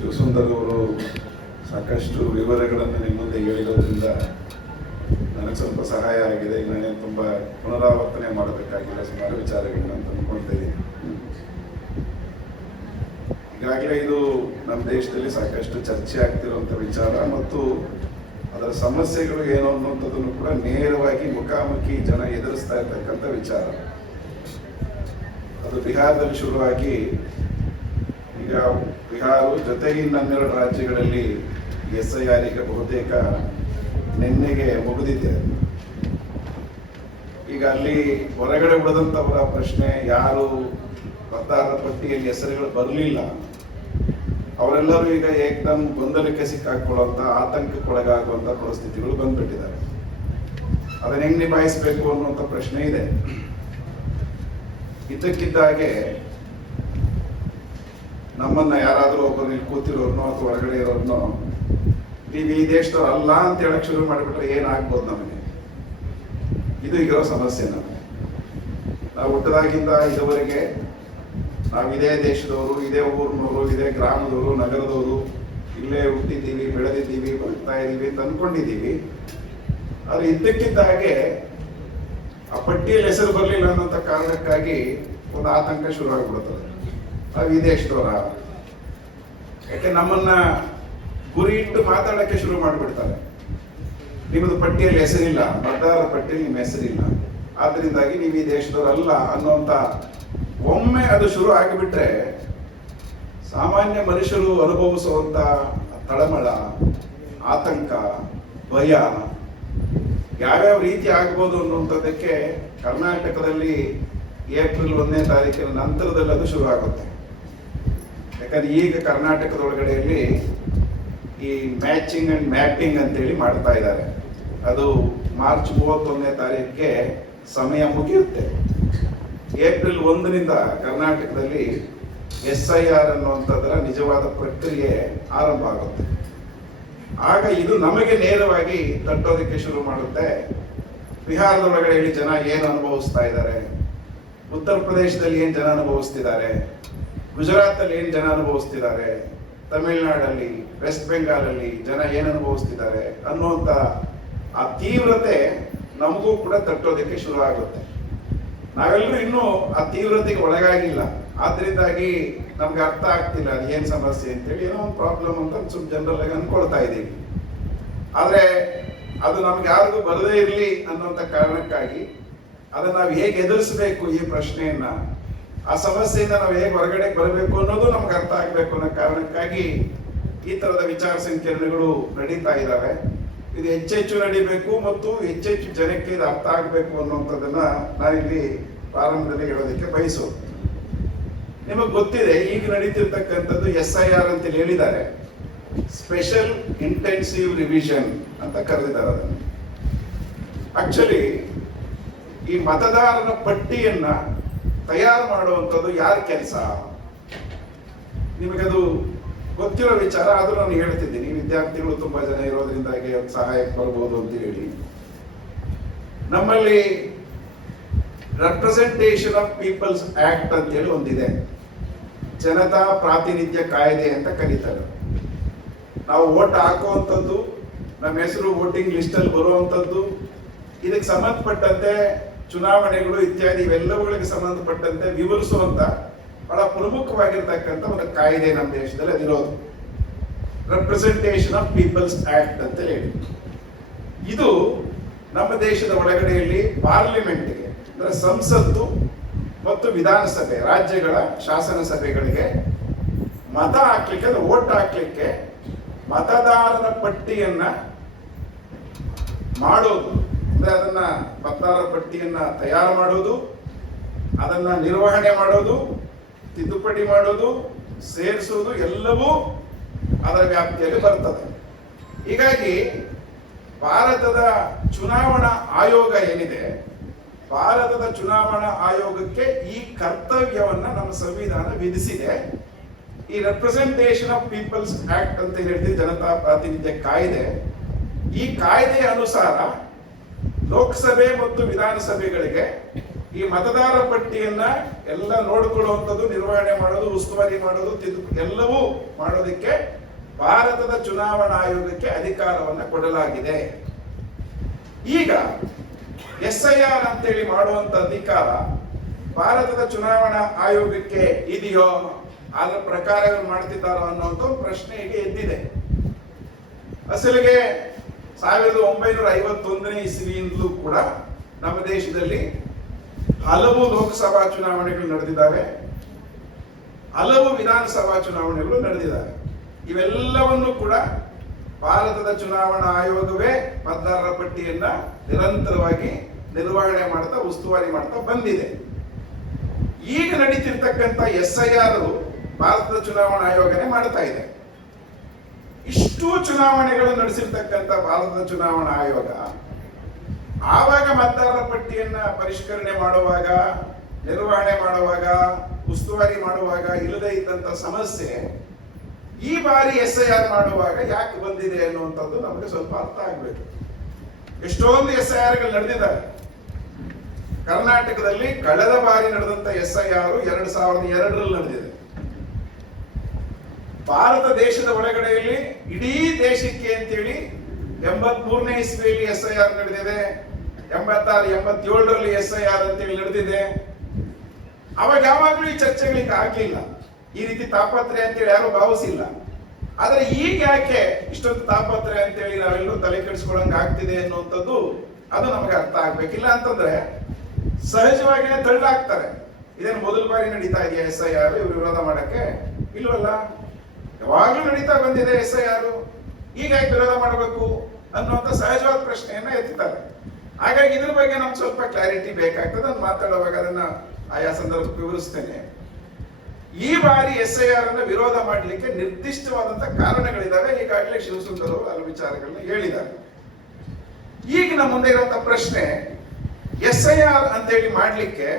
ಶಿವಸುಂದರ್ ಅವರು ಸಾಕಷ್ಟು ವಿವರಗಳನ್ನು ನಿಮ್ಮ ಮುಂದೆ ಹೇಳಿರೋದ್ರಿಂದ ನನಗೆ ಸ್ವಲ್ಪ ಸಹಾಯ ಆಗಿದೆ. ಈಗ ನಾನೇನು ತುಂಬ ಪುನರಾವರ್ತನೆ ಮಾಡಬೇಕಾಗಿಲ್ಲ, ಸುಮಾರು ವಿಚಾರಗಳನ್ನ ಅಂತ ಅಂದ್ಕೊಳ್ತಾ ಇದ್ದೀನಿ. ಈಗಾಗಲೇ ಇದು ನಮ್ಮ ದೇಶದಲ್ಲಿ ಸಾಕಷ್ಟು ಚರ್ಚೆ ಆಗ್ತಿರುವಂಥ ವಿಚಾರ ಮತ್ತು ಅದರ ಸಮಸ್ಯೆಗಳು ಏನು ಅನ್ನುವಂಥದ್ದನ್ನು ಕೂಡ ನೇರವಾಗಿ ಮುಖಾಮುಖಿ ಜನ ಎದುರಿಸ್ತಾ ಇರ್ತಕ್ಕಂಥ ವಿಚಾರ. ಅದು ಬಿಹಾರದಲ್ಲಿ ಶುರುವಾಗಿ ಈಗ ಬಿಹಾರ ಜೊತೆಗೆ ಇನ್ನೊಂದೆರಡು ರಾಜ್ಯಗಳಲ್ಲಿ SIR ಈಗ ಬಹುತೇಕ ನಿನ್ನೆಗೆ ಮುಗಿದಿದೆ. ಈಗ ಅಲ್ಲಿ ಹೊರಗಡೆ ಉಳಿದಂಥವರ ಪ್ರಶ್ನೆ, ಯಾರು ಮತದಾರರ ಪಟ್ಟಿಯಲ್ಲಿ ಹೆಸರುಗಳು ಬರಲಿಲ್ಲ ಅವರೆಲ್ಲರೂ ಈಗ ಏಕದಮ್ ಗೊಂದಲಕ್ಕೆ ಸಿಕ್ಕಾಕೊಳ್ಳುವಂಥ, ಆತಂಕಕ್ಕೊಳಗಾಗುವಂಥ ಪರಿಸ್ಥಿತಿಗಳು ಬಂದ್ಬಿಟ್ಟಿದ್ದಾರೆ. ಅದನ್ನ ಹೆಂಗ್ ನಿಭಾಯಿಸಬೇಕು ಅನ್ನುವಂಥ ಪ್ರಶ್ನೆ ಇದೆ. ಇದ್ದಕ್ಕಿದ್ದಾಗೆ ನಮ್ಮನ್ನ ಯಾರಾದರೂ ಒಬ್ಬರು ಇಲ್ಲಿ ಕೂತಿರೋರ್ನೋ ಅಥವಾ ಹೊರಗಡೆ ಇರೋರ್ನೋ ನೀವು ಈ ದೇಶದವ್ರು ಅಲ್ಲ ಅಂತ ಹೇಳಕ್ ಶುರು ಮಾಡಿಬಿಟ್ರೆ ಏನಾಗ್ಬೋದು ನಮಗೆ? ಇದು ಈಗಿರೋ ಸಮಸ್ಯೆ. ನಾವು ಹುಟ್ಟದಾಗಿಂದ ಇದುವರೆಗೆ ನಾವು ಇದೇ ದೇಶದವರು, ಇದೇ ಊರಿನವರು, ಇದೇ ಗ್ರಾಮದವರು, ನಗರದವರು, ಇಲ್ಲೇ ಹುಟ್ಟಿದ್ದೀವಿ, ಬೆಳೆದಿದ್ದೀವಿ, ಬದುಕ್ತಾ ಇದ್ದೀವಿ ಅಂತ ಅಂದ್ಕೊಂಡಿದ್ದೀವಿ. ಆದರೆ ಇದ್ದಕ್ಕಿದ್ದಾಗೆ ಆ ಪಟ್ಟಿಯಲ್ಲಿ ಹೆಸರು ಬರಲಿಲ್ಲ ಅನ್ನೋಂಥ ಕಾರಣಕ್ಕಾಗಿ ಒಂದು ಆತಂಕ ಶುರುವಾಗ್ಬಿಡುತ್ತದೆ. ನಾವು ಈ ದೇಶದವರ, ಯಾಕೆ ನಮ್ಮನ್ನ ಗುರಿ ಇಟ್ಟು ಮಾತಾಡಕ್ಕೆ ಶುರು ಮಾಡಿಬಿಡ್ತಾರೆ. ನಿಮ್ಮದು ಪಟ್ಟಿಯಲ್ಲಿ ಹೆಸರಿಲ್ಲ, ಮತದಾರರ ಪಟ್ಟಿಯಲ್ಲಿ ನಿಮ್ಮ ಹೆಸರಿಲ್ಲ, ಆದ್ರಿಂದಾಗಿ ನೀವು ಈ ದೇಶದವರಲ್ಲ ಅನ್ನುವಂಥ ಒಮ್ಮೆ ಅದು ಶುರು ಆಗಿಬಿಟ್ರೆ ಸಾಮಾನ್ಯ ಮನುಷ್ಯರು ಅನುಭವಿಸುವಂಥ ತಳಮಳ, ಆತಂಕ, ಭಯ ಯಾವ್ಯಾವ ರೀತಿ ಆಗ್ಬೋದು ಅನ್ನುವಂಥದ್ದಕ್ಕೆ ಕರ್ನಾಟಕದಲ್ಲಿ ಏಪ್ರಿಲ್ 1ನೇ ತಾರೀಕಿನ ನಂತರದಲ್ಲಿ ಅದು ಶುರು ಆಗುತ್ತೆ. ಯಾಕಂದ್ರೆ ಈಗ ಕರ್ನಾಟಕದೊಳಗಡೆಯಲ್ಲಿ ಈ ಮ್ಯಾಚಿಂಗ್ ಅಂಡ್ ಮ್ಯಾಪಿಂಗ್ ಅಂತೇಳಿ ಮಾಡ್ತಾ ಇದ್ದಾರೆ. ಅದು ಮಾರ್ಚ್ 31ನೇ ತಾರೀಕಿಗೆ ಸಮಯ ಮುಗಿಯುತ್ತೆ. ಏಪ್ರಿಲ್ 1ರಿಂದ ಕರ್ನಾಟಕದಲ್ಲಿ SIR ಅನ್ನುವಂಥದ್ದರ ನಿಜವಾದ ಪ್ರಕ್ರಿಯೆ ಆರಂಭ ಆಗುತ್ತೆ. ಆಗ ಇದು ನಮಗೆ ನೇರವಾಗಿ ತಟ್ಟೋದಕ್ಕೆ ಶುರು ಮಾಡುತ್ತೆ. ಬಿಹಾರದೊಳಗಡೆಯಲ್ಲಿ ಜನ ಏನು ಅನುಭವಿಸ್ತಾ ಇದ್ದಾರೆ, ಉತ್ತರ ಪ್ರದೇಶದಲ್ಲಿ ಏನು ಜನ ಅನುಭವಿಸ್ತಿದ್ದಾರೆ, ಗುಜರಾತಲ್ಲಿ ಏನು ಜನ ಅನುಭವಿಸ್ತಿದ್ದಾರೆ, ತಮಿಳುನಾಡಲ್ಲಿ, ವೆಸ್ಟ್ ಬೆಂಗಾಲಲ್ಲಿ ಜನ ಏನು ಅನುಭವಿಸ್ತಿದ್ದಾರೆ ಅನ್ನುವಂಥ ಆ ತೀವ್ರತೆ ನಮಗೂ ಕೂಡ ತಟ್ಟೋದಕ್ಕೆ ಶುರು ಆಗುತ್ತೆ. ನಾವೆಲ್ಲರೂ ಇನ್ನೂ ಆ ತೀವ್ರತೆಗೆ ಒಳಗಾಗಿಲ್ಲ, ಆದ್ರಿಂದಾಗಿ ನಮ್ಗೆ ಅರ್ಥ ಆಗ್ತಿಲ್ಲ ಅದು ಏನು ಸಮಸ್ಯೆ ಅಂತೇಳಿ, ಏನೋ ಒಂದು ಪ್ರಾಬ್ಲಮ್ ಅಂತ ಸ್ವಲ್ಪ ಜನರಲ್ ಆಗಿ ಅನ್ಕೊಳ್ತಾ ಇದ್ದೀವಿ. ಆದರೆ ಅದು ನಮ್ಗೆ ಯಾರಿಗೂ ಬರದೇ ಇರಲಿ ಅನ್ನುವಂಥ ಕಾರಣಕ್ಕಾಗಿ ಅದನ್ನ ನಾವು ಹೇಗೆ ಎದುರಿಸಬೇಕು, ಈ ಪ್ರಶ್ನೆಯನ್ನ, ಆ ಸಮಸ್ಯೆಯಿಂದ ನಾವು ಹೇಗೆ ಹೊರಗಡೆ ಬರಬೇಕು ಅನ್ನೋದು ನಮ್ಗೆ ಅರ್ಥ ಆಗಬೇಕು ಅನ್ನೋ ಕಾರಣಕ್ಕಾಗಿ ಈ ತರದ ವಿಚಾರ ಸಂಕಿರಣಗಳು ನಡೀತಾ ಇದ್ದಾವೆ. ಇದು ಹೆಚ್ಚೆಚ್ಚು ನಡಿಬೇಕು ಮತ್ತು ಹೆಚ್ಚೆಚ್ಚು ಜನಕ್ಕೆ ಇದು ಅರ್ಥ ಆಗಬೇಕು ಅನ್ನುವಂಥದ್ದನ್ನ ನಾನಿಲ್ಲಿ ಪ್ರಾರಂಭದಲ್ಲಿ ಹೇಳೋದಕ್ಕೆ ಬಯಸೋದು. ನಿಮಗೆ ಗೊತ್ತಿದೆ, ಈಗ ನಡೀತಿರ್ತಕ್ಕಂಥದ್ದು SIR ಅಂತ ಹೇಳಿದ್ದಾರೆ, ಸ್ಪೆಷಲ್ ಇಂಟೆನ್ಸಿವ್ ರಿವಿಷನ್ ಅಂತ ಕರೆದಿದ್ದಾರೆ ಅದನ್ನು. ಆಕ್ಚುಲಿ ಈ ಮತದಾರರ ಪಟ್ಟಿಯನ್ನ ತಯಾರು ಮಾಡುವಂಥದ್ದು ಯಾರ ಕೆಲಸ? ನಿಮಗದು ಗೊತ್ತಿರೋ ವಿಚಾರ, ಆದ್ರೂ ನಾನು ಹೇಳ್ತಿದ್ದೀನಿ. ವಿದ್ಯಾರ್ಥಿಗಳು ತುಂಬಾ ಜನ ಇರೋದ್ರಿಂದಾಗಿ ಸಹಾಯಕ್ಕೆ ಬರ್ಬೋದು ಅಂತ ಹೇಳಿ, ನಮ್ಮಲ್ಲಿ ರೆಪ್ರೆಸೆಂಟೇಷನ್ ಆಫ್ ಪೀಪಲ್ಸ್ ಆಕ್ಟ್ ಅಂತೇಳಿ ಒಂದಿದೆ, ಜನತಾ ಪ್ರಾತಿನಿಧ್ಯ ಕಾಯ್ದೆ ಅಂತ ಕರೀತಾರೆ. ನಾವು ವೋಟ್ ಹಾಕುವಂಥದ್ದು, ನಮ್ಮ ಹೆಸರು ವೋಟಿಂಗ್ ಲಿಸ್ಟ್ ಅಲ್ಲಿ ಬರುವಂಥದ್ದು, ಇದಕ್ಕೆ ಸಂಬಂಧಪಟ್ಟಂತೆ ಚುನಾವಣೆಗಳು ಇತ್ಯಾದಿ ಇವೆಲ್ಲವುಗಳಿಗೆ ಸಂಬಂಧಪಟ್ಟಂತೆ ವಿವರಿಸುವಂತ ಬಹಳ ಪ್ರಮುಖವಾಗಿರ್ತಕ್ಕಂಥ ಒಂದು ಕಾಯ್ದೆ ನಮ್ಮ ದೇಶದಲ್ಲಿ ಅದಿರೋದು, ರೆಪ್ರೆಸೆಂಟೇಷನ್ ಆಫ್ ಪೀಪಲ್ಸ್ ಆಕ್ಟ್ ಅಂತ ಹೇಳಿ. ಇದು ನಮ್ಮ ದೇಶದ ಒಳಗಡೆಯಲ್ಲಿ ಪಾರ್ಲಿಮೆಂಟ್ಗೆ, ಅಂದ್ರೆ ಸಂಸತ್ತು ಮತ್ತು ವಿಧಾನಸಭೆ, ರಾಜ್ಯಗಳ ಶಾಸನ ಸಭೆಗಳಿಗೆ ಮತ ಹಾಕ್ಲಿಕ್ಕೆ, ಅಂದ್ರೆ ವೋಟ್ ಹಾಕ್ಲಿಕ್ಕೆ ಮತದಾರರ ಪಟ್ಟಿಯನ್ನ ಮಾಡೋದು, ಅಂದ್ರೆ ಅದನ್ನ ಮತದಾರರ ಪಟ್ಟಿಯನ್ನ ತಯಾರು ಮಾಡೋದು, ಅದನ್ನ ನಿರ್ವಹಣೆ ಮಾಡೋದು, ತಿದ್ದುಪಡಿ ಮಾಡೋದು, ಸೇರಿಸೋದು ಎಲ್ಲವೂ ಅದರ ವ್ಯಾಪ್ತಿಯಲ್ಲಿ ಬರ್ತದೆ. ಹೀಗಾಗಿ ಭಾರತದ ಚುನಾವಣಾ ಆಯೋಗ ಏನಿದೆ, ಭಾರತದ ಚುನಾವಣಾ ಆಯೋಗಕ್ಕೆ ಈ ಕರ್ತವ್ಯವನ್ನ ನಮ್ಮ ಸಂವಿಧಾನ ವಿಧಿಸಿದೆ. ಈ ರೆಪ್ರೆಸೆಂಟೇಷನ್ ಆಫ್ ಪೀಪಲ್ಸ್ ಆಕ್ಟ್ ಅಂತ ಹೇಳ್ತೀವಿ, ಜನತಾ ಪ್ರಾತಿನಿಧ್ಯ ಕಾಯ್ದೆ. ಈ ಕಾಯ್ದೆಯ ಅನುಸಾರ ಲೋಕಸಭೆ ಮತ್ತು ವಿಧಾನಸಭೆಗಳಿಗೆ ಈ ಮತದಾರ ಪಟ್ಟಿಯನ್ನ ಎಲ್ಲ ನೋಡಿಕೊಳ್ಳುವಂಥದ್ದು, ನಿರ್ವಹಣೆ ಮಾಡೋದು, ಉಸ್ತುವಾರಿ ಮಾಡೋದು, ಎಲ್ಲವೂ ಮಾಡೋದಕ್ಕೆ ಭಾರತದ ಚುನಾವಣಾ ಆಯೋಗಕ್ಕೆ ಅಧಿಕಾರವನ್ನ ಕೊಡಲಾಗಿದೆ. ಈಗ SIR ಅಂತೇಳಿ ಮಾಡುವಂತ ಅಧಿಕಾರ ಭಾರತದ ಚುನಾವಣಾ ಆಯೋಗಕ್ಕೆ ಇದೆಯೋ, ಅದರ ಪ್ರಕಾರ ಮಾಡ್ತಿದ್ದಾರೋ ಅನ್ನುವಂಥ ಒಂದು ಪ್ರಶ್ನೆ ಈಗ ಎದ್ದಿದೆ. ಅಸಲಿಗೆ 1951ನೇ ಇಸ್ವಿಯಿಂದಲೂ ಕೂಡ ನಮ್ಮ ದೇಶದಲ್ಲಿ ಹಲವು ಲೋಕಸಭಾ ಚುನಾವಣೆಗಳು ನಡೆದಿದ್ದಾವೆ, ಹಲವು ವಿಧಾನಸಭಾ ಚುನಾವಣೆಗಳು ನಡೆದಿದ್ದಾವೆ. ಇವೆಲ್ಲವನ್ನು ಕೂಡ ಭಾರತದ ಚುನಾವಣಾ ಆಯೋಗವೇ ಮತದಾರರ ಪಟ್ಟಿಯನ್ನ ನಿರಂತರವಾಗಿ ನಿರ್ವಹಣೆ ಮಾಡ್ತಾ, ಉಸ್ತುವಾರಿ ಮಾಡ್ತಾ ಬಂದಿದೆ. ಈಗ ನಡೀತಿರ್ತಕ್ಕಂಥ SIR ಭಾರತದ ಚುನಾವಣಾ ಆಯೋಗನೇ ಮಾಡ್ತಾ ಇದೆ. ಇಷ್ಟು ಚುನಾವಣೆಗಳು ನಡೆಸಿರ್ತಕ್ಕಂಥ ಭಾರತದ ಚುನಾವಣಾ ಆಯೋಗ ಆವಾಗ ಮತದಾರರ ಪಟ್ಟಿಯನ್ನ ಪರಿಷ್ಕರಣೆ ಮಾಡುವಾಗ, ನಿರ್ವಹಣೆ ಮಾಡುವಾಗ, ಉಸ್ತುವಾರಿ ಮಾಡುವಾಗ ಇಲ್ಲದೇ ಇದ್ದಂತ ಸಮಸ್ಯೆ ಈ ಬಾರಿ SIR ಮಾಡುವಾಗ ಯಾಕೆ ಬಂದಿದೆ ಅನ್ನುವಂಥದ್ದು ನಮಗೆ ಸ್ವಲ್ಪ ಅರ್ಥ ಆಗ್ಬೇಕು. ಎಷ್ಟೊಂದು SIRಗಳು ನಡೆದಿದ್ದಾವೆ. ಕರ್ನಾಟಕದಲ್ಲಿ ಕಳೆದ ಬಾರಿ ನಡೆದಂತ SIR 2002ರಲ್ಲಿ ನಡೆದಿದೆ. ಭಾರತ ದೇಶದ ಒಳಗಡೆಯಲ್ಲಿ ಇಡೀ ದೇಶಕ್ಕೆ ಅಂತೇಳಿ 83ನೇ ಇಸ್ವಿಯಲ್ಲಿ SIR ನಡೆದಿದೆ, 86, 87ರಲ್ಲಿ SIR ಅಂತೇಳಿ ನಡೆದಿದೆ. ಅವಾಗ ಯಾವಾಗಲೂ ಈ ಚರ್ಚೆಗಳಿಗೆ ಆಗ್ಲಿಲ್ಲ, ಈ ರೀತಿ ತಾಪತ್ರೆ ಅಂತೇಳಿ ಯಾರು ಭಾವಿಸಿಲ್ಲ. ಆದ್ರೆ ಈಗ ಯಾಕೆ ಇಷ್ಟೊಂದು ತಾಪತ್ರೆ ಅಂತೇಳಿ ನಾವೆಲ್ಲರೂ ತಲೆ ಕೆಡಿಸ್ಕೊಳ್ಳಂಗೆ ಆಗ್ತಿದೆ ಅನ್ನುವಂಥದ್ದು ಅದು ನಮಗೆ ಅರ್ಥ ಆಗ್ಬೇಕಿಲ್ಲ. ಅಂತಂದ್ರೆ ಸಹಜವಾಗಿಯೇ ತಳ್ಳಾಗ್ತಾರೆ. ಇದೇನು ಮೊದಲ ಬಾರಿ ನಡೀತಾ ಇದೆಯಾ SIR ಇವರು ವಿರೋಧ ಮಾಡಕ್ಕೆ? ಇಲ್ವಲ್ಲ, ಯಾವಾಗ್ಲೂ ನಡೀತಾ ಬಂದಿದೆ SIR, ಈಗ ಯಾಕೆ ವಿರೋಧ ಮಾಡಬೇಕು ಅನ್ನುವಂಥ ಸಹಜವಾದ ಪ್ರಶ್ನೆಯನ್ನ ಎತ್ತುತ್ತಾರೆ. ಹಾಗಾಗಿ ಇದ್ರ ಬಗ್ಗೆ ನಮ್ಗೆ ಸ್ವಲ್ಪ ಕ್ಲಾರಿಟಿ ಬೇಕಾಗ್ತದೆ. ನಾನು ಮಾತಾಡುವಾಗ ಅದನ್ನ ಆಯಾ ಸಂದರ್ಭಕ್ಕೆ ವಿವರಿಸ್ತೇನೆ. ಈ ಬಾರಿ SIR ಅನ್ನ ವಿರೋಧ ಮಾಡಲಿಕ್ಕೆ ನಿರ್ದಿಷ್ಟವಾದಂತ ಕಾರಣಗಳಿದಾವೆ. ಈಗಾಗಲೇ ಶಿವಸುಂದರ್ ಅವರು ಹಲವು ವಿಚಾರಗಳನ್ನ ಹೇಳಿದ್ದಾರೆ. ಈಗ ನಮ್ಮ ಮುಂದೆ ಇರುವಂತ ಪ್ರಶ್ನೆ, SIR ಅಂತೇಳಿ ಮಾಡ್ಲಿಕ್ಕೆ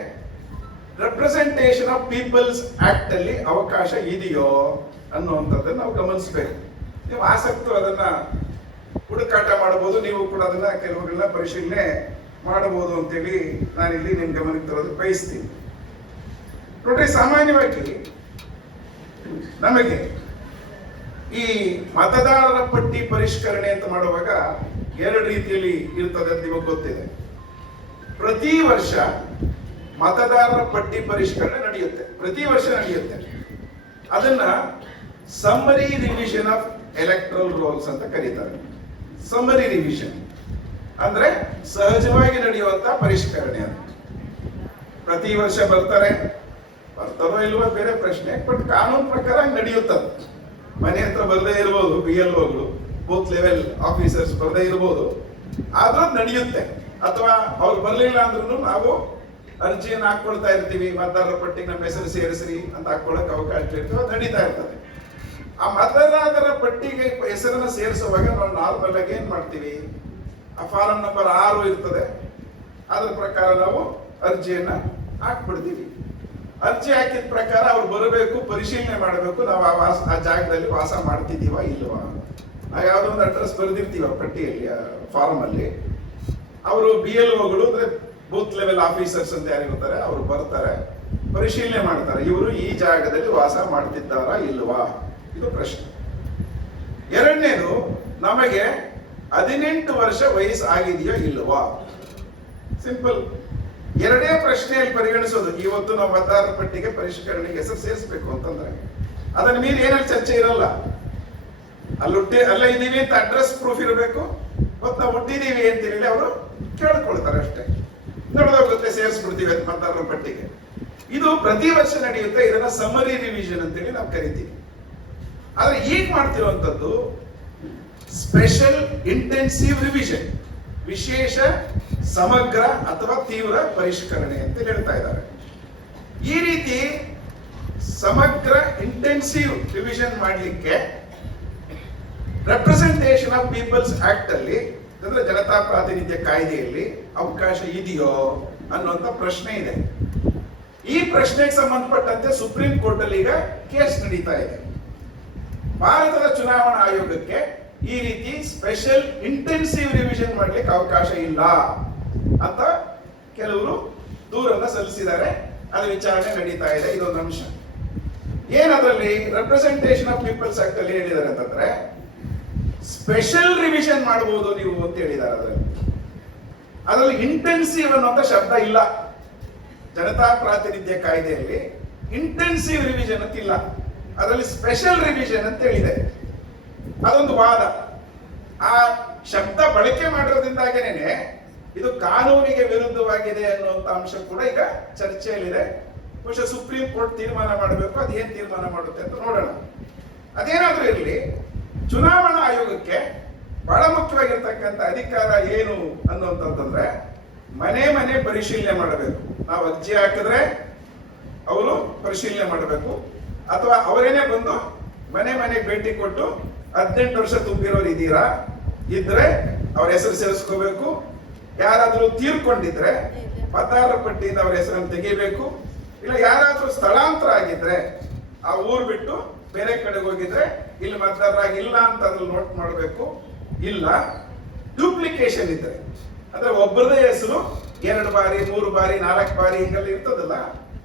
ರೆಪ್ರೆಸೆಂಟೇಷನ್ ಆಫ್ ಪೀಪಲ್ಸ್ ಆಕ್ಟ್ ಅಲ್ಲಿ ಅವಕಾಶ ಇದೆಯೋ ಅನ್ನುವಂಥದ್ದನ್ನು ನಾವು ಗಮನಿಸಬೇಕು. ನೀವು ಆಸಕ್ತರು ಅದನ್ನ ಹುಡುಕಾಟ ಮಾಡಬಹುದು, ನೀವು ಕೂಡ ಅದನ್ನ ಕೆಲವುಗಳನ್ನ ಪರಿಶೀಲನೆ ಮಾಡಬಹುದು ಅಂತೇಳಿ ನಾನಿಲ್ಲಿ ನಿಮ್ ಗಮನಕ್ಕೆ ತರೋದು ಬಯಸ್ತೀನಿ. ನೋಡ್ರಿ, ಸಾಮಾನ್ಯವಾಗಿ ನಮಗೆ ಈ ಮತದಾರರ ಪಟ್ಟಿ ಪರಿಷ್ಕರಣೆ ಅಂತ ಮಾಡುವಾಗ ಎರಡು ರೀತಿಯಲ್ಲಿ ಇರ್ತದೆ ಅಂತ ನಿಮಗೆ ಗೊತ್ತಿದೆ. ಪ್ರತಿ ವರ್ಷ ಮತದಾರರ ಪಟ್ಟಿ ಪರಿಷ್ಕರಣೆ ನಡೆಯುತ್ತೆ, ಪ್ರತಿ ವರ್ಷ ನಡೆಯುತ್ತೆ. ಅದನ್ನ summary revision of electoral rolls ಅಂತ ಕರೀತಾರೆ. ಸಮ್ಮರಿ ರಿವಿಷನ್ ಅಂದ್ರೆ ಸಹಜವಾಗಿ ನಡೆಯುವಂತ ಪರಿಷ್ಕರಣೆ ಅಂತ. ಪ್ರತಿ ವರ್ಷ ಬರ್ತಾರೋ ಇಲ್ವೋ ಬೇರೆ ಪ್ರಶ್ನೆ, ಬಟ್ ಕಾನೂನು ಪ್ರಕಾರ ನಡೆಯುತ್ತದೆ. ಮನೆ ಹತ್ರ ಬರದೇ ಇರ್ಬೋದು, BLOಗಳು, ಬೂತ್ ಲೆವೆಲ್ ಆಫೀಸರ್ಸ್ ಬರದೇ ಇರ್ಬೋದು, ಆದ್ರೂ ನಡೆಯುತ್ತೆ. ಅಥವಾ ಅವ್ರು ಬರ್ಲಿಲ್ಲ ಅಂದ್ರೂ ನಾವು ಅರ್ಜಿಯನ್ನು ಹಾಕೊಳ್ತಾ ಇರ್ತೀವಿ, ಮತದಾರರ ಪಟ್ಟಿಗೆ ನಮ್ಮ ಹೆಸರು ಸೇರಿಸ್ರಿ ಅಂತ ಹಾಕೊಳಕ್ ಅವಕಾಶ ಇರ್ತವೆ, ಅದು ನಡೀತಾ ಇರ್ತದೆ. ಆ ಮತದಾರರ ಪಟ್ಟಿಗೆ ಹೆಸರನ್ನ ಸೇರಿಸುವಾಗ ನಾವು ನಾರ್ಮಲ್ ಆಗಿ ಏನ್ ಮಾಡ್ತೀವಿ, ಆ ಫಾರಂ ನಂಬರ್ 6 ಇರ್ತದೆ, ಅದ್ರ ಪ್ರಕಾರ ನಾವು ಅರ್ಜಿಯನ್ನ ಹಾಕ್ಬಿಡ್ತೀವಿ. ಅರ್ಜಿ ಹಾಕಿದ ಪ್ರಕಾರ ಅವ್ರು ಬರಬೇಕು, ಪರಿಶೀಲನೆ ಮಾಡಬೇಕು, ನಾವು ಆ ಜಾಗದಲ್ಲಿ ವಾಸ ಮಾಡ್ತಿದೀವ ಇಲ್ವಾ, ಯಾವ್ದೋ ಒಂದು ಅಡ್ರೆಸ್ ಬರೆದಿರ್ತೀವಿ ಆ ಪಟ್ಟಿಯಲ್ಲಿ, ಫಾರಂ ಅಲ್ಲಿ. ಅವರು BLOಗಳು ಅಂದ್ರೆ ಬೂತ್ ಲೆವೆಲ್ ಆಫೀಸರ್ಸ್ ಅಂತ ಯಾರಿರ್ತಾರೆ ಅವರು ಬರ್ತಾರೆ, ಪರಿಶೀಲನೆ ಮಾಡ್ತಾರೆ, ಇವರು ಈ ಜಾಗದಲ್ಲಿ ವಾಸ ಮಾಡ್ತಿದ್ದಾರಾ ಇಲ್ವಾ, ಇದು ಪ್ರಶ್ನೆ. ಎರಡನೇದು, ನಮಗೆ 18 ವರ್ಷ ವಯಸ್ಸು ಆಗಿದೆಯೋ ಇಲ್ವಾ. ಸಿಂಪಲ್, ಎರಡೇ ಪ್ರಶ್ನೆಯಲ್ಲಿ ಪರಿಗಣಿಸೋದು. ಇವತ್ತು ನಾವು ಮತದಾರರ ಪಟ್ಟಿಗೆ ಪರಿಷ್ಕರಣೆಗೆ ಹೆಸರು ಸೇರಿಸಬೇಕು ಅಂತಂದ್ರೆ ಅದನ್ನ ಮೀರಿ ಏನಾದ್ರು ಚರ್ಚೆ ಇರಲ್ಲ. ಅಲ್ಲ ಇದೀವಿ ಅಂತ ಅಡ್ರೆಸ್ ಪ್ರೂಫ್ ಇರಬೇಕು, ಮತ್ತು ನಾವು ಹುಟ್ಟಿದೀವಿ ಅಂತ ಹೇಳಿ ಅವರು ಕೇಳ್ಕೊಳ್ತಾರೆ ಅಷ್ಟೇ, ನಡೆದೋಗುತ್ತೆ, ಸೇರಿಸ್ಬಿಡ್ತೀವಿ ಮತದಾರರ ಪಟ್ಟಿಗೆ. ಇದು ಪ್ರತಿ ವರ್ಷ ನಡೆಯುತ್ತೆ. ಇದನ್ನ ಸಮ್ಮರಿ ರಿವಿಷನ್ ಅಂತೇಳಿ ನಾವು ಕರಿತೀವಿ. ಆದ್ರೆ ಈಗ ಮಾಡ್ತಿರುವಂತದ್ದು ಸ್ಪೆಷಲ್ ಇಂಟೆನ್ಸಿವ್ ರಿವಿಷನ್, ವಿಶೇಷ ಸಮಗ್ರ ಅಥವಾ ತೀವ್ರ ಪರಿಷ್ಕರಣೆ ಅಂತ ಹೇಳ್ತಾ ಇದ್ದಾರೆ. ಈ ರೀತಿ ಸಮಗ್ರ ಇಂಟೆನ್ಸಿವ್ ರಿವಿಷನ್ ಮಾಡಲಿಕ್ಕೆ ರೆಪ್ರೆಸೆಂಟೇಷನ್ ಆಫ್ ಪೀಪಲ್ಸ್ ಆಕ್ಟ್ ಅಲ್ಲಿ, ಅಂದ್ರೆ ಜನತಾ ಪ್ರಾತಿನಿಧ್ಯ ಕಾಯ್ದೆಯಲ್ಲಿ ಅವಕಾಶ ಇದೆಯೋ ಅನ್ನುವಂತ ಪ್ರಶ್ನೆ ಇದೆ. ಈ ಪ್ರಶ್ನೆಗೆ ಸಂಬಂಧಪಟ್ಟಂತೆ ಸುಪ್ರೀಂ ಕೋರ್ಟ್ ಅಲ್ಲಿ ಈಗ ಕೇಸ್ ನಡೀತಾ ಇದೆ. ಭಾರತದ ಚುನಾವಣಾ ಆಯೋಗಕ್ಕೆ ಈ ರೀತಿ ಸ್ಪೆಷಲ್ ಇಂಟೆನ್ಸಿವ್ ರಿವಿಷನ್ ಮಾಡ್ಲಿಕ್ಕೆ ಅವಕಾಶ ಇಲ್ಲ ಅಂತ ಕೆಲವರು ದೂರನ್ನ ಸಲ್ಲಿಸಿದ್ದಾರೆ. ಅದು ವಿಚಾರಣೆ ನಡೀತಾ ಇದೆ. ಇದೊಂದು ಅಂಶ. ಏನದ್ರಲ್ಲಿ ರೆಪ್ರೆಸೆಂಟೇಷನ್ ಆಫ್ ಪೀಪಲ್ಸ್ ಆಕ್ಟ್ ಅಲ್ಲಿ ಹೇಳಿದ್ದಾರೆ ಅಂತಂದ್ರೆ ಸ್ಪೆಷಲ್ ರಿವಿಷನ್ ಮಾಡಬಹುದು ನೀವು ಅಂತ ಹೇಳಿದ್ದಾರೆ. ಅದರಲ್ಲಿ ಇಂಟೆನ್ಸಿವ್ ಅನ್ನುವಂತ ಶಬ್ದ ಇಲ್ಲ. ಜನತಾ ಪ್ರಾತಿನಿಧ್ಯ ಕಾಯ್ದೆಯಲ್ಲಿ ಇಂಟೆನ್ಸಿವ್ ರಿವಿಷನ್ ಅಂತ ಇಲ್ಲ, ಅದರಲ್ಲಿ ಸ್ಪೆಷಲ್ ರಿವಿಷನ್ ಅಂತ ಹೇಳಿದೆ. ಅದೊಂದು ವಾದ. ಆ ಶಬ್ದ ಬಳಕೆ ಮಾಡಿರೋದ್ರಿಂದಾಗೇನೆ ಇದು ಕಾನೂನಿಗೆ ವಿರುದ್ಧವಾಗಿದೆ ಅನ್ನುವಂತ ಅಂಶ ಕೂಡ ಈಗ ಚರ್ಚೆಯಲ್ಲಿದೆ. ಬಹುಶಃ ಸುಪ್ರೀಂ ಕೋರ್ಟ್ ತೀರ್ಮಾನ ಮಾಡಬೇಕು, ಅದೇನ್ ತೀರ್ಮಾನ ಮಾಡುತ್ತೆ ಅಂತ ನೋಡೋಣ. ಅದೇನಾದ್ರೂ ಇರಲಿ, ಚುನಾವಣಾ ಆಯೋಗಕ್ಕೆ ಬಹಳ ಮುಖ್ಯವಾಗಿರ್ತಕ್ಕಂಥ ಅಧಿಕಾರ ಏನು ಅನ್ನುವಂತಂದ್ರೆ ಮನೆ ಮನೆ ಪರಿಶೀಲನೆ ಮಾಡಬೇಕು. ನಾವು ಅರ್ಜಿ ಹಾಕಿದ್ರೆ ಅವರು ಪರಿಶೀಲನೆ ಮಾಡಬೇಕು, ಅಥವಾ ಅವರೇನೆ ಬಂದು ಮನೆ ಮನೆಗೆ ಭೇಟಿ ಕೊಟ್ಟು 18 ವರ್ಷ ತುಂಬಿರೋರು ಇದ್ದೀರಾ, ಇದ್ರೆ ಅವ್ರ ಹೆಸರು ಸೇರಿಸ್ಕೋಬೇಕು. ಯಾರಾದ್ರೂ ತೀರ್ಕೊಂಡಿದ್ರೆ ಮತದಾರರ ಪಟ್ಟಿಯಿಂದ ಅವ್ರ ಹೆಸರನ್ನು ತೆಗಿಬೇಕು. ಇಲ್ಲ ಯಾರಾದ್ರೂ ಸ್ಥಳಾಂತರ ಆಗಿದ್ರೆ ಆ ಊರು ಬಿಟ್ಟು ಬೇರೆ ಕಡೆಗೆ ಹೋಗಿದ್ರೆ ಇಲ್ಲಿ ಮತದಾರರಾಗಿಲ್ಲ ಅಂತ ಅದ್ರಲ್ಲಿ ನೋಟ್ ಮಾಡಬೇಕು. ಇಲ್ಲ ಡೂಪ್ಲಿಕೇಶನ್ ಇದ್ರೆ ಅಂದ್ರೆ ಒಬ್ಬರದೇ ಹೆಸರು 2 ಬಾರಿ 3 ಬಾರಿ 4 ಬಾರಿ ಹಿಂಗೆಲ್ಲ ಇರ್ತದಲ್ಲ,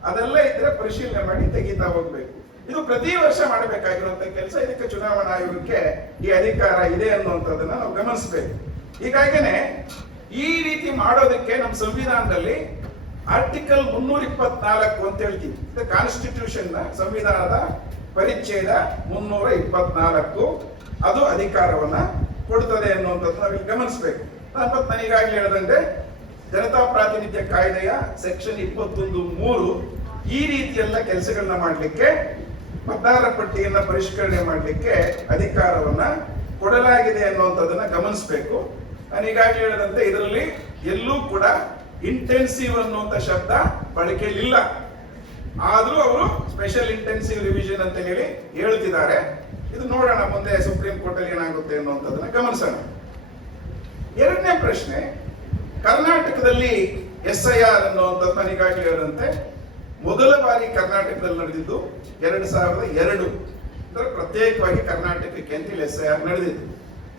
ಅದೆಲ್ಲ ಇದ್ರೆ ಪರಿಶೀಲನೆ ಮಾಡಿ ತೆಗಿತಾ ಹೋಗ್ಬೇಕು. ಇದು ಪ್ರತಿ ವರ್ಷ ಮಾಡಬೇಕಾಗಿರುವಂತ ಕೆಲಸ. ಇದಕ್ಕೆ ಚುನಾವಣಾ ಆಯೋಗಕ್ಕೆ ಈ ಅಧಿಕಾರ ಇದೆ ಅನ್ನುವಂಥದ್ದನ್ನ ನಾವು ಗಮನಿಸಬೇಕು. ಹೀಗಾಗಿನೇ ಈ ರೀತಿ ಮಾಡೋದಕ್ಕೆ ನಮ್ಮ ಸಂವಿಧಾನದಲ್ಲಿ ಆರ್ಟಿಕಲ್ 324 ಅಂತ ಹೇಳ್ತೀವಿ. ಕಾನ್ಸ್ಟಿಟ್ಯೂಷನ್ ನ ಸಂವಿಧಾನದ ಪರಿಚ್ಛೇದ 324 ಅದು ಅಧಿಕಾರವನ್ನ ಕೊಡುತ್ತದೆ ಅನ್ನುವಂಥದ್ದು ನಾವಿಲ್ಲಿ ಗಮನಿಸಬೇಕು. ನಾನು ಈಗಾಗಲೇ ಹೇಳಿದಂತೆ ಜನತಾ ಪ್ರಾತಿನಿಧ್ಯ ಕಾಯ್ದೆಯ ಸೆಕ್ಷನ್ 21(3) ಈ ರೀತಿಯೆಲ್ಲ ಕೆಲಸಗಳನ್ನ ಮಾಡಲಿಕ್ಕೆ, ಮತದಾರರ ಪಟ್ಟಿಯನ್ನ ಪರಿಷ್ಕರಣೆ ಮಾಡಲಿಕ್ಕೆ ಅಧಿಕಾರವನ್ನ ಕೊಡಲಾಗಿದೆ ಅನ್ನುವಂಥದ್ದನ್ನ ಗಮನಿಸಬೇಕು. ನಾನು ಈಗಾಗಲೇ ಹೇಳಿದಂತೆ ಇದರಲ್ಲಿ ಎಲ್ಲೂ ಕೂಡ ಇಂಟೆನ್ಸಿವ್ ಅನ್ನುವಂಥ ಶಬ್ದ ಬಳಕೆಯಲ್ಲಿಲ್ಲ. ಆದ್ರೂ ಅವರು ಸ್ಪೆಷಲ್ ಇಂಟೆನ್ಸಿವ್ ರಿವಿಷನ್ ಅಂತ ಹೇಳಿ ಹೇಳ್ತಿದ್ದಾರೆ. ಇದು ನೋಡೋಣ ಮುಂದೆ ಸುಪ್ರೀಂ ಕೋರ್ಟ್ ಅಲ್ಲಿ ಏನಾಗುತ್ತೆ ಅನ್ನುವಂಥದ್ದನ್ನ ಗಮನಿಸೋಣ. ಎರಡನೇ ಪ್ರಶ್ನೆ, ಕರ್ನಾಟಕದಲ್ಲಿ SIR ಅನ್ನುವಂಥದ್ದು ನಾನು ಈಗಾಗಲೇ ಹೇಳಿದಂತೆ ಮೊದಲ ಬಾರಿ ಕರ್ನಾಟಕದಲ್ಲಿ ನಡೆದಿದ್ದು 2002. ಅಂದ್ರೆ ಪ್ರತ್ಯೇಕವಾಗಿ ಕರ್ನಾಟಕಕ್ಕೆ ಅಂತೇಳಿ SIR ನಡೆದಿದ್ದು.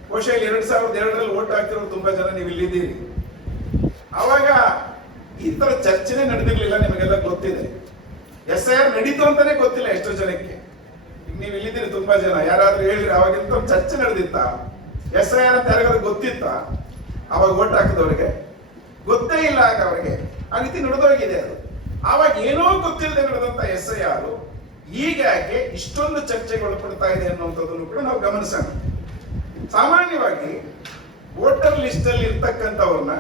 ಬಹುಶಃ 2002ರಲ್ಲಿ ವೋಟ್ ಹಾಕ್ತಿರೋರು ತುಂಬಾ ಜನ ನೀವು ಇಲ್ಲಿದ್ದೀರಿ. ಅವಾಗ ಈ ತರ ಚರ್ಚೆನೆ ನಡೆದಿರ್ಲಿಲ್ಲ, ನಿಮಗೆಲ್ಲ ಗೊತ್ತಿದೆ. SIR ನಡೀತು ಅಂತಾನೆ ಗೊತ್ತಿಲ್ಲ ಎಷ್ಟೋ ಜನಕ್ಕೆ. ಈಗ ನೀವು ಇಲ್ಲಿದ್ದೀರಿ ತುಂಬಾ ಜನ, ಯಾರಾದ್ರೂ ಹೇಳಿದ್ರೆ ಅವಾಗಿಂತ ಚರ್ಚೆ ನಡೆದಿತ್ತ? SIR ಅಂತ ಯಾರಿಗಾದ್ರೂ ಗೊತ್ತಿತ್ತ? ಅವಾಗ ವೋಟ್ ಹಾಕಿದವರಿಗೆ ಗೊತ್ತೇ ಇಲ್ಲ. ಆಗ ಅವರಿಗೆ ಆ ರೀತಿ ನಡೆದೋಗಿದೆ. ಅದು ಆವಾಗ ಏನೋ ಗೊತ್ತಿಲ್ಲದೆ ನಡೆದಂತ SIR ಈಗ ಯಾಕೆ ಇಷ್ಟೊಂದು ಚರ್ಚೆಗೆ ಒಳಪಡ್ತಾ ಇದೆ ಅನ್ನುವಂಥದ್ದನ್ನು ಕೂಡ ನಾವು ಗಮನಿಸೋಣ. ಸಾಮಾನ್ಯವಾಗಿ ವೋಟರ್ ಲಿಸ್ಟ್ ಅಲ್ಲಿ ಇರ್ತಕ್ಕಂಥವ್ರನ್ನ,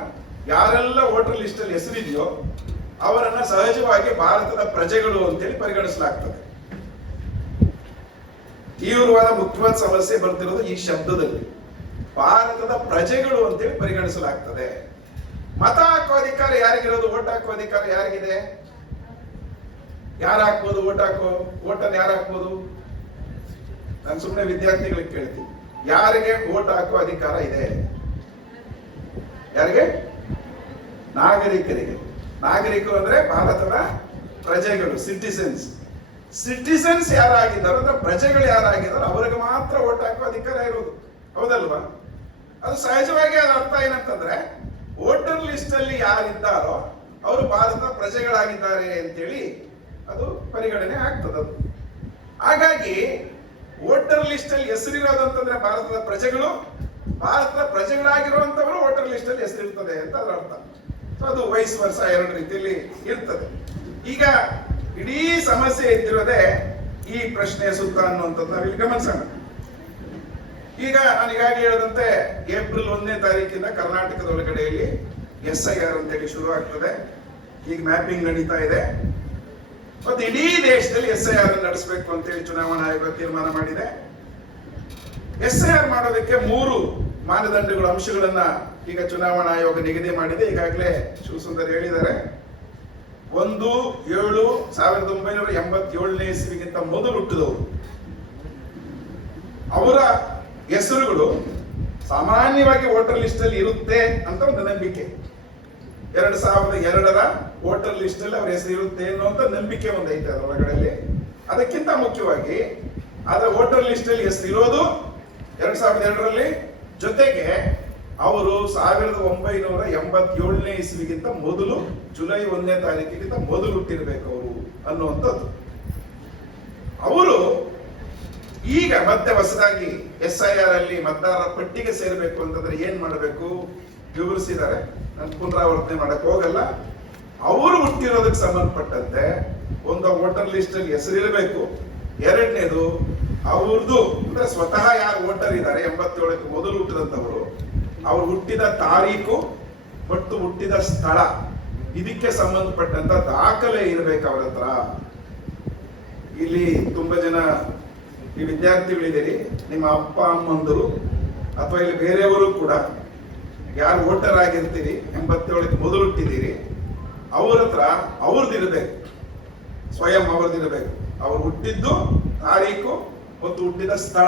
ಯಾರೆಲ್ಲ ವೋಟರ್ ಲಿಸ್ಟ್ ಅಲ್ಲಿ ಹೆಸರಿದೆಯೋ ಅವರನ್ನ ಸಹಜವಾಗಿ ಭಾರತದ ಪ್ರಜೆಗಳು ಅಂತೇಳಿ ಪರಿಗಣಿಸಲಾಗ್ತದೆ. ತೀವ್ರವಾದ ಮುಖ್ಯವಾದ ಸಮಸ್ಯೆ ಬರ್ತಿರೋದು ಈ ಶಬ್ದದಲ್ಲಿ, ಭಾರತದ ಪ್ರಜೆಗಳು ಅಂತೇಳಿ ಪರಿಗಣಿಸಲಾಗ್ತದೆ. ಮತ ಹಾಕುವ ಅಧಿಕಾರ ಯಾರಿಗಿರೋದು? ವೋಟ್ ಹಾಕುವ ಅಧಿಕಾರ ಯಾರಿಗಿದೆ? ಯಾರು ಹಾಕ್ಬೋದು ವೋಟನ್ನು ಯಾರು ಹಾಕ್ಬೋದು? ನಾನು ಸುಮ್ಮನೆ ವಿದ್ಯಾರ್ಥಿಗಳಿಗೆ ಕೇಳ್ತೀನಿ, ಯಾರಿಗೆ ವೋಟ್ ಹಾಕುವ ಅಧಿಕಾರ ಇದೆ? ಯಾರಿಗೆ? ನಾಗರಿಕರಿಗೆ. ನಾಗರಿಕರು ಅಂದ್ರೆ ಭಾರತದ ಪ್ರಜೆಗಳು, ಸಿಟಿಸನ್ಸ್ ಯಾರಾಗಿದ್ದಾರೋ ಅಂದ್ರೆ ಪ್ರಜೆಗಳು ಯಾರಾಗಿದ್ದಾರೋ ಅವರಿಗೆ ಮಾತ್ರ ವೋಟ್ ಹಾಕುವ ಅಧಿಕಾರ ಇರೋದು. ಹೌದಲ್ವಾ? ಅದು ಸಹಜವಾಗಿ ಅದರ ಅರ್ಥ ಏನಂತಂದ್ರೆ ವೋಟರ್ ಲಿಸ್ಟ್ ಅಲ್ಲಿ ಯಾರಿದ್ದಾರೋ ಅವರು ಭಾರತದ ಪ್ರಜೆಗಳಾಗಿದ್ದಾರೆ ಅಂತೇಳಿ ಅದು ಪರಿಗಣನೆ ಆಗ್ತದೆ. ಹಾಗಾಗಿ ವೋಟರ್ ಲಿಸ್ಟ್ ಅಲ್ಲಿ ಹೆಸರಿರೋದು ಅಂತಂದ್ರೆ ಭಾರತದ ಪ್ರಜೆಗಳು, ಭಾರತದ ಪ್ರಜೆಗಳಾಗಿರುವಂತವರು ವೋಟರ್ ಲಿಸ್ಟ್ ಅಲ್ಲಿ ಹೆಸರಿರ್ತದೆ ಅಂತ ಅದರ ಅರ್ಥ. ಸೊ ಅದು ವೈಸ್ ವರ್ಷ ಎರಡು ರೀತಿಯಲ್ಲಿ ಇರ್ತದೆ. ಈಗ ಇಡೀ ಸಮಸ್ಯೆ ಇದ್ದಿರೋದೇ ಈ ಪ್ರಶ್ನೆಯ ಸುತ್ತ ಅನ್ನುವಂಥದ್ದು ನಾವಿಲ್ಲಿ ಗಮನಿಸೋಣ. ಈಗ ನಾನು ಈಗಾಗಲೇ ಹೇಳಿದಂತೆ ಏಪ್ರಿಲ್ 1ನೇ ತಾರೀಕಿಂದ ಕರ್ನಾಟಕದ ಒಳಗಡೆಯಲ್ಲಿ SIR ಅಂತೇಳಿ ಶುರು ಆಗ್ತದೆ. ಈಗ ಮ್ಯಾಪಿಂಗ್ ನಡೀತಾ ಇದೆ. ಮತ್ತೆ ಇಡೀ ದೇಶದಲ್ಲಿ SIR ನಡೆಸಬೇಕು ಅಂತೇಳಿ ಚುನಾವಣಾ ಆಯೋಗ ತೀರ್ಮಾನ ಮಾಡಿದೆ. SIR ಮಾಡೋದಕ್ಕೆ 3 ಮಾನದಂಡಗಳು, ಅಂಶಗಳನ್ನ ಈಗ ಚುನಾವಣಾ ಆಯೋಗ ನಿಗದಿ ಮಾಡಿದೆ. ಈಗಾಗಲೇ ಶಿವಸುಂದರ್ ಹೇಳಿದ್ದಾರೆ. 1/7/1987 ಇಸ್ವಿಗಿಂತ ಮೊದಲು ಹುಟ್ಟಿದವರು, ಅವರ ಹೆಸರುಗಳು ಸಾಮಾನ್ಯವಾಗಿ ವೋಟರ್ ಲಿಸ್ಟ್ ಅಲ್ಲಿ ಇರುತ್ತೆ ಅಂತ ಒಂದು ನಂಬಿಕೆ. 2002ರ ವೋಟರ್ ಲಿಸ್ಟ್ ಅಲ್ಲಿ ಅವರ ಹೆಸರು ಇರುತ್ತೆ ಅನ್ನುವಂತ ನಂಬಿಕೆ ಒಂದೈತೆ ಅದರೊಳಗಡೆ. ಅದಕ್ಕಿಂತ ಮುಖ್ಯವಾಗಿ ಅದರ ವೋಟರ್ ಲಿಸ್ಟ್ ಅಲ್ಲಿ ಹೆಸರು ಇರೋದು 2002ರಲ್ಲಿ, ಜೊತೆಗೆ ಅವರು 1987ನೇ ಇಸ್ವಿಗಿಂತ ಮೊದಲು ಜುಲೈ 1ನೇ ತಾರೀಕಿಗಿಂತ ಮೊದಲು ಹುಟ್ಟಿರ್ಬೇಕು ಅವರು ಅನ್ನುವಂಥದ್ದು. ಅವರು ಈಗ ಮತ್ತೆ ಹೊಸದಾಗಿ SIR ಅಲ್ಲಿ ಮತದಾರರ ಪಟ್ಟಿಗೆ ಸೇರಬೇಕು ಅಂತಂದ್ರೆ ಏನ್ ಮಾಡಬೇಕು ವಿವರಿಸಿದ್ದಾರೆ. ನಾನು ಪುನರಾವರ್ತನೆ ಮಾಡಕ್ ಹೋಗಲ್ಲ. ಅವರು ಹುಟ್ಟಿರೋದಕ್ಕೆ ಸಂಬಂಧಪಟ್ಟಂತೆ ಒಂದು ವೋಟರ್ ಲಿಸ್ಟ್ ಅಲ್ಲಿ ಹೆಸರಿರಬೇಕು. ಎರಡನೇದು ಅವ್ರದ್ದು ಅಂದ್ರೆ ಸ್ವತಃ ಯಾರು ವೋಟರ್ ಇದ್ದಾರೆ 87ಕ್ಕೆ ಮೊದಲು ಹುಟ್ಟಿದಂತವರು, ಅವ್ರು ಹುಟ್ಟಿದ ತಾರೀಕು ಮತ್ತು ಹುಟ್ಟಿದ ಸ್ಥಳ ಇದಕ್ಕೆ ಸಂಬಂಧಪಟ್ಟಂತ ದಾಖಲೆ ಇರಬೇಕು ಅವ್ರ ಹತ್ರ. ಇಲ್ಲಿ ತುಂಬಾ ಜನ ಈ ವಿದ್ಯಾರ್ಥಿಗಳಿದ್ದೀರಿ, ನಿಮ್ಮ ಅಪ್ಪ ಅಮ್ಮಂದರು ಅಥವಾ ಇಲ್ಲಿ ಬೇರೆಯವರು ಕೂಡ ಯಾರು ವೋಟರ್ ಆಗಿರ್ತೀರಿ 87ಕ್ಕೆ ಮೊದಲು ಹುಟ್ಟಿದ್ದೀರಿ, ಅವ್ರ ಹತ್ರ ಅವ್ರದ್ದಿರ್ಬೇಕು, ಸ್ವಯಂ ಅವ್ರದ್ದಿರ್ಬೇಕು. ಅವ್ರು ಹುಟ್ಟಿದ್ದು ತಾರೀಕು ಮತ್ತು ಹುಟ್ಟಿದ ಸ್ಥಳ.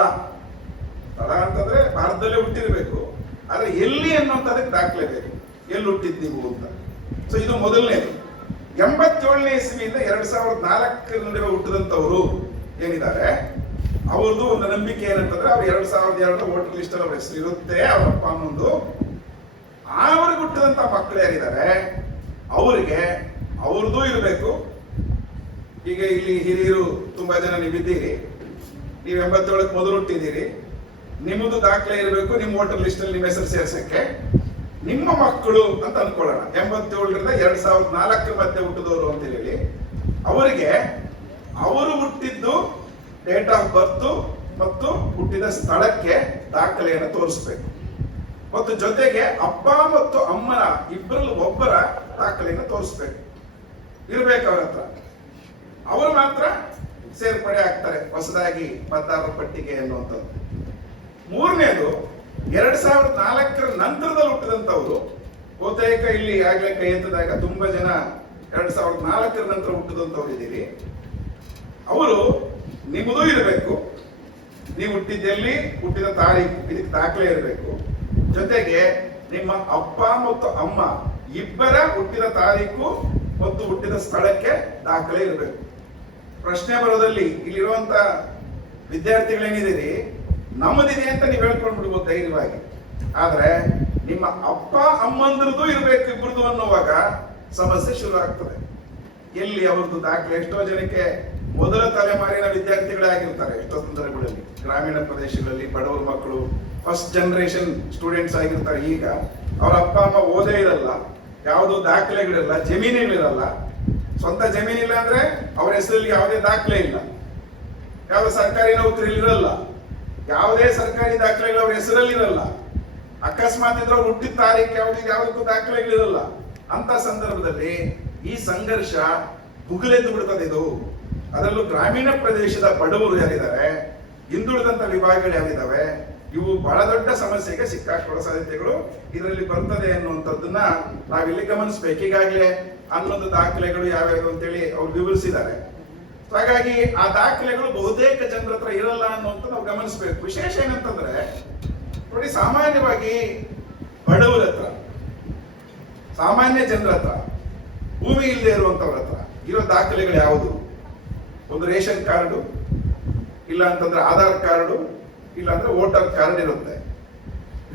ಸ್ಥಳ ಅಂತಂದ್ರೆ ಭಾರತದಲ್ಲೇ ಹುಟ್ಟಿರ್ಬೇಕು, ಆದ್ರೆ ಎಲ್ಲಿ ಅನ್ನೋಂಥದಕ್ಕೆ ದಾಖಲೆ ಬೇಕು, ಎಲ್ಲಿ ಹುಟ್ಟಿದ್ ನೀವು ಅಂತ. ಸೊ ಇದು ಮೊದಲನೇದು. 87ನೇ ಇಸ್ವಿಯಿಂದ 2004 ನಡುವೆ ಹುಟ್ಟಿದಂತವರು ಏನಿದ್ದಾರೆ ಅವ್ರದ್ದು ಒಂದು ನಂಬಿಕೆ ಏನಂತಂದ್ರೆ ಅವ್ರು 2002 ವೋಟರ್ ಲಿಸ್ಟ್ ಅಲ್ಲಿ ಅವ್ರ ಹೆಸರು ಇರುತ್ತೆ, ಅವ್ರ ಅಪ್ಪ ಅಮ್ಮಂದು. ಅವ್ರಿಗೆ ಹುಟ್ಟಿದಂತ ಮಕ್ಕಳು ಯಾರಿದ್ದಾರೆ ಅವರಿಗೆ ಅವ್ರದ್ದು ಇರಬೇಕು. ಈಗ ಇಲ್ಲಿ ಹಿರಿಯರು ತುಂಬಾ ಜನ ನೀವಿದ್ದೀರಿ, ನೀವು 87ಕ್ಕೆ ಮೊದಲು ಹುಟ್ಟಿದ್ದೀರಿ, ನಿಮ್ಮದು ದಾಖಲೆ ಇರಬೇಕು ನಿಮ್ಮ ವೋಟರ್ ಲಿಸ್ಟ್ ಅಲ್ಲಿ ನಿಮ್ಮ ಹೆಸರು ಸೇರ್ಸಕ್ಕೆ. ನಿಮ್ಮ ಮಕ್ಕಳು ಅಂತ ಅನ್ಕೊಳ್ಳೋಣ 87ರಿಂದ 2004 ಮಧ್ಯೆ ಹುಟ್ಟಿದವರು ಅಂತ ಹೇಳಿ, ಅವರಿಗೆ ಅವರು ಹುಟ್ಟಿದ್ದು ಡೇಟ್ ಆಫ್ ಬರ್ತ್ ಮತ್ತು ಹುಟ್ಟಿದ ಸ್ಥಳಕ್ಕೆ ದಾಖಲೆಯನ್ನು ತೋರಿಸ್ಬೇಕು. ಮತ್ತು ಜೊತೆಗೆ ಅಪ್ಪ ಮತ್ತು ಅಮ್ಮನ ಇಬ್ಬರಲ್ಲಿ ಒಬ್ಬರ ದಾಖಲೆಯನ್ನು ತೋರಿಸ್ಬೇಕು, ಇರ್ಬೇಕು ಅವ್ರ ಹತ್ರ. ಅವರು ಮಾತ್ರ ಸೇರ್ಪಡೆ ಆಗ್ತಾರೆ ಹೊಸದಾಗಿ ಮತದಾರರ ಪಟ್ಟಿಗೆ ಅನ್ನುವಂಥದ್ದು. ಮೂರನೇದು 2004 ನಂತರದಲ್ಲಿ ಹುಟ್ಟಿದಂತವ್ರು, ಬಹುತೇಕ ಇಲ್ಲಿ ಆಗ್ಲೇ ಕೈ ಎತ್ತದಾಗ ತುಂಬಾ ಜನ 2004 ನಂತರ ಹುಟ್ಟಿದಂತವ್ರು ಇದ್ದೀರಿ. ಅವರು ನಿಮ್ಮದು ಇರಬೇಕು, ನೀವು ಹುಟ್ಟಿದ್ದಲ್ಲಿ ಹುಟ್ಟಿದ ತಾರೀಕು ಇದಕ್ಕೆ ದಾಖಲೆ ಇರಬೇಕು. ಜೊತೆಗೆ ನಿಮ್ಮ ಅಪ್ಪ ಮತ್ತು ಅಮ್ಮ ಇಬ್ಬರ ಹುಟ್ಟಿದ ತಾರೀಕು ಮತ್ತು ಹುಟ್ಟಿದ ಸ್ಥಳಕ್ಕೆ ದಾಖಲೆ ಇರಬೇಕು. ಪ್ರಶ್ನೆ ಬರೋದಲ್ಲಿ ಇಲ್ಲಿರುವಂತ ವಿದ್ಯಾರ್ಥಿಗಳೇನಿದ್ದೀರಿ, ನಮ್ಮದಿದೆ ಅಂತ ನೀವು ಹೇಳ್ಕೊಂಡು ಬಿಡ್ಬೋದು ಧೈರ್ಯವಾಗಿ. ಆದ್ರೆ ನಿಮ್ಮ ಅಪ್ಪ ಅಮ್ಮಂದ್ರದ್ದು ಇರಬೇಕು ಇಬ್ಬರದು ಅನ್ನುವಾಗ ಸಮಸ್ಯೆ ಶುರು ಆಗ್ತದೆ. ಎಲ್ಲಿ ಅವ್ರದ್ದು ದಾಖಲೆ? ಎಷ್ಟೋ ಜನಕ್ಕೆ ಮೊದಲ ತಲೆಮಾರಿನ ವಿದ್ಯಾರ್ಥಿಗಳೇ ಆಗಿರ್ತಾರೆ. ಎಷ್ಟೋ ಸಂದರ್ಭಗಳಲ್ಲಿ ಗ್ರಾಮೀಣ ಪ್ರದೇಶಗಳಲ್ಲಿ ಬಡವರ ಮಕ್ಕಳು ಫಸ್ಟ್ ಜನರೇಷನ್ ಸ್ಟೂಡೆಂಟ್ಸ್ ಆಗಿರ್ತಾರೆ. ಈಗ ಅವ್ರ ಅಪ್ಪ ಅಮ್ಮ ಓದೇ ಇರಲ್ಲ, ಯಾವುದು ದಾಖಲೆಗಳಿರಲ್ಲ, ಜಮೀನುಗಳಿರಲ್ಲ. ಸ್ವಂತ ಜಮೀನಿಲ್ಲ ಅಂದ್ರೆ ಅವ್ರ ಹೆಸರಲ್ಲಿ ಯಾವುದೇ ದಾಖಲೆ ಇಲ್ಲ, ಯಾವ ಸರ್ಕಾರಿ ನೌಕರಿ ಇರಲ್ಲ, ಯಾವುದೇ ಸರ್ಕಾರಿ ದಾಖಲೆಗಳು ಅವ್ರ ಹೆಸರಲ್ಲಿ ಇರಲ್ಲ. ಅಕಸ್ಮಾತ್ ಇದ್ರೆ ಅವ್ರು ಹುಟ್ಟಿದ ತಾರೀಕು ಯಾವುದಕ್ಕೂ ದಾಖಲೆಗಳಿರಲ್ಲ. ಅಂತ ಸಂದರ್ಭದಲ್ಲಿ ಈ ಸಂಘರ್ಷ ಭುಗಿಲೆದ್ದು ಬಿಡ್ತದೆ ಇದು. ಅದರಲ್ಲೂ ಗ್ರಾಮೀಣ ಪ್ರದೇಶದ ಬಡವರು ಯಾರಿದ್ದಾರೆ, ಹಿಂದುಳಿದಂತ ವಿಭಾಗಗಳು ಯಾವಿದಾವೆ, ಇವು ಬಹಳ ದೊಡ್ಡ ಸಮಸ್ಯೆಗೆ ಸಿಕ್ಕಾಕೊಳ್ಳೋ ಸಾಧ್ಯತೆಗಳು ಇದರಲ್ಲಿ ಬರ್ತದೆ ಅನ್ನುವಂಥದ್ದನ್ನ ನಾವಿಲ್ಲಿ ಗಮನಿಸ್ಬೇಕು. ಈಗಾಗಲೇ 11 ದಾಖಲೆಗಳು ಯಾವ್ಯಾವು ಅಂತೇಳಿ ಅವ್ರು ವಿವರಿಸಿದ್ದಾರೆ. ಹಾಗಾಗಿ ಆ ದಾಖಲೆಗಳು ಬಹುತೇಕ ಜನರ ಹತ್ರ ಇರಲ್ಲ ಅನ್ನುವಂಥ ನಾವು ಗಮನಿಸ್ಬೇಕು. ವಿಶೇಷ ಏನಂತಂದ್ರೆ ನೋಡಿ, ಸಾಮಾನ್ಯವಾಗಿ ಬಡವರ ಹತ್ರ, ಸಾಮಾನ್ಯ ಜನರ ಹತ್ರ, ಭೂಮಿ ಇಲ್ಲದೆ ಇರುವಂತವ್ರ ಹತ್ರ ಇರೋ ದಾಖಲೆಗಳು ಯಾವುದು? ಒಂದು ರೇಷನ್ ಕಾರ್ಡು, ಇಲ್ಲ ಅಂತಂದ್ರೆ ಆಧಾರ್ ಕಾರ್ಡು, ಇಲ್ಲ ಅಂದ್ರೆ ವೋಟರ್ ಕಾರ್ಡ್ ಇರುತ್ತೆ.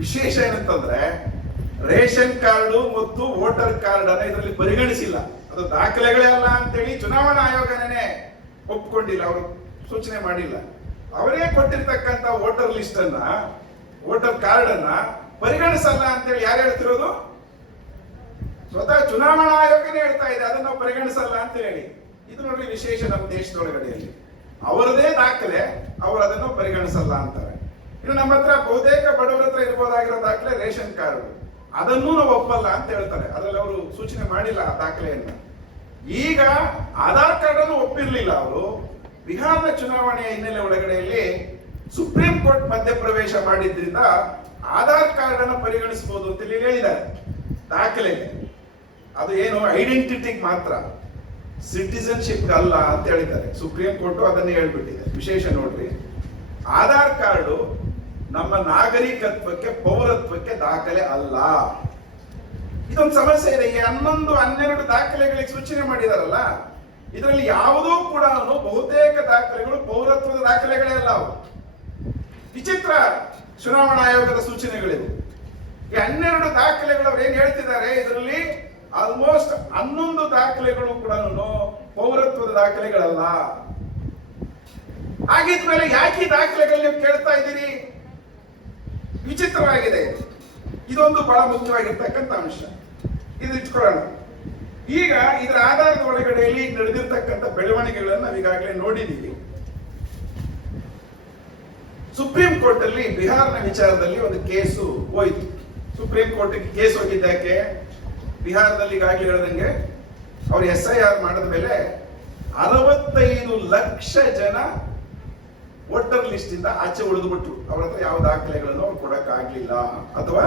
ವಿಶೇಷ ಏನಂತಂದ್ರೆ ರೇಷನ್ ಕಾರ್ಡು ಮತ್ತು ವೋಟರ್ ಕಾರ್ಡ್ ಅನ್ನ ಇದರಲ್ಲಿ ಪರಿಗಣಿಸಿಲ್ಲ. ಅದು ದಾಖಲೆಗಳೇ ಅಲ್ಲ ಅಂತೇಳಿ ಚುನಾವಣಾ ಆಯೋಗನೇ ಒಪ್ಕೊಂಡಿಲ್ಲ, ಅವರು ಸೂಚನೆ ಮಾಡಿಲ್ಲ. ಅವರೇ ಕೊಟ್ಟಿರ್ತಕ್ಕಂಥ ವೋಟರ್ ಲಿಸ್ಟ್ ಅನ್ನ, ವೋಟರ್ ಕಾರ್ಡ್ ಅನ್ನ ಪರಿಗಣಿಸಲ್ಲ ಅಂತೇಳಿ ಯಾರು ಹೇಳ್ತಿರೋದು? ಸ್ವತಃ ಚುನಾವಣಾ ಆಯೋಗನೇ ಹೇಳ್ತಾ ಇದೆ ಅದನ್ನ ನಾವು ಪರಿಗಣಿಸಲ್ಲ ಅಂತ ಹೇಳಿ. ಇದು ನೋಡಿ ವಿಶೇಷ ನಮ್ಮ ದೇಶದೊಳಗಡೆಯಲ್ಲಿ ಅವರದೇ ದಾಖಲೆ, ಅವರು ಅದನ್ನು ಪರಿಗಣಿಸಲ್ಲ ಅಂತಾರೆ. ಇನ್ನು ನಮ್ಮ ಹತ್ರ ಬಹುತೇಕ ಬಡವರ ಹತ್ರ ಇರಬಹುದಾಗಿರೋ ದಾಖಲೆ ರೇಷನ್ ಕಾರ್ಡ್, ಅದನ್ನೂ ನಾವು ಒಪ್ಪಲ್ಲ ಅಂತ ಹೇಳ್ತಾರೆ. ಅದರಲ್ಲಿ ಅವರು ಸೂಚನೆ ಮಾಡಿಲ್ಲ ಆ ದಾಖಲೆಯನ್ನ. ಈಗ ಆಧಾರ್ ಕಾರ್ಡ್ ಅನ್ನು ಒಪ್ಪಿರ್ಲಿಲ್ಲ ಅವರು. ಬಿಹಾರದ ಚುನಾವಣೆಯ ಹಿನ್ನೆಲೆ ಒಳಗಡೆಯಲ್ಲಿ ಸುಪ್ರೀಂ ಕೋರ್ಟ್ ಮಧ್ಯಪ್ರವೇಶ ಮಾಡಿದ್ರಿಂದ ಆಧಾರ್ ಕಾರ್ಡ್ ಅನ್ನು ಪರಿಗಣಿಸಬಹುದು ಅಂತ ಹೇಳಿದ್ದಾರೆ ದಾಖಲೆಗೆ. ಅದು ಏನು ಐಡೆಂಟಿಟಿಗೆ ಮಾತ್ರ, ಸಿಟಿಸನ್ಶಿಪ್ ಅಲ್ಲ ಅಂತ ಹೇಳಿದ್ದಾರೆ. ಸುಪ್ರೀಂ ಕೋರ್ಟ್ ಅದನ್ನೇ ಹೇಳ್ಬಿಟ್ಟಿದೆ. ವಿಶೇಷ ನೋಡ್ರಿ, ಆಧಾರ್ ಕಾರ್ಡು ನಮ್ಮ ನಾಗರಿಕತ್ವಕ್ಕೆ, ಪೌರತ್ವಕ್ಕೆ ದಾಖಲೆ ಅಲ್ಲ. ಇದೊಂದು ಸಮಸ್ಯೆ ಇದೆ. ಈ 11, 12 ದಾಖಲೆಗಳಿಗೆ ಸೂಚನೆ ಮಾಡಿದಾರಲ್ಲ, ಇದರಲ್ಲಿ ಯಾವುದೂ ಕೂಡ ಬಹುತೇಕ ದಾಖಲೆಗಳು ಪೌರತ್ವದ ದಾಖಲೆಗಳೇ ಅಲ್ಲ ಅವು. ವಿಚಿತ್ರ ಚುನಾವಣಾ ಆಯೋಗದ ಸೂಚನೆಗಳಿವೆ. ಈ 12 ದಾಖಲೆಗಳು ಅವ್ರು ಏನ್ ಹೇಳ್ತಿದ್ದಾರೆ, ಇದರಲ್ಲಿ ಆಲ್ಮೋಸ್ಟ್ 11 ದಾಖಲೆಗಳು ಕೂಡ ಪೌರತ್ವದ ದಾಖಲೆಗಳಲ್ಲ. ಹಾಗಿದ್ಮೇಲೆ ಯಾಕೆ ಈ ದಾಖಲೆಗಳು ನೀವು ಕೇಳ್ತಾ ಇದ್ದೀರಿ? ವಿಚಿತ್ರವಾಗಿದೆ. ಇದೊಂದು ಬಹಳ ಮುಖ್ಯವಾಗಿರ್ತಕ್ಕಂಥ ಅಂಶ. ಇದು ಇಟ್ಕೊಳ್ಳೋಣ. ಈಗ ಇದರ ಆಧಾರದ ಒಳಗಡೆಯಲ್ಲಿ ನಡೆದಿರ್ತಕ್ಕಂಥ ಬೆಳವಣಿಗೆಗಳನ್ನು ನಾವು ಈಗಾಗಲೇ ನೋಡಿದ್ದೀವಿ. ಸುಪ್ರೀಂ ಕೋರ್ಟ್ ಅಲ್ಲಿ ಬಿಹಾರ್ನ ವಿಚಾರದಲ್ಲಿ ಒಂದು ಕೇಸು ಹೋಯಿತು. ಸುಪ್ರೀಂ ಕೋರ್ಟ್ ಕೇಸ್ ಹೋಗಿದ್ದಕ್ಕೆ ಬಿಹಾರದಲ್ಲಿ ಈಗಾಗಲೇ ಹೇಳದಂಗೆ ಅವ್ರು SIR ಮಾಡಿದ ಮೇಲೆ 65 ಲಕ್ಷ ಜನ ವೋಟರ್ ಲಿಸ್ಟ್ ಇಂದ ಆಚೆ ಉಳಿದುಬಿಟ್ರು. ಅವ್ರ ಹತ್ರ ಯಾವ ದಾಖಲೆಗಳನ್ನು ಅವ್ರು ಕೊಡಕ್ ಆಗ್ಲಿಲ್ಲ, ಅಥವಾ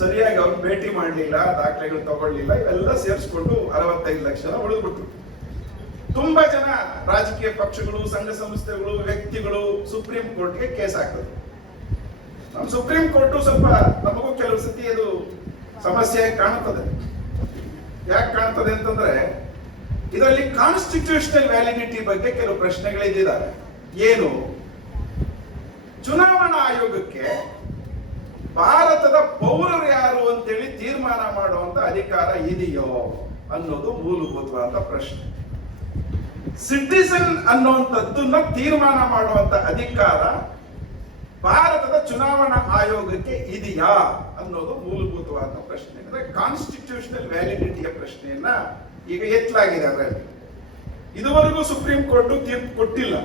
ಸರಿಯಾಗಿ ಅವ್ರು ಭೇಟಿ ಮಾಡಲಿಲ್ಲ, ದಾಖಲೆಗಳು ತಗೊಳ್ಳಿಲ್ಲ, ಇವೆಲ್ಲ ಸೇರಿಸ್ಕೊಂಡು 65 ಲಕ್ಷ ಜನ ಉಳಿದುಬಿಟ್ರು. ತುಂಬಾ ಜನ ರಾಜಕೀಯ ಪಕ್ಷಗಳು, ಸಂಘ ಸಂಸ್ಥೆಗಳು, ವ್ಯಕ್ತಿಗಳು ಸುಪ್ರೀಂ ಕೋರ್ಟ್ಗೆ ಕೇಸ್ ಹಾಕಿದ್ರು. ನಮ್ಮ ಸುಪ್ರೀಂ ಕೋರ್ಟ್ ಸ್ವಲ್ಪ ನಮಗೂ ಕೆಲವು ಸತಿ ಅದು ಸಮಸ್ಯೆ ಕಾಣುತ್ತದೆ. ಯಾಕೆ ಕಾಣ್ತದೆ ಅಂತಂದ್ರೆ, ಇದರಲ್ಲಿ ಕಾನ್ಸ್ಟಿಟ್ಯೂಷನಲ್ ವ್ಯಾಲಿಡಿಟಿ ಬಗ್ಗೆ ಕೆಲವು ಪ್ರಶ್ನೆಗಳಿದ್ದಾವೆ. ಏನು? ಚುನಾವಣಾ ಆಯೋಗಕ್ಕೆ ಭಾರತದ ಪೌರರು ಯಾರು ಅಂತೇಳಿ ತೀರ್ಮಾನ ಮಾಡುವಂತ ಅಧಿಕಾರ ಇದೆಯೋ ಅನ್ನೋದು ಮೂಲಭೂತವಾದ ಪ್ರಶ್ನೆ. ಸಿಟಿಸನ್ ಅನ್ನುವಂಥದ್ದನ್ನ ತೀರ್ಮಾನ ಮಾಡುವಂತ ಅಧಿಕಾರ ಭಾರತದ ಚುನಾವಣಾ ಆಯೋಗಕ್ಕೆ ಇದೆಯಾ ಅನ್ನೋದು ಮೂಲಭೂತವಾದ ಪ್ರಶ್ನೆ. ಅಂದ್ರೆ ಕಾನ್ಸ್ಟಿಟ್ಯೂಷನಲ್ ವ್ಯಾಲಿಡಿಟಿಯ ಪ್ರಶ್ನೆಯನ್ನ ಈಗ ಎತ್ತಲಾಗಿದೆ. ಅದರಲ್ಲಿ ಇದುವರೆಗೂ ಸುಪ್ರೀಂ ಕೋರ್ಟ್ ತೀರ್ಪು ಕೊಟ್ಟಿಲ್ಲ.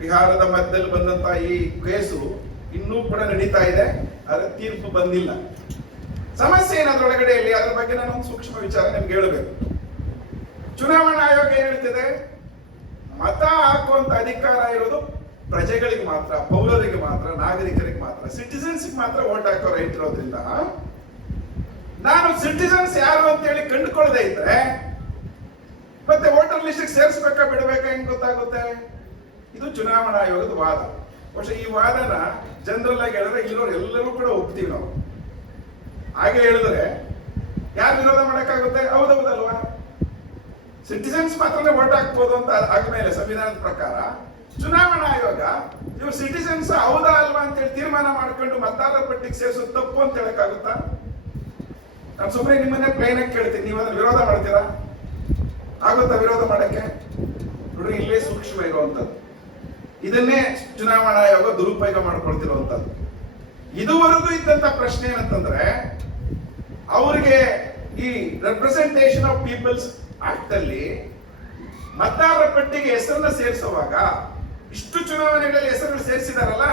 ಬಿಹಾರದ ಮಧ್ಯದಲ್ಲಿ ಬಂದಂತ ಈ ಕೇಸು ಇನ್ನೂ ಕೂಡ ನಡೀತಾ ಇದೆ, ಅದರ ತೀರ್ಪು ಬಂದಿಲ್ಲ. ಸಮಸ್ಯೆ ಏನಾದ್ರೊಳಗಡೆಯಲ್ಲಿ ಅದ್ರ ಬಗ್ಗೆ ನಾನು ಒಂದು ಸೂಕ್ಷ್ಮ ವಿಚಾರ ನಿಮ್ಗೆ ಹೇಳಬೇಕು. ಚುನಾವಣಾ ಆಯೋಗ ಏನ್ ಹೇಳ್ತಿದೆ, ಮತ ಹಾಕುವಂತ ಅಧಿಕಾರ ಇರೋದು ಪ್ರಜೆಗಳಿಗೆ ಮಾತ್ರ, ಪೌರರಿಗೆ ಮಾತ್ರ, ನಾಗರಿಕರಿಗೆ ಮಾತ್ರ, ಸಿಟಿಸನ್ಸ್ ಮಾತ್ರ ವೋಟ್ ಹಾಕೋ ರೈಟ್ ಇರೋದ್ರಿಂದ ನಾನು ಸಿಟಿಸನ್ಸ್ ಯಾರು ಅಂತ ಹೇಳಿ ಕಂಡುಕೊಳ್ಳದೆ ಇದ್ರೆ ಮತ್ತೆ ವೋಟರ್ ಲಿಸ್ಟ್ ಸೇರಿಸಬೇಕಾ ಬಿಡಬೇಕಾ ಹೆಂಗ್ ಗೊತ್ತಾಗುತ್ತೆ? ಇದು ಚುನಾವಣಾ ಆಯೋಗದ ವಾದ. ಬಹುಶಃ ಈ ವಾದನ ಜನರಲ್ ಆಗಿ ಹೇಳಿದ್ರೆ ಇರೋರು ಎಲ್ಲರೂ ಕೂಡ ಒಪ್ತೀವಿ ನಾವು. ಹಾಗೆ ಹೇಳಿದ್ರೆ ಯಾರು ವಿರೋಧ ಮಾಡಕ್ಕಾಗುತ್ತೆ? ಹೌದೌದಲ್ವಾ? ಸಿಟಿಸನ್ಸ್ ಮಾತ್ರ ವೋಟ್ ಹಾಕ್ಬೋದು ಅಂತ ಆದ್ಮೇಲೆ ಸಂವಿಧಾನದ ಪ್ರಕಾರ ಚುನಾವಣಾ ಆಯೋಗ ಇವ್ರು ಸಿಟಿಸನ್ಸ್ ಹೌದಾ ಅಲ್ವಾ ಅಂತ ಹೇಳಿ ತೀರ್ಮಾನ ಮಾಡ್ಕೊಂಡು ಮತದಾರರ ಪಟ್ಟಿಗೆ ಸೇರಿಸೋದು ತಪ್ಪು ಅಂತ ಹೇಳಕ್ಕಾಗುತ್ತಾ? ನಾನು ಸುಮ್ಮನೆ ನಿಮ್ಮನ್ನೇ ಪ್ಲೇನ್ ಆಗಿ ಕೇಳ್ತೀನಿ, ನೀವು ಅದನ್ನ ವಿರೋಧ ಮಾಡ್ತೀರಾ? ಆಗುತ್ತಾ ವಿರೋಧ ಮಾಡಕ್ಕೆ? ನೋಡ್ರಿ, ಇಲ್ಲೇ ಸೂಕ್ಷ್ಮ ಇರುವಂತದ್ದು. ಇದನ್ನೇ ಚುನಾವಣಾ ಆಯೋಗ ದುರುಪಯೋಗ ಮಾಡ್ಕೊಳ್ತಿರುವಂತದ್ದು. ಇದುವರೆಗೂ ಇದ್ದಂತ ಪ್ರಶ್ನೆ ಏನಂತಂದ್ರೆ, ಅವರಿಗೆ ಈ ರೆಪ್ರೆಸೆಂಟೇಷನ್ ಆಫ್ ಪೀಪಲ್ಸ್ ಆಕ್ಟ್ ಅಲ್ಲಿ ಮತದಾರರ ಪಟ್ಟಿಗೆ ಹೆಸರನ್ನ ಸೇರಿಸುವಾಗ ಇಷ್ಟು ಚುನಾವಣೆಗಳಲ್ಲಿ ಹೆಸರುಗಳು ಸೇರಿಸಿದಾರಲ್ಲ,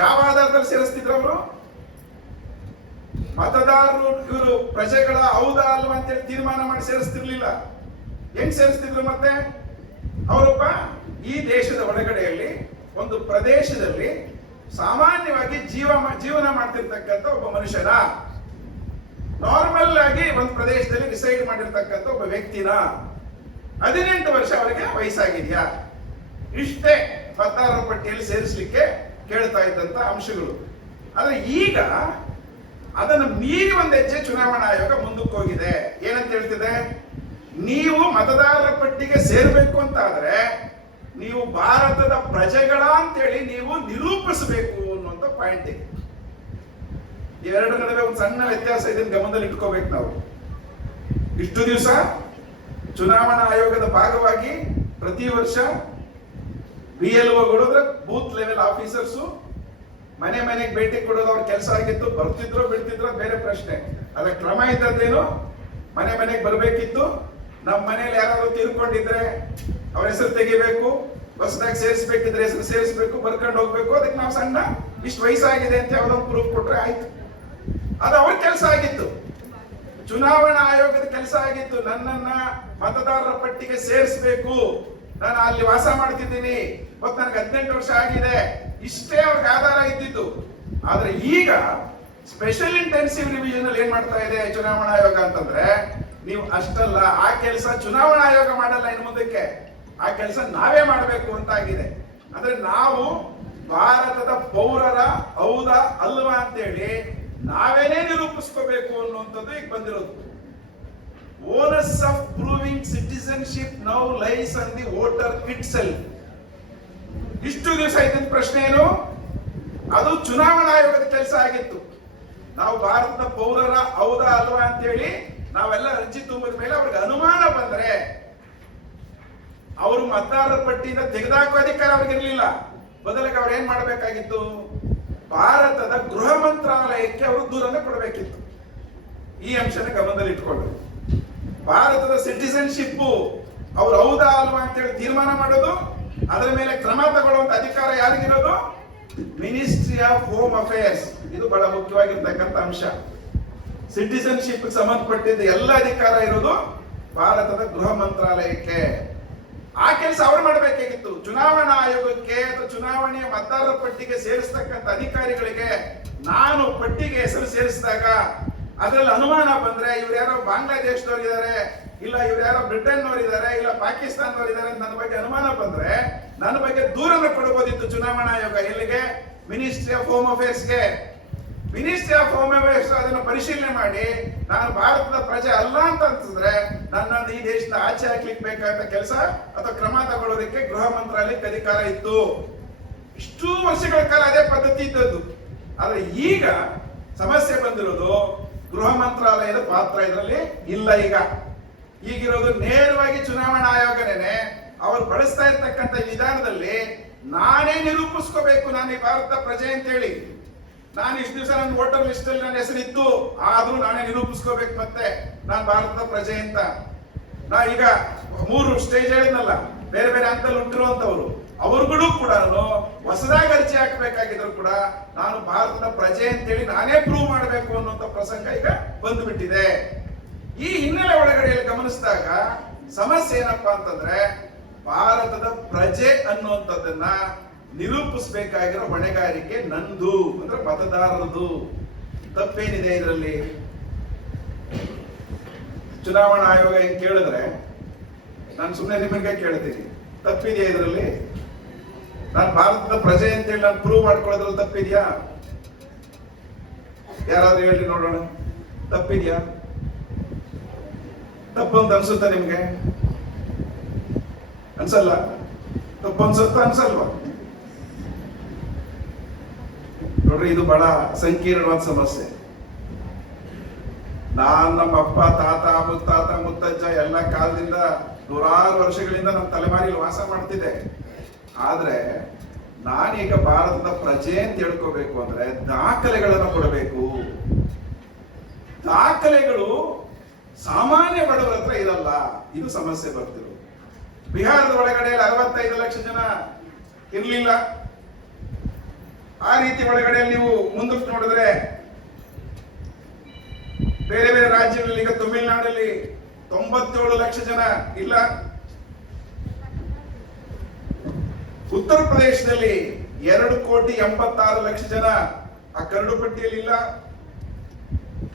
ಯಾವ ಆಧಾರದಲ್ಲಿ ಸೇರಿಸ್ತಿದ್ರು ಅವರು? ಮತದಾರರು ಇವರು ಪ್ರಜೆಗಳ ಹೌದಾ ಅಲ್ವಾ ಅಂತೇಳಿ ತೀರ್ಮಾನ ಮಾಡಿ ಸೇರಿಸ್ತಿರ್ಲಿಲ್ಲ. ಹೆಂಗ್ ಸೇರಿಸ್ತಿದ್ರು? ಮತ್ತೆ ಅವರೊಬ್ಬ ಈ ದೇಶದ ಒಳಗಡೆಯಲ್ಲಿ ಒಂದು ಪ್ರದೇಶದಲ್ಲಿ ಸಾಮಾನ್ಯವಾಗಿ ಜೀವನ ಮಾಡ್ತಿರ್ತಕ್ಕಂಥ ಒಬ್ಬ ಮನುಷ್ಯನ, ನಾರ್ಮಲ್ ಆಗಿ ಒಂದು ಪ್ರದೇಶದಲ್ಲಿ ಡಿಸೈಡ್ ಮಾಡಿರ್ತಕ್ಕಂಥ ಒಬ್ಬ ವ್ಯಕ್ತಿನ, 18 ವರ್ಷ ಅವರಿಗೆ ವಯಸ್ಸಾಗಿದೆಯಾ, ಇಷ್ಟೇ ಮತದಾರರ ಪಟ್ಟಿಯಲ್ಲಿ ಸೇರಿಸಲಿಕ್ಕೆ ಕೇಳ್ತಾ ಇದ್ದಂತ ಅಂಶಗಳು. ಆದ್ರೆ ಈಗ ಅದನ್ನು ಮೀರಿ ಒಂದು ಹೆಜ್ಜೆ ಚುನಾವಣಾ ಆಯೋಗ ಮುಂದಕ್ಕೆ ಹೋಗಿದೆ. ಏನಂತ ಹೇಳ್ತಿದೆ? ನೀವು ಮತದಾರರ ಪಟ್ಟಿಗೆ ಸೇರ್ಬೇಕು ಅಂತ ಆದ್ರೆ ನೀವು ಭಾರತದ ಪ್ರಜೆಗಳ ಅಂತೇಳಿ ನೀವು ನಿರೂಪಿಸಬೇಕು ಅನ್ನುವಂತ ಪಾಯಿಂಟ್ ಇದೆ. ಇವೆರಡರ ನಡುವೆ ಒಂದು ಸಣ್ಣ ವ್ಯತ್ಯಾಸ ಇದನ್ನು ಗಮನದಲ್ಲಿ ಇಟ್ಕೋಬೇಕು ನಾವು. ಇಷ್ಟು ದಿವಸ ಚುನಾವಣಾ ಆಯೋಗದ ಭಾಗವಾಗಿ ಪ್ರತಿ ವರ್ಷ BLOಗಳು ಅಂದ್ರೆ ಬೂತ್ ಲೆವೆಲ್ ಆಫೀಸರ್ಸ್ ಮನೆ ಮನೆಗೆ ಭೇಟಿ ಕೊಡೋದು ಅವ್ರ ಕೆಲಸ ಆಗಿತ್ತು. ಬರ್ತಿದ್ರು ಬಿಡ್ತಿದ್ರು ಬೇರೆ ಪ್ರಶ್ನೆ. ಅದರ ಕ್ರಮ ಇದ್ದದ್ದೇನು? ಮನೆ ಮನೆಗೆ ಬರಬೇಕಿತ್ತು. ನಮ್ಮ ಮನೇಲಿ ಯಾರಾದ್ರೂ ತೀರ್ಕೊಂಡಿದ್ರೆ ಅವ್ರ ಹೆಸರು ತೆಗಿಬೇಕು, ಹೊಸದಾಗಿ ಸೇರಿಸಬೇಕಿದ್ರೆ ಹೆಸರು ಸೇರಿಸಬೇಕು, ಬರ್ಕೊಂಡು ಹೋಗ್ಬೇಕು. ಅದಕ್ಕೆ ನಾವು ಸಣ್ಣ ಇಷ್ಟು ವಯಸ್ಸಾಗಿದೆ ಅಂತ ಯಾವ್ದೊಂದು ಪ್ರೂಫ್ ಕೊಟ್ರೆ ಆಯ್ತು. ಅದು ಅವ್ರ ಕೆಲಸ ಆಗಿತ್ತು. ಚುನಾವಣಾ ಆಯೋಗದ ಕೆಲಸ ಆಗಿತ್ತು ನನ್ನನ್ನ ಮತದಾರರ ಪಟ್ಟಿಗೆ ಸೇರಿಸಬೇಕು, ನಾನು ಅಲ್ಲಿ ವಾಸ ಮಾಡ್ತಿದ್ದೀನಿ ಮತ್ತು ನನಗೆ 18 ವರ್ಷ ಆಗಿದೆ, ಇಷ್ಟೇ ಅವ್ರಿಗೆ ಆಧಾರ ಇದ್ದಿದ್ದು. ಆದ್ರೆ ಈಗ ಸ್ಪೆಷಲ್ ಇಂಟೆನ್ಸಿವ್ ರಿವಿಷನ್ ಅಲ್ಲಿ ಏನ್ ಮಾಡ್ತಾ ಇದೆ ಚುನಾವಣಾ ಆಯೋಗ ಅಂತಂದ್ರೆ, ನೀವು ಅಷ್ಟಲ್ಲ, ಆ ಕೆಲಸ ಚುನಾವಣಾ ಆಯೋಗ ಮಾಡಲ್ಲ, ಇನ್ನು ಮುಂದಕ್ಕೆ ಆ ಕೆಲಸ ನಾವೇ ಮಾಡಬೇಕು ಅಂತ ಆಗಿದೆ. ಅಂದ್ರೆ ನಾವು ಭಾರತದ ಪೌರರ ಹೌದಾ ಅಲ್ವಾ ಅಂತೇಳಿ ನಾವೇನೇ ನಿರೂಪಿಸ್ಕೋಬೇಕು ಅನ್ನುವಂಥದ್ದು ಈಗ ಬಂದಿರೋದು. ಓನಸ್ of proving citizenship now lies on the voter it self. ಇಷ್ಟು ದಿವಸ ಇದ್ದ ಪ್ರಶ್ನೆ ಏನು? ಅದು ಚುನಾವಣಾ ಆಯೋಗದ ಕೆಲಸ ಆಗಿತ್ತು. ನಾವು ಭಾರತದ ಪೌರರ ಹೌದಾ ಅಲ್ವಾ ಅಂತೇಳಿ ನಾವೆಲ್ಲ ಅರ್ಜಿ ತುಂಬಿದ ಮೇಲೆ ಅವ್ರಿಗೆ ಅನುಮಾನ ಬಂದ್ರೆ ಅವರು ಮತದಾರರ ಪಟ್ಟಿಯಿಂದ ತೆಗೆದುಹಾಕುವ ಅಧಿಕಾರ ಅವ್ರಿಗಿರ್ಲಿಲ್ಲ. ಬದಲಿಗೆ ಅವ್ರು ಏನ್ ಮಾಡಬೇಕಾಗಿತ್ತು, ಭಾರತದ ಗೃಹ ಮಂತ್ರಾಲಯಕ್ಕೆ ಅವರು ದೂರನ್ನ ಕೊಡಬೇಕಿತ್ತು. ಈ ಅಂಶನ ಗಮನದಲ್ಲಿ ಇಟ್ಕೊಂಡು ಭಾರತದ ಸಿಟಿಸನ್ಶಿಪ್ ಅವ್ರು ಹೌದಾ ಅಲ್ವಾ ಅಂತೇಳಿ ತೀರ್ಮಾನ ಮಾಡೋದು, ಅದರ ಮೇಲೆ ಕ್ರಮ ತಗೊಳ್ಳುವಂತ ಅಧಿಕಾರ ಯಾರಿಗಿರೋದು, ಮಿನಿಸ್ಟ್ರಿ ಆಫ್ ಹೋಮ್ ಅಫೇರ್ಸ್. ಇದು ಬಹಳ ಮುಖ್ಯವಾಗಿರ್ತಕ್ಕಂಥ ಅಂಶ. ಸಿಟಿಸನ್ಶಿಪ್ ಸಂಬಂಧಪಟ್ಟಿದ್ದ ಎಲ್ಲ ಅಧಿಕಾರ ಇರೋದು ಭಾರತದ ಗೃಹ ಮಂತ್ರಾಲಯಕ್ಕೆ. ಆ ಕೆಲಸ ಅವ್ರು ಮಾಡಬೇಕಾಗಿತ್ತು. ಚುನಾವಣಾ ಆಯೋಗಕ್ಕೆ ಅಥವಾ ಚುನಾವಣೆಯ ಮತದಾರರ ಪಟ್ಟಿಗೆ ಸೇರಿಸ್ತಕ್ಕಂಥ ಅಧಿಕಾರಿಗಳಿಗೆ ನಾನು ಪಟ್ಟಿಗೆ ಹೆಸರು ಸೇರಿಸಿದಾಗ ಅದರಲ್ಲಿ ಅನುಮಾನ ಬಂದ್ರೆ ಇವ್ರು ಯಾರೋ ಬಾಂಗ್ಲಾದೇಶದವ್ರು ಇದ್ದಾರೆ, ಇಲ್ಲ ಇವ್ರು ಯಾರೋ ಬ್ರಿಟನ್ನವ್ರು ಇದ್ದಾರೆ, ಇಲ್ಲ ಪಾಕಿಸ್ತಾನದವ್ರು ಇದ್ದಾರೆ ಅಂತ ನನ್ನ ಬಗ್ಗೆ ಅನುಮಾನ ಬಂದ್ರೆ ನನ್ನ ಬಗ್ಗೆ ದೂರನ್ನು ಕೊಡಬಹುದಿತ್ತು ಚುನಾವಣಾ ಆಯೋಗ. ಎಲ್ಲಿಗೆ? ಮಿನಿಸ್ಟ್ರಿ ಆಫ್ ಹೋಮ್ ಅಫೇರ್ಸ್ಗೆ. ಮಿನಿಸ್ಟ್ರಿ ಆಫ್ ಹೋಮ್ ಅಫೇರ್ಸ್ ಅದನ್ನು ಪರಿಶೀಲನೆ ಮಾಡಿ ನಾನು ಭಾರತದ ಪ್ರಜೆ ಅಲ್ಲ ಅಂತ ಅನ್ಸಿದ್ರೆ ನನ್ನನ್ನು ಈ ದೇಶದ ಆಚೆ ಹಾಕ್ಲಿಕ್ಕೆ ಬೇಕಾದ ಕೆಲಸ ಅಥವಾ ಕ್ರಮ ತಗೊಳ್ಳೋದಕ್ಕೆ ಗೃಹ ಮಂತ್ರಾಲಯಕ್ಕೆ ಅಧಿಕಾರ ಇತ್ತು. ಇಷ್ಟು ವರ್ಷಗಳ ಕಾಲ ಅದೇ ಪದ್ಧತಿ ಇದ್ದದ್ದು. ಆದ್ರೆ ಈಗ ಸಮಸ್ಯೆ ಬಂದಿರೋದು ಗೃಹ ಮಂತ್ರಾಲಯದ ಪಾತ್ರ ಇದರಲ್ಲಿ ಇಲ್ಲ. ಈಗಿರೋದು ನೇರವಾಗಿ ಚುನಾವಣಾ ಆಯೋಗನೇ ಅವರು ಬಳಸ್ತಾ ಇರ್ತಕ್ಕಂಥ ವಿಧಾನದಲ್ಲಿ ನಾನೇ ನಿರೂಪಿಸ್ಕೋಬೇಕು ನಾನು ಈ ಭಾರತದ ಪ್ರಜೆ ಅಂತೇಳಿ. ನಾನು ಇಷ್ಟು ದಿವಸ ನನ್ನ ವೋಟರ್ ಲಿಸ್ಟ್ ಅಲ್ಲಿ ನನ್ನ ಹೆಸರಿತ್ತು, ಆದ್ರೂ ನಾನೇ ನಿರೂಪಿಸ್ಕೋಬೇಕು ಮತ್ತೆ ನಾನು ಭಾರತದ ಪ್ರಜೆ ಅಂತ. ನಾ ಈಗ 3 ಸ್ಟೇಜ್ ಹೇಳಿದ್ನಲ್ಲ, ಬೇರೆ ಬೇರೆ ಹಂತದಲ್ಲಿ ಹುಟ್ಟಿರುವಂತವ್ರು ಅವ್ರುಗಳು ಕೂಡ ಹೊಸದಾಗಿ ಅರ್ಜಿ ಹಾಕಬೇಕಾಗಿದ್ರು ಕೂಡ ನಾನು ಭಾರತದ ಪ್ರಜೆ ಅಂತೇಳಿ ನಾನೇ ಪ್ರೂವ್ ಮಾಡಬೇಕು ಅನ್ನುವಂತ ಪ್ರಸಂಗ ಈಗ ಬಂದುಬಿಟ್ಟಿದೆ. ಈ ಹಿನ್ನೆಲೆ ಒಳಗಡೆಯಲ್ಲಿ ಗಮನಿಸಿದಾಗ ಸಮಸ್ಯೆ ಏನಪ್ಪಾ ಅಂತಂದ್ರೆ ಭಾರತದ ಪ್ರಜೆ ಅನ್ನುವಂಥದ್ದನ್ನ ನಿರೂಪಿಸಬೇಕಾಗಿರೋ ಹೊಣೆಗಾರಿಕೆ ನಂದು, ಅಂದ್ರೆ ಮತದಾರರದು. ತಪ್ಪೇನಿದೆ ಇದರಲ್ಲಿ? ಚುನಾವಣಾ ಆಯೋಗ ಏನ್ ಕೇಳಿದ್ರೆ ನಾನು ಸುಮ್ಮನೆ ನಿಮಗೆ ಕೇಳ್ತೀನಿ, ತಪ್ಪಿದೆಯಾ ಇದರಲ್ಲಿ? ನಾನು ಭಾರತದ ಪ್ರಜೆ ಅಂತೇಳಿ ನಾನು ಪ್ರೂವ್ ಮಾಡ್ಕೊಳ್ಳೋದ್ರಲ್ಲಿ ತಪ್ಪಿದ್ಯಾ? ಯಾರಾದ್ರೂ ಹೇಳಿ ನೋಡೋಣ, ತಪ್ಪಿದ್ಯಾ? ತಪ್ಪು ಅಂತ ಅನ್ಸುತ್ತಾ ನಿಮ್ಗೆ? ಅನ್ಸಲ್ಲ? ತಪ್ಪು ಅನ್ಸುತ್ತಾ ಅನ್ಸಲ್ವಾ? ನೋಡ್ರಿ, ಇದು ಬಹಳ ಸಂಕೀರ್ಣವಾದ ಸಮಸ್ಯೆ. ನಮ್ಮ ಅಪ್ಪ, ತಾತ, ಮುತ್ತಾತ, ಮುತ್ತಜ್ಜ ಎಲ್ಲ ಕಾಲದಿಂದ ನೂರಾರು ವರ್ಷಗಳಿಂದ ನಮ್ಮ ತಲೆಮಾರಿಲಿ ವಾಸ ಮಾಡ್ತಿದ್ದೆ. ಆದ್ರೆ ನಾನೀಗ ಭಾರತದ ಪ್ರಜೆ ಅಂತ ಹೇಳ್ಕೋಬೇಕು ಅಂದ್ರೆ ದಾಖಲೆಗಳನ್ನು ಕೊಡಬೇಕು. ದಾಖಲೆಗಳು ಸಾಮಾನ್ಯ ಬಡವರ ಹತ್ರ ಇರಲ್ಲ. ಇದು ಸಮಸ್ಯೆ ಬರ್ತಿರೋದು. ಬಿಹಾರದ ಒಳಗಡೆ 65 ಲಕ್ಷ ಜನ ಇರ್ಲಿಲ್ಲ. ಆ ರೀತಿ ಒಳಗಡೆ ನೀವು ಮುಂದಕ್ಕೆ ನೋಡಿದ್ರೆ ಬೇರೆ ಬೇರೆ ರಾಜ್ಯಗಳಲ್ಲಿ, ಈಗ ತಮಿಳುನಾಡಲ್ಲಿ 97 ಲಕ್ಷ ಜನ ಇಲ್ಲ. ಉತ್ತರ ಪ್ರದೇಶದಲ್ಲಿ 2,86,00,000 ಜನ ಆ ಕರಡು ಪಟ್ಟಿಯಲ್ಲಿ ಇಲ್ಲ.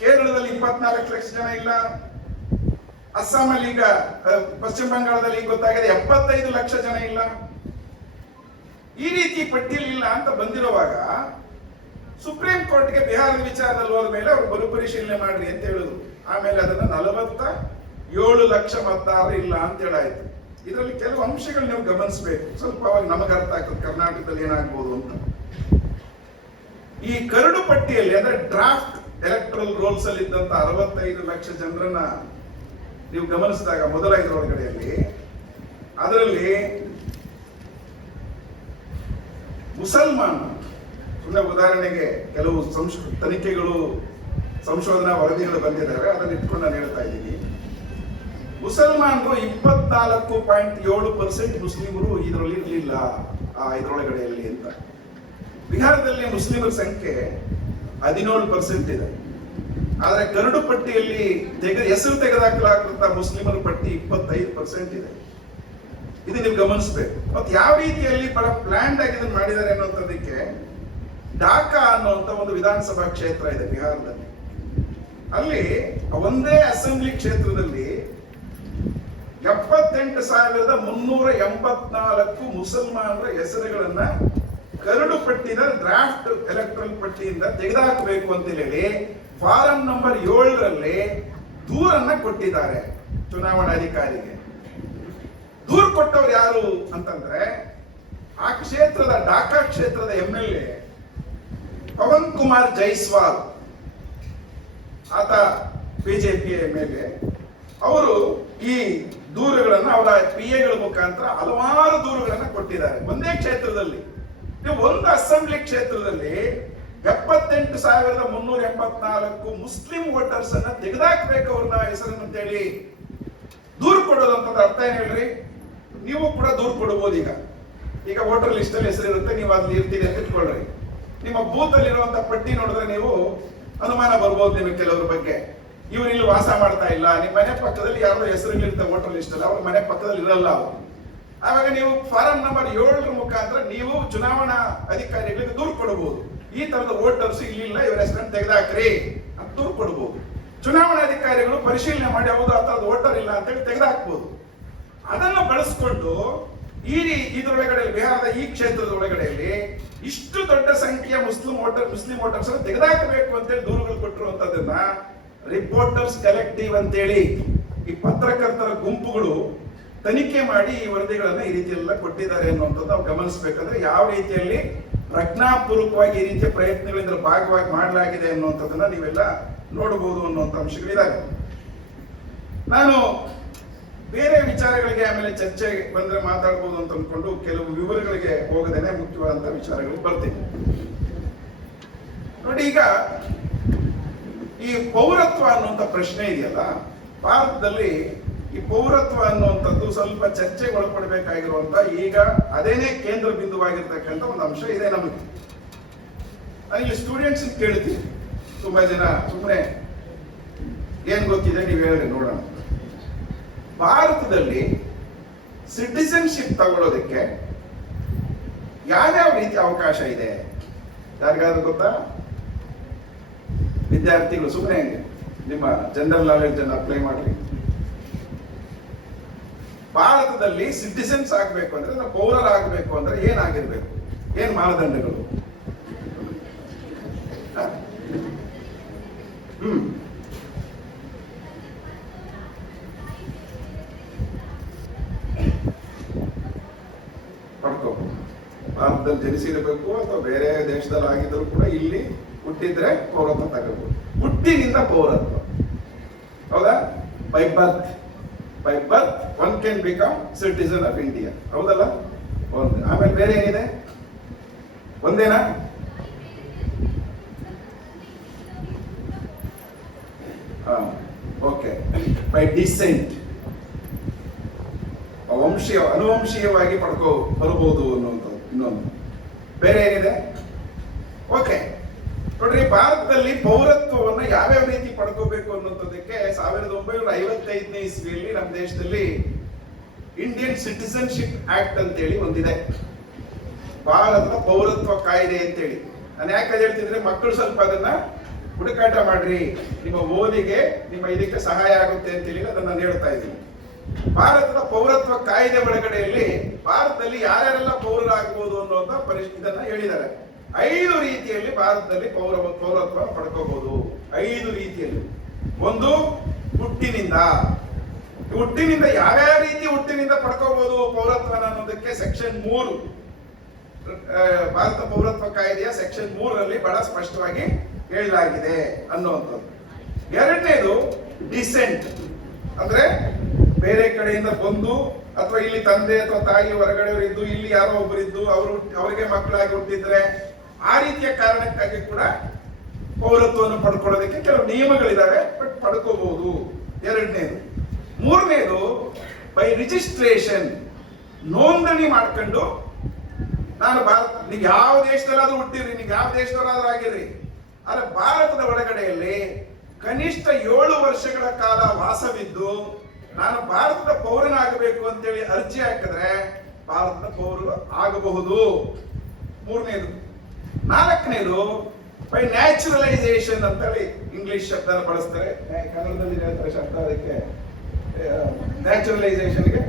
ಕೇರಳದಲ್ಲಿ 24 ಲಕ್ಷ ಜನ ಇಲ್ಲ. ಅಸ್ಸಾಮಲ್ಲಿ ಈಗ, ಪಶ್ಚಿಮ ಬಂಗಾಳದಲ್ಲಿ ಗೊತ್ತಾಗಿದೆ 75 ಲಕ್ಷ ಜನ ಇಲ್ಲ. ಈ ರೀತಿ ಪಟ್ಟಿಯಲ್ಲಿ ಇಲ್ಲ ಅಂತ ಬಂದಿರುವಾಗ ಸುಪ್ರೀಂ ಕೋರ್ಟ್ಗೆ ಬಿಹಾರದ ವಿಚಾರದಲ್ಲಿ ಹೋದ ಮೇಲೆ ಅವರು ಮರುಪರಿಶೀಲನೆ ಮಾಡ್ರಿ ಅಂತ ಹೇಳಿದ್ರು. ಆಮೇಲೆ ಅದನ್ನ 47 ಲಕ್ಷ ಮತದಾರರು ಇಲ್ಲ ಅಂತ ಹೇಳಾಯ್ತು. ಇದರಲ್ಲಿ ಕೆಲವು ಅಂಶಗಳು ನೀವು ಗಮನಿಸಬೇಕು, ಸ್ವಲ್ಪ ಅವಾಗ ನಮಗೆ ಅರ್ಥ ಆಗ್ತದೆ ಕರ್ನಾಟಕದಲ್ಲಿ ಏನಾಗ್ಬೋದು ಅಂತ. ಈ ಕರಡು ಪಟ್ಟಿಯಲ್ಲಿ ಅಂದ್ರೆ ಡ್ರಾಫ್ಟ್ ಎಲೆಕ್ಟ್ರಲ್ ರೋಲ್ಸ್ ಅಲ್ಲಿ ಇದ್ದಂತ 65 ಲಕ್ಷ ಜನರನ್ನ ನೀವು ಗಮನಿಸಿದಾಗ ಮೊದಲ ಇದರೊಳಗಡೆಯಲ್ಲಿ ಅದರಲ್ಲಿ ಮುಸಲ್ಮಾನ, ಸುಮ್ಮನೆ ಉದಾಹರಣೆಗೆ ಕೆಲವು ತನಿಖೆಗಳು, ಸಂಶೋಧನಾ ವರದಿಗಳು ಬಂದಿದ್ದಾರೆ, ಅದನ್ನ ಇಟ್ಕೊಂಡು ನಾನು ಹೇಳ್ತಾ ಇದ್ದೀನಿ. ಮುಸಲ್ಮಾನರು 24.7% ಮುಸ್ಲಿಮರು ಇದರಲ್ಲಿ ಇರಲಿಲ್ಲ ಇದರೊಳಗಡೆಯಲ್ಲಿ ಅಂತ. ಬಿಹಾರದಲ್ಲಿ ಮುಸ್ಲಿಮರ ಸಂಖ್ಯೆ 17% ಇದೆ. ಆದ್ರೆ ಕರಡು ಪಟ್ಟಿಯಲ್ಲಿ ಹೆಸರು ತೆಗೆದಾಕಲಾಗಿರುತ್ತ ಮುಸ್ಲಿಮರ ಪಟ್ಟಿ 25% ಇದೆ. ಇದು ನೀವು ಗಮನಿಸಬೇಕು. ಮತ್ತೆ ಯಾವ ರೀತಿಯಲ್ಲಿ ಬಹಳ ಪ್ಲಾನ್ಡ್ ಆಗಿ ಇದನ್ನು ಮಾಡಿದ್ದಾರೆ ಅನ್ನುವಂಥದ್ದಕ್ಕೆ ಢಾಕಾ ಅನ್ನುವಂಥ ಒಂದು ವಿಧಾನಸಭಾ ಕ್ಷೇತ್ರ ಇದೆ ಬಿಹಾರದಲ್ಲಿ. ಅಲ್ಲಿ ಒಂದೇ ಅಸೆಂಬ್ಲಿ ಕ್ಷೇತ್ರದಲ್ಲಿ 78,384 ಮುಸಲ್ಮಾನರ ಹೆಸರುಗಳನ್ನ ಕರಡು ಪಟ್ಟಿನ ಡ್ರಾಫ್ಟ್ ಎಲೆಕ್ಟ್ರಲ್ ಪಟ್ಟಿಯಿಂದ ತೆಗೆದುಹಾಕಬೇಕು ಅಂತ ಹೇಳಿ ಫಾರಂ ನಂಬರ್ 7ರಲ್ಲಿ ದೂರನ್ನ ಕೊಟ್ಟಿದ್ದಾರೆ ಚುನಾವಣಾಧಿಕಾರಿಗೆ. ದೂರು ಕೊಟ್ಟವ್ರು ಯಾರು ಅಂತಂದ್ರೆ ಆ ಕ್ಷೇತ್ರದ ಢಾಕಾ ಕ್ಷೇತ್ರದ MLA ಪವನ್ ಕುಮಾರ್ ಜೈಸ್ವಾಲ್. ಆತ ಬಿಜೆಪಿ ಮೇಲೆ ಅವರು ಈ ದೂರುಗಳನ್ನ ಅವರ PA ಮುಖಾಂತರ ಹಲವಾರು ದೂರುಗಳನ್ನ ಕೊಟ್ಟಿದ್ದಾರೆ. ಒಂದೇ ಕ್ಷೇತ್ರದಲ್ಲಿ, ಒಂದು ಅಸೆಂಬ್ಲಿ ಕ್ಷೇತ್ರದಲ್ಲಿ 78,384 ಮುಸ್ಲಿಂ ವೋಟರ್ಸ್ ಅನ್ನ ತೆಗೆದಾಕ್ಬೇಕು ಅವ್ರನ್ನ ಹೆಸರನ್ನು ಅಂತೇಳಿ ದೂರು ಕೊಡೋದಂತಂದ್ರೆ ಅರ್ಥ ಏನ್ ಹೇಳ್ರಿ? ನೀವು ಕೂಡ ದೂರು ಕೊಡಬಹುದು. ಈಗ ವೋಟರ್ ಲಿಸ್ಟ್ ಅಲ್ಲಿ ಹೆಸರು ಇರುತ್ತೆ, ನೀವು ಅಲ್ಲಿ ಇರ್ತೀರಿ ಅಂತ ಇಟ್ಕೊಳ್ರಿ. ನಿಮ್ಮ ಬೂತ್ ಅಲ್ಲಿ ಇರುವಂತ ಪಟ್ಟಿ ನೋಡಿದ್ರೆ ನೀವು ಅನುಮಾನ ಬರ್ಬೋದು ನಿಮಗೆ ಕೆಲವ್ರ ಬಗ್ಗೆ. ಇವ್ರು ಇಲ್ಲಿ ವಾಸ ಮಾಡ್ತಾ ಇಲ್ಲ, ನಿಮ್ಮ ಮನೆ ಪಕ್ಕದಲ್ಲಿ ಯಾರೋ ಹೆಸರು ಇರುತ್ತೆ ವೋಟರ್ ಲಿಸ್ಟ್ ಅಲ್ಲಿ, ಅವ್ರ ಮನೆ ಪಕ್ಕದಲ್ಲಿ ಇರಲ್ಲ ಅವರು. ಆವಾಗ ನೀವು ಫಾರಂ ನಂಬರ್ 7 ಮುಖಾಂತರ ನೀವು ಚುನಾವಣಾ ಅಧಿಕಾರಿಗಳಿಗೆ ದೂರು ಕೊಡಬಹುದು. ಈ ತರದ ವೋಟರ್ಸ್ ಇಲ್ಲಿಲ್ಲ, ಇವರ ಹೆಸರನ್ನು ತೆಗೆದಾಕ್ರಿ ಅಂತ ದೂರು ಕೊಡಬಹುದು. ಚುನಾವಣಾಧಿಕಾರಿಗಳು ಪರಿಶೀಲನೆ ಮಾಡಿ ಹೌದು ಆ ತರದ ವೋಟರ್ ಇಲ್ಲ ಅಂತೇಳಿ ತೆಗೆದಾಕ್ಬಹುದು. ಅದನ್ನು ಬಳಸಿಕೊಂಡು ಇದರೊಳಗಡೆ ಬಿಹಾರದ ಈ ಕ್ಷೇತ್ರದ ಒಳಗಡೆಯಲ್ಲಿ ಇಷ್ಟು ದೊಡ್ಡ ಸಂಖ್ಯೆಯ ಮುಸ್ಲಿಂ ವೋಟರ್ಸ್ ತೆಗೆದಾಕಬೇಕು ಅಂತೇಳಿ ದೂರುಗಳು ಕೊಟ್ಟಿರುವಂತದನ್ನ ರಿಪೋರ್ಟರ್ಸ್ ಕಲೆಕ್ಟಿವ್ ಅಂತೇಳಿ ಈ ಪತ್ರಕರ್ತರ ಗುಂಪುಗಳು ತನಿಖೆ ಮಾಡಿ ಈ ವರದಿಗಳನ್ನ ಈ ರೀತಿ ಎಲ್ಲ ಕೊಟ್ಟಿದ್ದಾರೆ ಅನ್ನುವಂಥದ್ದು ನಾವು ಗಮನಿಸಬೇಕಂದ್ರೆ ಯಾವ ರೀತಿಯಲ್ಲಿ ಪ್ರಜ್ಞಾಪೂರ್ವಕವಾಗಿ ಈ ರೀತಿಯ ಪ್ರಯತ್ನಗಳಿಂದ ಭಾಗವಾಗಿ ಮಾಡಲಾಗಿದೆ ಅನ್ನುವಂಥದ್ದನ್ನ ನೀವೆಲ್ಲ ನೋಡಬಹುದು ಅನ್ನುವಂಥ ಅಂಶಗಳಿದ್ದಾವೆ. ನಾನು ಬೇರೆ ವಿಚಾರಗಳಿಗೆ ಆಮೇಲೆ ಚರ್ಚೆ ಬಂದ್ರೆ ಮಾತಾಡಬಹುದು ಅಂತ ಅನ್ಕೊಂಡು ಕೆಲವು ವಿವರಗಳಿಗೆ ಹೋಗದೇನೆ ಮುಖ್ಯವಾದಂತಹ ವಿಚಾರಗಳಿಗೆ ಬರ್ತೀನಿ. ನೋಡಿ, ಈಗ ಈ ಪೌರತ್ವ ಅನ್ನುವಂಥ ಪ್ರಶ್ನೆ ಇದೆಯಲ್ಲ, ಭಾರತದಲ್ಲಿ ಈ ಪೌರತ್ವ ಅನ್ನುವಂಥದ್ದು ಸ್ವಲ್ಪ ಚರ್ಚೆಗೆ ಒಳಪಡಬೇಕಾಗಿರುವಂತ, ಈಗ ಅದೇನೇ ಕೇಂದ್ರ ಬಿಂದುವಾಗಿರ್ತಕ್ಕಂಥ ಒಂದು ಅಂಶ ಇದೆ ನಮಗೆ. ನಾನು ಇಲ್ಲಿ ಸ್ಟೂಡೆಂಟ್ಸ್ ಕೇಳ್ತೀನಿ, ತುಂಬಾ ಜನ ಸುಮ್ಮನೆ ಏನ್ ಗೊತ್ತಿದೆ ನೀವು ಹೇಳ್ರಿ ನೋಡೋಣ. ಭಾರತದಲ್ಲಿ ಸಿಟಿಸನ್ಶಿಪ್ ತಗೊಳ್ಳೋದಕ್ಕೆ ಯಾವ್ಯಾವ ರೀತಿಯ ಅವಕಾಶ ಇದೆ? ಯಾರಿಗಾದ್ರೂ ಗೊತ್ತಾ? ವಿದ್ಯಾರ್ಥಿಗಳು ಸುಮ್ಮನೆ ನಿಮ್ಮ ಜನರಲ್ ನಾಲೆಡ್ಜ್ ಅನ್ನು ಅಪ್ಲೈ ಮಾಡ್ರಿ. ಭಾರತದಲ್ಲಿ ಸಿಟಿಸನ್ಸ್ ಆಗ್ಬೇಕು ಅಂದ್ರೆ, ನಾವು ಪೌರರಾಗಬೇಕು ಅಂದ್ರೆ ಏನಾಗಿರ್ಬೇಕು? ಏನ್ ಮಾನದಂಡಗಳು? ಭಾರತದಲ್ಲಿ ಜನಿಸಿರಬೇಕು ಅಥವಾ ಬೇರೆ ದೇಶದಲ್ಲಿ ಆಗಿದ್ರು ಕೂಡ ಇಲ್ಲಿ ಹುಟ್ಟಿದ್ರೆ ಪೌರತ್ವ ತಗೋಬಹುದು. ಹುಟ್ಟಿನಿಂದ ಪೌರತ್ವ, ಹೌದಾ? By birth one can become citizen of India, ಹೌದಲ್ಲ? ಒಂದು. ಆಮೇಲೆ ಬೇರೆ ಏನಿದೆ? ಒಂದೇನಾ? ಓಕೆ, ಬೈ ಡಿಸೆಂಟ್, ಅನುವಂಶೀಯವಾಗಿ ಬರಬಹುದು ಅನ್ನುವಂಥದ್ದು ಇನ್ನೊಂದು. ಬೇರೆ ಏನಿದೆ? ಓಕೆ, ನೋಡ್ರಿ, ಭಾರತದಲ್ಲಿ ಪೌರತ್ವವನ್ನು ಯಾವ್ಯಾವ ರೀತಿ ಪಡ್ಕೋಬೇಕು ಅನ್ನೋದಕ್ಕೆ 1955ನೇ ಇಸ್ವಿಯಲ್ಲಿ ನಮ್ಮ ದೇಶದಲ್ಲಿ ಇಂಡಿಯನ್ ಸಿಟಿಸನ್ಶಿಪ್ ಆಕ್ಟ್ ಅಂತೇಳಿ ಒಂದಿದೆ, ಭಾರತದ ಪೌರತ್ವ ಕಾಯ್ದೆ ಅಂತೇಳಿ. ನಾನು ಯಾಕೆ ಹೇಳ್ತಿದ್ರೆ, ಮಕ್ಕಳು ಸ್ವಲ್ಪ ಅದನ್ನ ಹುಡುಕಾಟ ಮಾಡ್ರಿ, ನಿಮ್ಮ ಓದಿಗೆ ನಿಮ್ಮ ಇದಕ್ಕೆ ಸಹಾಯ ಆಗುತ್ತೆ ಅಂತೇಳಿ ಅದನ್ನ ನಾನು ಹೇಳ್ತಾ ಇದ್ದೀನಿ. ಭಾರತದ ಪೌರತ್ವ ಕಾಯ್ದೆ ಒಳಗಡೆಯಲ್ಲಿ ಭಾರತದಲ್ಲಿ ಯಾರ್ಯಾರೆಲ್ಲ ಪೌರರಾಗಬಹುದು ಅನ್ನುವಂತ ಇದನ್ನ ಹೇಳಿದ್ದಾರೆ. 5 ರೀತಿಯಲ್ಲಿ ಭಾರತದಲ್ಲಿ ಪೌರತ್ವ ಪಡ್ಕೋಬಹುದು. 5 ರೀತಿಯಲ್ಲಿ. ಒಂದು, ಹುಟ್ಟಿನಿಂದ ಯಾವ್ಯಾವ ರೀತಿ ಹುಟ್ಟಿನಿಂದ ಪಡ್ಕೋಬಹುದು ಪೌರತ್ವನ ಅನ್ನೋದಕ್ಕೆ ಸೆಕ್ಷನ್ 3 ಭಾರತ ಪೌರತ್ವ ಕಾಯ್ದೆಯ ಸೆಕ್ಷನ್ 3ರಲ್ಲಿ ಬಹಳ ಸ್ಪಷ್ಟವಾಗಿ ಹೇಳಲಾಗಿದೆ ಅನ್ನುವಂಥದ್ದು. ಎರಡನೇದು ಡಿಸೆಂಟ್, ಅಂದ್ರೆ ಬೇರೆ ಕಡೆಯಿಂದ ಬಂದು ಅಥವಾ ಇಲ್ಲಿ ತಂದೆ ಅಥವಾ ತಾಯಿ ಹೊರಗಡೆಯವರಿದ್ದು ಇಲ್ಲಿ ಯಾರೋ ಒಬ್ಬರಿದ್ದು ಅವರಿಗೆ ಮಕ್ಕಳಾಗಿ ಹುಟ್ಟಿದ್ರೆ ಆ ರೀತಿಯ ಕಾರಣಕ್ಕಾಗಿ ಕೂಡ ಪೌರತ್ವವನ್ನು ಪಡ್ಕೊಳ್ಳೋದಕ್ಕೆ ಕೆಲವು ನಿಯಮಗಳಿದಾವೆ, ಬಟ್ ಪಡ್ಕೋಬಹುದು. ಎರಡನೇದು. ಮೂರನೇದು, ಬೈ ರಿಜಿಸ್ಟ್ರೇಷನ್, ನೋಂದಣಿ ಮಾಡ್ಕೊಂಡು ನಾನು ನೀವು ಯಾವ ದೇಶದಲ್ಲಾದ್ರೂ ಹುಟ್ಟಿರಿ, ನೀವು ಯಾವ ದೇಶದಲ್ಲಾದ್ರೂ ಆಗಿರ್ರಿ, ಆದ್ರೆ ಭಾರತದ ಒಳಗಡೆಯಲ್ಲಿ ಕನಿಷ್ಠ 7 ವರ್ಷಗಳ ಕಾಲ ವಾಸವಿದ್ದು ನಾನು ಭಾರತದ ಪೌರನಾಗಬೇಕು ಅಂತೇಳಿ ಅರ್ಜಿ ಹಾಕಿದ್ರೆ ಭಾರತದ ಪೌರರು ಆಗಬಹುದು. ಮೂರನೇದು. ನಾಲ್ಕನೇದು, ಬೈ ನ್ಯಾಚುರಲೈಸೇಷನ್ ಅಂತೇಳಿ ಇಂಗ್ಲಿಷ್ ಶಬ್ದ ಬಳಸ್ತಾರೆ, ಕನ್ನಡದಲ್ಲಿ ಹೇಳ್ತಾರೆ ಶಬ್ದ ಅದಕ್ಕೆ. ನ್ಯಾಚುರಲೈಸೇಷನ್ಗೆ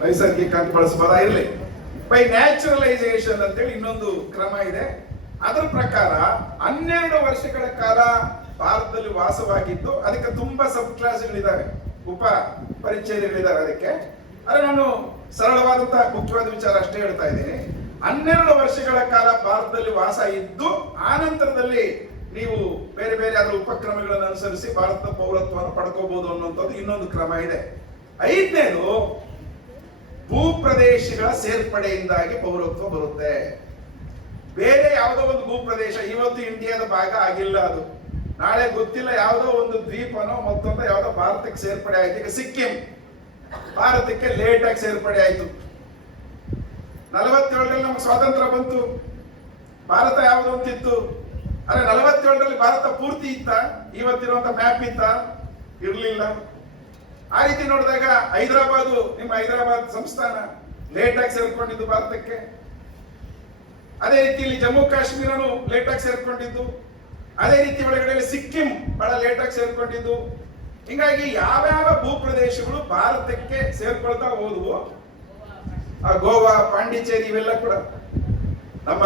ನೈಸರ್ಗಿಕ ಅಂತ ಬಳಸಬಹುದಾ? ಇರಲಿ. ಬೈ ನ್ಯಾಚುರಲೈಸೇಷನ್ ಅಂತೇಳಿ ಇನ್ನೊಂದು ಕ್ರಮ ಇದೆ. ಅದರ ಪ್ರಕಾರ 12 ವರ್ಷಗಳ ಕಾಲ ಭಾರತದಲ್ಲಿ ವಾಸವಾಗಿದ್ದು, ಅದಕ್ಕೆ ತುಂಬಾ ಸಬ್ ಕ್ಲಾಸ್ಗಳಿದ್ದಾವೆ, ಉಪ ಪರಿಚ್ಛೇದಗಳಿದ್ದಾವೆ ಅದಕ್ಕೆ. ಆದ್ರೆ ನಾನು ಸರಳವಾದಂತಹ ಮುಖ್ಯವಾದ ವಿಚಾರ ಅಷ್ಟೇ ಹೇಳ್ತಾ ಇದ್ದೀನಿ. 12 ವರ್ಷಗಳ ಕಾಲ ಭಾರತದಲ್ಲಿ ವಾಸ ಇದ್ದು ಆ ನಂತರದಲ್ಲಿ ನೀವು ಬೇರೆ ಬೇರೆ ಅದರ ಉಪಕ್ರಮಗಳನ್ನು ಅನುಸರಿಸಿ ಭಾರತದ ಪೌರತ್ವವನ್ನು ಪಡ್ಕೋಬಹುದು ಅನ್ನುವಂಥದ್ದು ಇನ್ನೊಂದು ಕ್ರಮ ಇದೆ. ಐದನೇದು, ಭೂಪ್ರದೇಶಗಳ ಸೇರ್ಪಡೆಯಿಂದಾಗಿ ಪೌರತ್ವ ಬರುತ್ತೆ. ಬೇರೆ ಯಾವುದೋ ಒಂದು ಭೂಪ್ರದೇಶ ಇವತ್ತು ಇಂಡಿಯಾದ ಭಾಗ ಆಗಿಲ್ಲ, ಅದು ನಾಳೆ ಗೊತ್ತಿಲ್ಲ ಯಾವುದೋ ಒಂದು ದ್ವೀಪನೋ ಮತ್ತೊಂದು ಯಾವುದೋ ಭಾರತಕ್ಕೆ ಸೇರ್ಪಡೆ ಆಯ್ತು. ಈಗ ಸಿಕ್ಕಿಂ ಭಾರತಕ್ಕೆ ಲೇಟ್ ಆಗಿ ಸೇರ್ಪಡೆ ಆಯ್ತು. 47ರಲ್ಲಿ ನಮ್ಗೆ ಸ್ವಾತಂತ್ರ್ಯ ಬಂತು. ಭಾರತ ಯಾವುದು ಅಂತಿತ್ತು, ಆದ್ರೆ 47ರಲ್ಲಿ ಭಾರತ ಪೂರ್ತಿ ಇತ್ತ? ಇವತ್ತಿರುವಂತ ಮ್ಯಾಪ್ ಇತ್ತ? ಇರ್ಲಿಲ್ಲ. ಆ ರೀತಿ ನೋಡಿದಾಗ ಹೈದರಾಬಾದ್, ನಿಮ್ಮ ಹೈದರಾಬಾದ್ ಸಂಸ್ಥಾನ ಲೇಟ್ ಆಗಿ ಸೇರ್ಕೊಂಡಿದ್ದು ಭಾರತಕ್ಕೆ. ಅದೇ ರೀತಿ ಇಲ್ಲಿ ಜಮ್ಮು ಕಾಶ್ಮೀರನು ಲೇಟ್ ಆಗಿ ಸೇರ್ಕೊಂಡಿದ್ದು. ಅದೇ ರೀತಿ ಒಳಗಡೆ ಸಿಕ್ಕಿಂ ಬಹಳ ಲೇಟ್ ಆಗಿ ಸೇರ್ಕೊಂಡಿದ್ದು. ಹಿಂಗಾಗಿ ಯಾವ್ಯಾವ ಭೂಪ್ರದೇಶಗಳು ಭಾರತಕ್ಕೆ ಸೇರ್ಕೊಳ್ತಾ ಹೋದವು, ಆ ಗೋವಾ, ಪಾಂಡಿಚೇರಿ ಇವೆಲ್ಲ ಕೂಡ ನಮ್ಮ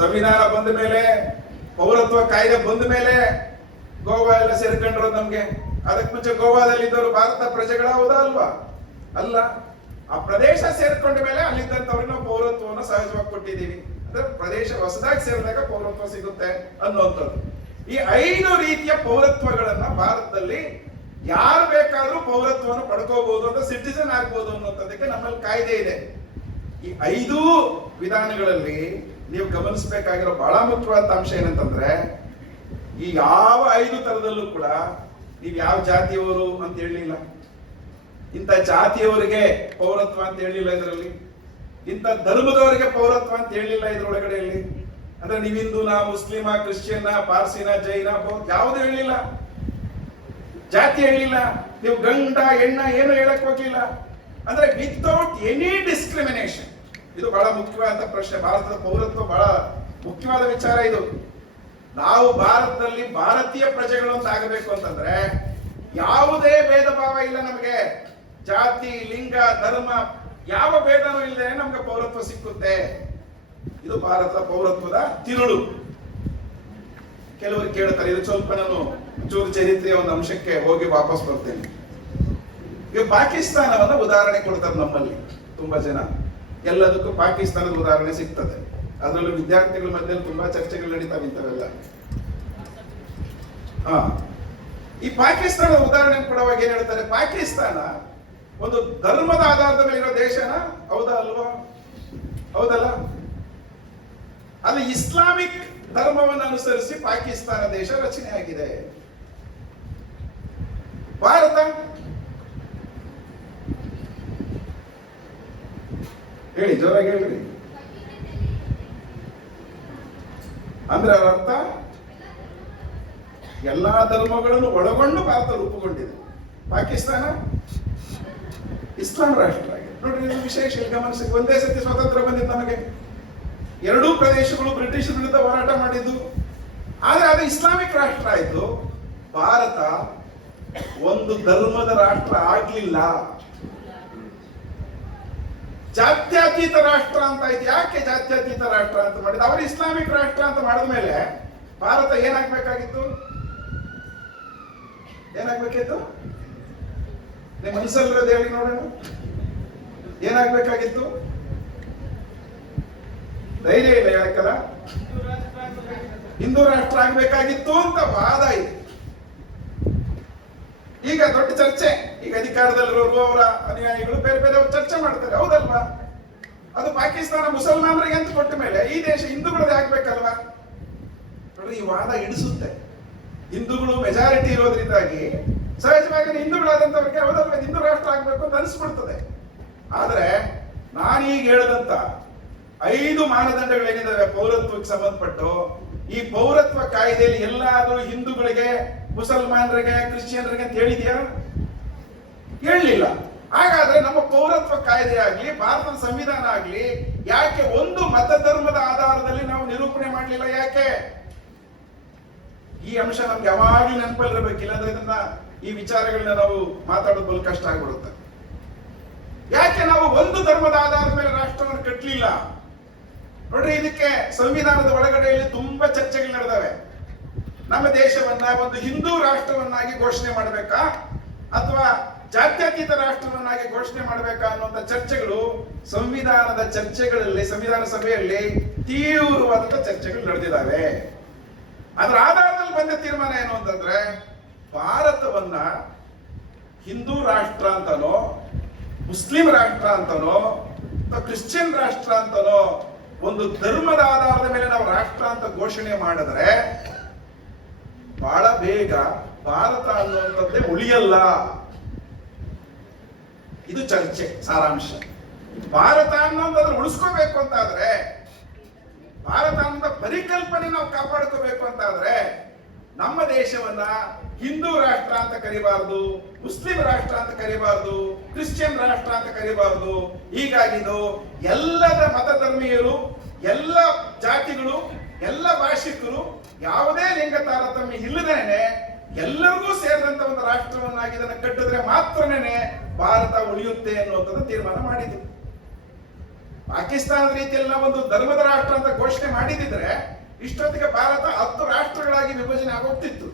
ಸಂವಿಧಾನ ಬಂದ ಮೇಲೆ, ಪೌರತ್ವ ಕಾಯ್ದೆ ಬಂದ ಮೇಲೆ ಗೋವಾ ಎಲ್ಲ ಸೇರ್ಕೊಂಡಿರೋದು ನಮ್ಗೆ. ಅದಕ್ಕೆ ಮುಂಚೆ ಗೋವಾದಲ್ಲಿ ಇದ್ದವರು ಭಾರತ ಪ್ರಜೆಗಳ ಹೌದಾ ಅಲ್ವಾ? ಅಲ್ಲ. ಆ ಪ್ರದೇಶ ಸೇರ್ಕೊಂಡ ಮೇಲೆ ಅಲ್ಲಿದ್ದಂತವ್ರಿಗೆ ನಾವು ಪೌರತ್ವವನ್ನು ಸಹಜವಾಗಿ ಕೊಟ್ಟಿದ್ದೀವಿ. ಅಂದ್ರೆ ಪ್ರದೇಶ ಹೊಸದಾಗಿ ಸೇರಿದಾಗ ಪೌರತ್ವ ಸಿಗುತ್ತೆ ಅನ್ನುವಂಥದ್ದು. ಈ 5 ರೀತಿಯ ಪೌರತ್ವಗಳನ್ನ ಭಾರತದಲ್ಲಿ ಯಾರು ಬೇಕಾದ್ರೂ ಪೌರತ್ವವನ್ನು ಪಡ್ಕೋಬಹುದು ಅಂತ, ಸಿಟಿಸನ್ ಆಗ್ಬಹುದು ಅನ್ನುವಂಥದ್ದಕ್ಕೆ ನಮ್ಮಲ್ಲಿ ಕಾಯ್ದೆ ಇದೆ. ಈ 5 ವಿಧಾನಗಳಲ್ಲಿ ನೀವು ಗಮನಿಸಬೇಕಾಗಿರೋ ಬಹಳ ಮುಖ್ಯವಾದ ಅಂಶ ಏನಂತಂದ್ರೆ, ಈ ಯಾವ 5 ತರದಲ್ಲೂ ಕೂಡ ನೀವು ಯಾವ ಜಾತಿಯವರು ಅಂತ ಹೇಳಲಿಲ್ಲ, ಇಂಥ ಜಾತಿಯವರಿಗೆ ಪೌರತ್ವ ಅಂತ ಹೇಳಲಿಲ್ಲ ಇದರಲ್ಲಿ, ಇಂಥ ಧರ್ಮದವರಿಗೆ ಪೌರತ್ವ ಅಂತ ಹೇಳಲಿಲ್ಲ ಇದ್ರೊಳಗಡೆಯಲ್ಲಿ. ಅಂದ್ರೆ ನೀವು ಹಿಂದೂನಾ, ಮುಸ್ಲಿಮ, ಕ್ರಿಶ್ಚಿಯನ್ನ, ಪಾರ್ಸಿನ, ಜೈನ, ಬೌದ್ಧ ಯಾವುದು ಹೇಳಲಿಲ್ಲ, ಜಾತಿ ಹೇಳಲಿಲ್ಲ, ನೀವು ಗಂಡ ಹೆಣ್ಣ ಏನು ಹೇಳಕ್ ಹೋಗ್ಲಿಲ್ಲ. ಅಂದ್ರೆ ವಿತೌಟ್ ಎನಿ ಡಿಸ್ಕ್ರಿಮಿನೇಷನ್. ಇದು ಬಹಳ ಮುಖ್ಯವಾದ ಪ್ರಶ್ನೆ. ಭಾರತದ ಪೌರತ್ವ ಬಹಳ ಮುಖ್ಯವಾದ ವಿಚಾರ ಇದು. ನಾವು ಭಾರತದಲ್ಲಿ ಭಾರತೀಯ ಪ್ರಜೆಗಳು ಅಂತ ಆಗಬೇಕು ಅಂತಂದ್ರೆ ಯಾವುದೇ ಭೇದ ಭಾವ ಇಲ್ಲ ನಮಗೆ. ಜಾತಿ, ಲಿಂಗ, ಧರ್ಮ ಯಾವ ಭೇದನೂ ಇಲ್ಲದೆ ನಮ್ಗೆ ಪೌರತ್ವ ಸಿಕ್ಕುತ್ತೆ. ಇದು ಭಾರತದ ಪೌರತ್ವದ ತಿರುಳು. ಕೆಲವರು ಕೇಳ್ತಾರೆ, ಇದು ಸ್ವಲ್ಪ ನಾನು ಚೂರು ಚರಿತ್ರೆಯ ಒಂದು ಅಂಶಕ್ಕೆ ಹೋಗಿ ವಾಪಸ್ ಬರ್ತೇನೆ. ಈಗ ಪಾಕಿಸ್ತಾನವನ್ನ ಉದಾಹರಣೆ ಕೊಡ್ತಾರೆ ನಮ್ಮಲ್ಲಿ ತುಂಬಾ ಜನ. ಎಲ್ಲದಕ್ಕೂ ಪಾಕಿಸ್ತಾನದ ಉದಾಹರಣೆ ಸಿಗ್ತದೆ. ಅದರಲ್ಲೂ ವಿದ್ಯಾರ್ಥಿಗಳ ಮಧ್ಯೆ ತುಂಬಾ ಚರ್ಚೆಗಳು ನಡೀತಾವೆ ಇಂಥವೆಲ್ಲ. ಈ ಪಾಕಿಸ್ತಾನದ ಉದಾಹರಣೆ ಕೊಡುವಾಗ ಏನ್ ಹೇಳ್ತಾರೆ, ಪಾಕಿಸ್ತಾನ ಒಂದು ಧರ್ಮದ ಆಧಾರದ ಮೇಲೆ ಇರೋ ದೇಶನ, ಹೌದಾ ಅಲ್ವಾ? ಹೌದಲ್ಲ? ಅದು ಇಸ್ಲಾಮಿಕ್ ಧರ್ಮವನ್ನು ಅನುಸರಿಸಿ ಪಾಕಿಸ್ತಾನ ದೇಶ ರಚನೆ ಆಗಿದೆ. ಭಾರತ ಹೇಳಿ, ಜೋರಾಗಿ ಹೇಳ್ರಿ. ಅಂದ್ರೆ ಅದರ ಅರ್ಥ ಎಲ್ಲಾ ಧರ್ಮಗಳನ್ನು ಒಳಗೊಂಡು ಭಾರತ ರೂಪುಗೊಂಡಿದೆ. ಪಾಕಿಸ್ತಾನ ಇಸ್ಲಾಂ ರಾಷ್ಟ್ರ ಆಗಿದೆ. ನೋಡ್ರಿ, ಇದು ವಿಶೇಷ ಗಮನಿಸಿ. ಒಂದೇ ಸತಿ ಸ್ವಾತಂತ್ರ್ಯ ಬಂದಿದ್ದು ನಮಗೆ. 2 ಪ್ರದೇಶಗಳು ಬ್ರಿಟಿಷ್ ವಿರುದ್ಧ ಹೋರಾಟ ಮಾಡಿದ್ದು. ಆದ್ರೆ ಅದು ಇಸ್ಲಾಮಿಕ್ ರಾಷ್ಟ್ರ ಆಯ್ತು. ಭಾರತ ಒಂದು ಧರ್ಮದ ರಾಷ್ಟ್ರ ಆಗ್ಲಿಲ್ಲ, ಜಾತ್ಯತೀತ ರಾಷ್ಟ್ರ ಅಂತ ಆಯ್ತು. ಯಾಕೆ ಜಾತ್ಯತೀತ ರಾಷ್ಟ್ರ ಅಂತ ಮಾಡಿದ? ಅವರು ಇಸ್ಲಾಮಿಕ್ ರಾಷ್ಟ್ರ ಅಂತ ಮಾಡಿದ ಮೇಲೆ ಭಾರತ ಏನಾಗ್ಬೇಕಾಗಿತ್ತು? ಏನಾಗ್ಬೇಕಿತ್ತು? ನಿಮ್ಮ ಮನಸ್ಸಲ್ಲಿರೋದು ಹೇಳಿ ನೋಡೋಣ. ಏನಾಗ್ಬೇಕಾಗಿತ್ತು? ಧೈರ್ಯ ಇಲ್ಲ ಹೇಳಕ್ಕಲ್ಲ. ಹಿಂದೂ ರಾಷ್ಟ್ರ ಆಗ್ಬೇಕಾಗಿತ್ತು ಅಂತ ವಾದ ಇದೆ. ಈಗ ದೊಡ್ಡ ಚರ್ಚೆ. ಈಗ ಅಧಿಕಾರದಲ್ಲಿರೋರು, ಅವರ ಅನುಯಾಯಿಗಳು ಬೇರೆ ಬೇರೆ ಚರ್ಚೆ ಮಾಡ್ತಾರೆ, ಹೌದಲ್ವಾ? ಅದು ಪಾಕಿಸ್ತಾನ ಮುಸಲ್ಮಾನರಿಗೆ ಅಂತ ಕೊಟ್ಟ ಮೇಲೆ ಈ ದೇಶ ಹಿಂದೂಗಳದೇ ಆಗ್ಬೇಕಲ್ವಾ? ನೋಡ್ರಿ, ಈ ವಾದ ಇಡಿಸುತ್ತೆ. ಹಿಂದೂಗಳು ಮೆಜಾರಿಟಿ ಇರೋದ್ರಿಂದಾಗಿ ಸಹಜವಾಗಿ ಹಿಂದೂಗಳಾದಂತವ್ರಿಗೆ ಹೌದಲ್ವಾ ಹಿಂದೂ ರಾಷ್ಟ್ರ ಆಗ್ಬೇಕು ಅಂತ ಅನಿಸ್ಬಿಡ್ತದೆ. ಆದ್ರೆ ನಾನೀಗ ಹೇಳಿದಂತ 5 ಮಾನದಂಡಗಳೇನಿದಾವೆ ಪೌರತ್ವಕ್ಕೆ ಸಂಬಂಧಪಟ್ಟು, ಈ ಪೌರತ್ವ ಕಾಯ್ದೆಯಲ್ಲಿ ಎಲ್ಲಾದ್ರೂ ಹಿಂದೂಗಳಿಗೆ, ಮುಸಲ್ಮಾನರಿಗೆ, ಕ್ರಿಶ್ಚಿಯನ್ರಿಗೆ ಅಂತ ಹೇಳಿದ್ಯಾ? ಹೇಳಲಿಲ್ಲ. ಹಾಗಾದ್ರೆ ನಮ್ಮ ಪೌರತ್ವ ಕಾಯ್ದೆ ಆಗ್ಲಿ, ಭಾರತದ ಸಂವಿಧಾನ ಆಗ್ಲಿ, ಯಾಕೆ ಒಂದು ಮತಧರ್ಮದ ಆಧಾರದಲ್ಲಿ ನಾವು ನಿರೂಪಣೆ ಮಾಡಲಿಲ್ಲ? ಯಾಕೆ? ಈ ಅಂಶ ನಮ್ಗೆ ಯಾವಾಗ್ಲೂ ನೆನಪಲ್ಲಿರಬೇಕು. ಇಲ್ಲಾಂದ್ರೆ ಇದನ್ನ, ಈ ವಿಚಾರಗಳನ್ನ ನಾವು ಮಾತಾಡೋದು ಬಲು ಕಷ್ಟ ಆಗ್ಬಿಡುತ್ತೆ. ಯಾಕೆ ನಾವು ಒಂದು ಧರ್ಮದ ಆಧಾರದ ಮೇಲೆ ರಾಷ್ಟ್ರವನ್ನು ಕಟ್ಟಲಿಲ್ಲ? ನೋಡ್ರಿ, ಇದಕ್ಕೆ ಸಂವಿಧಾನದ ಒಳಗಡೆಯಲ್ಲಿ ತುಂಬಾ ಚರ್ಚೆಗಳು ನಡೆದವೆ. ನಮ್ಮ ದೇಶವನ್ನ ಒಂದು ಹಿಂದೂ ರಾಷ್ಟ್ರವನ್ನಾಗಿ ಘೋಷಣೆ ಮಾಡಬೇಕಾ ಅಥವಾ ಜಾತ್ಯತೀತ ರಾಷ್ಟ್ರವನ್ನಾಗಿ ಘೋಷಣೆ ಮಾಡಬೇಕಾ ಅನ್ನುವಂಥ ಚರ್ಚೆಗಳು ಸಂವಿಧಾನದ ಚರ್ಚೆಗಳಲ್ಲಿ, ಸಂವಿಧಾನ ಸಭೆಯಲ್ಲಿ ತೀವ್ರವಾದಂತಹ ಚರ್ಚೆಗಳು ನಡೆದಿದ್ದಾವೆ. ಅದರ ಆಧಾರದಲ್ಲಿ ಬಂದ ತೀರ್ಮಾನ ಏನು ಅಂತಂದ್ರೆ, ಭಾರತವನ್ನ ಹಿಂದೂ ರಾಷ್ಟ್ರ ಅಂತನೋ, ಮುಸ್ಲಿಂ ರಾಷ್ಟ್ರ ಅಂತನೋ, ಅಥವಾ ಕ್ರಿಶ್ಚಿಯನ್ ರಾಷ್ಟ್ರ ಅಂತನೋ, ಒಂದು ಧರ್ಮದ ಆಧಾರದ ಮೇಲೆ ನಾವು ರಾಷ್ಟ್ರ ಅಂತ ಘೋಷಣೆ ಮಾಡಿದ್ರೆ ಬಹಳ ಬೇಗ ಭಾರತ ಅನ್ನುವಂಥದ್ದೇ ಉಳಿಯಲ್ಲ. ಇದು ಚರ್ಚೆ ಸಾರಾಂಶ. ಭಾರತ ಅನ್ನೋದಾದ್ರೆ ಉಳಿಸ್ಕೋಬೇಕು ಅಂತಾದ್ರೆ, ಭಾರತ ಅನ್ನೋ ಪರಿಕಲ್ಪನೆ ನಾವು ಕಾಪಾಡ್ಕೋಬೇಕು ಅಂತಾದ್ರೆ, ನಮ್ಮ ದೇಶವನ್ನ ಹಿಂದೂ ರಾಷ್ಟ್ರ ಅಂತ ಕರಿಬಾರ್ದು, ಮುಸ್ಲಿಂ ರಾಷ್ಟ್ರ ಅಂತ ಕರಿಬಾರ್ದು, ಕ್ರಿಶ್ಚಿಯನ್ ರಾಷ್ಟ್ರ ಅಂತ ಕರಿಬಾರ್ದು. ಹೀಗಾಗಿದು ಎಲ್ಲದ ಮತಧರ್ಮೀಯರು, ಎಲ್ಲ ಜಾತಿಗಳು, ಎಲ್ಲ ಭಾಷಿಕರು, ಯಾವುದೇ ಲಿಂಗ ತಾರತಮ್ಯ ಇಲ್ಲದೇನೆ ಎಲ್ಲರಿಗೂ ಸೇರಿದಂತ ಒಂದು ರಾಷ್ಟ್ರವನ್ನಾಗಿ ಇದನ್ನು ಕಟ್ಟಿದ್ರೆ ಮಾತ್ರನೇ ಭಾರತ ಉಳಿಯುತ್ತೆ ಅನ್ನುವಂಥದ್ದು ತೀರ್ಮಾನ ಮಾಡಿದ್ರು. ಪಾಕಿಸ್ತಾನದ ರೀತಿಯಲ್ಲಿ ನಾವೊಂದು ಧರ್ಮದ ರಾಷ್ಟ್ರ ಅಂತ ಘೋಷಣೆ ಮಾಡಿದಿದ್ರೆ ಇಷ್ಟೊತ್ತಿಗೆ ಭಾರತ 10 ರಾಷ್ಟ್ರಗಳಾಗಿ ವಿಭಜನೆ ಆಗೋಗ್ತಿತ್ತು.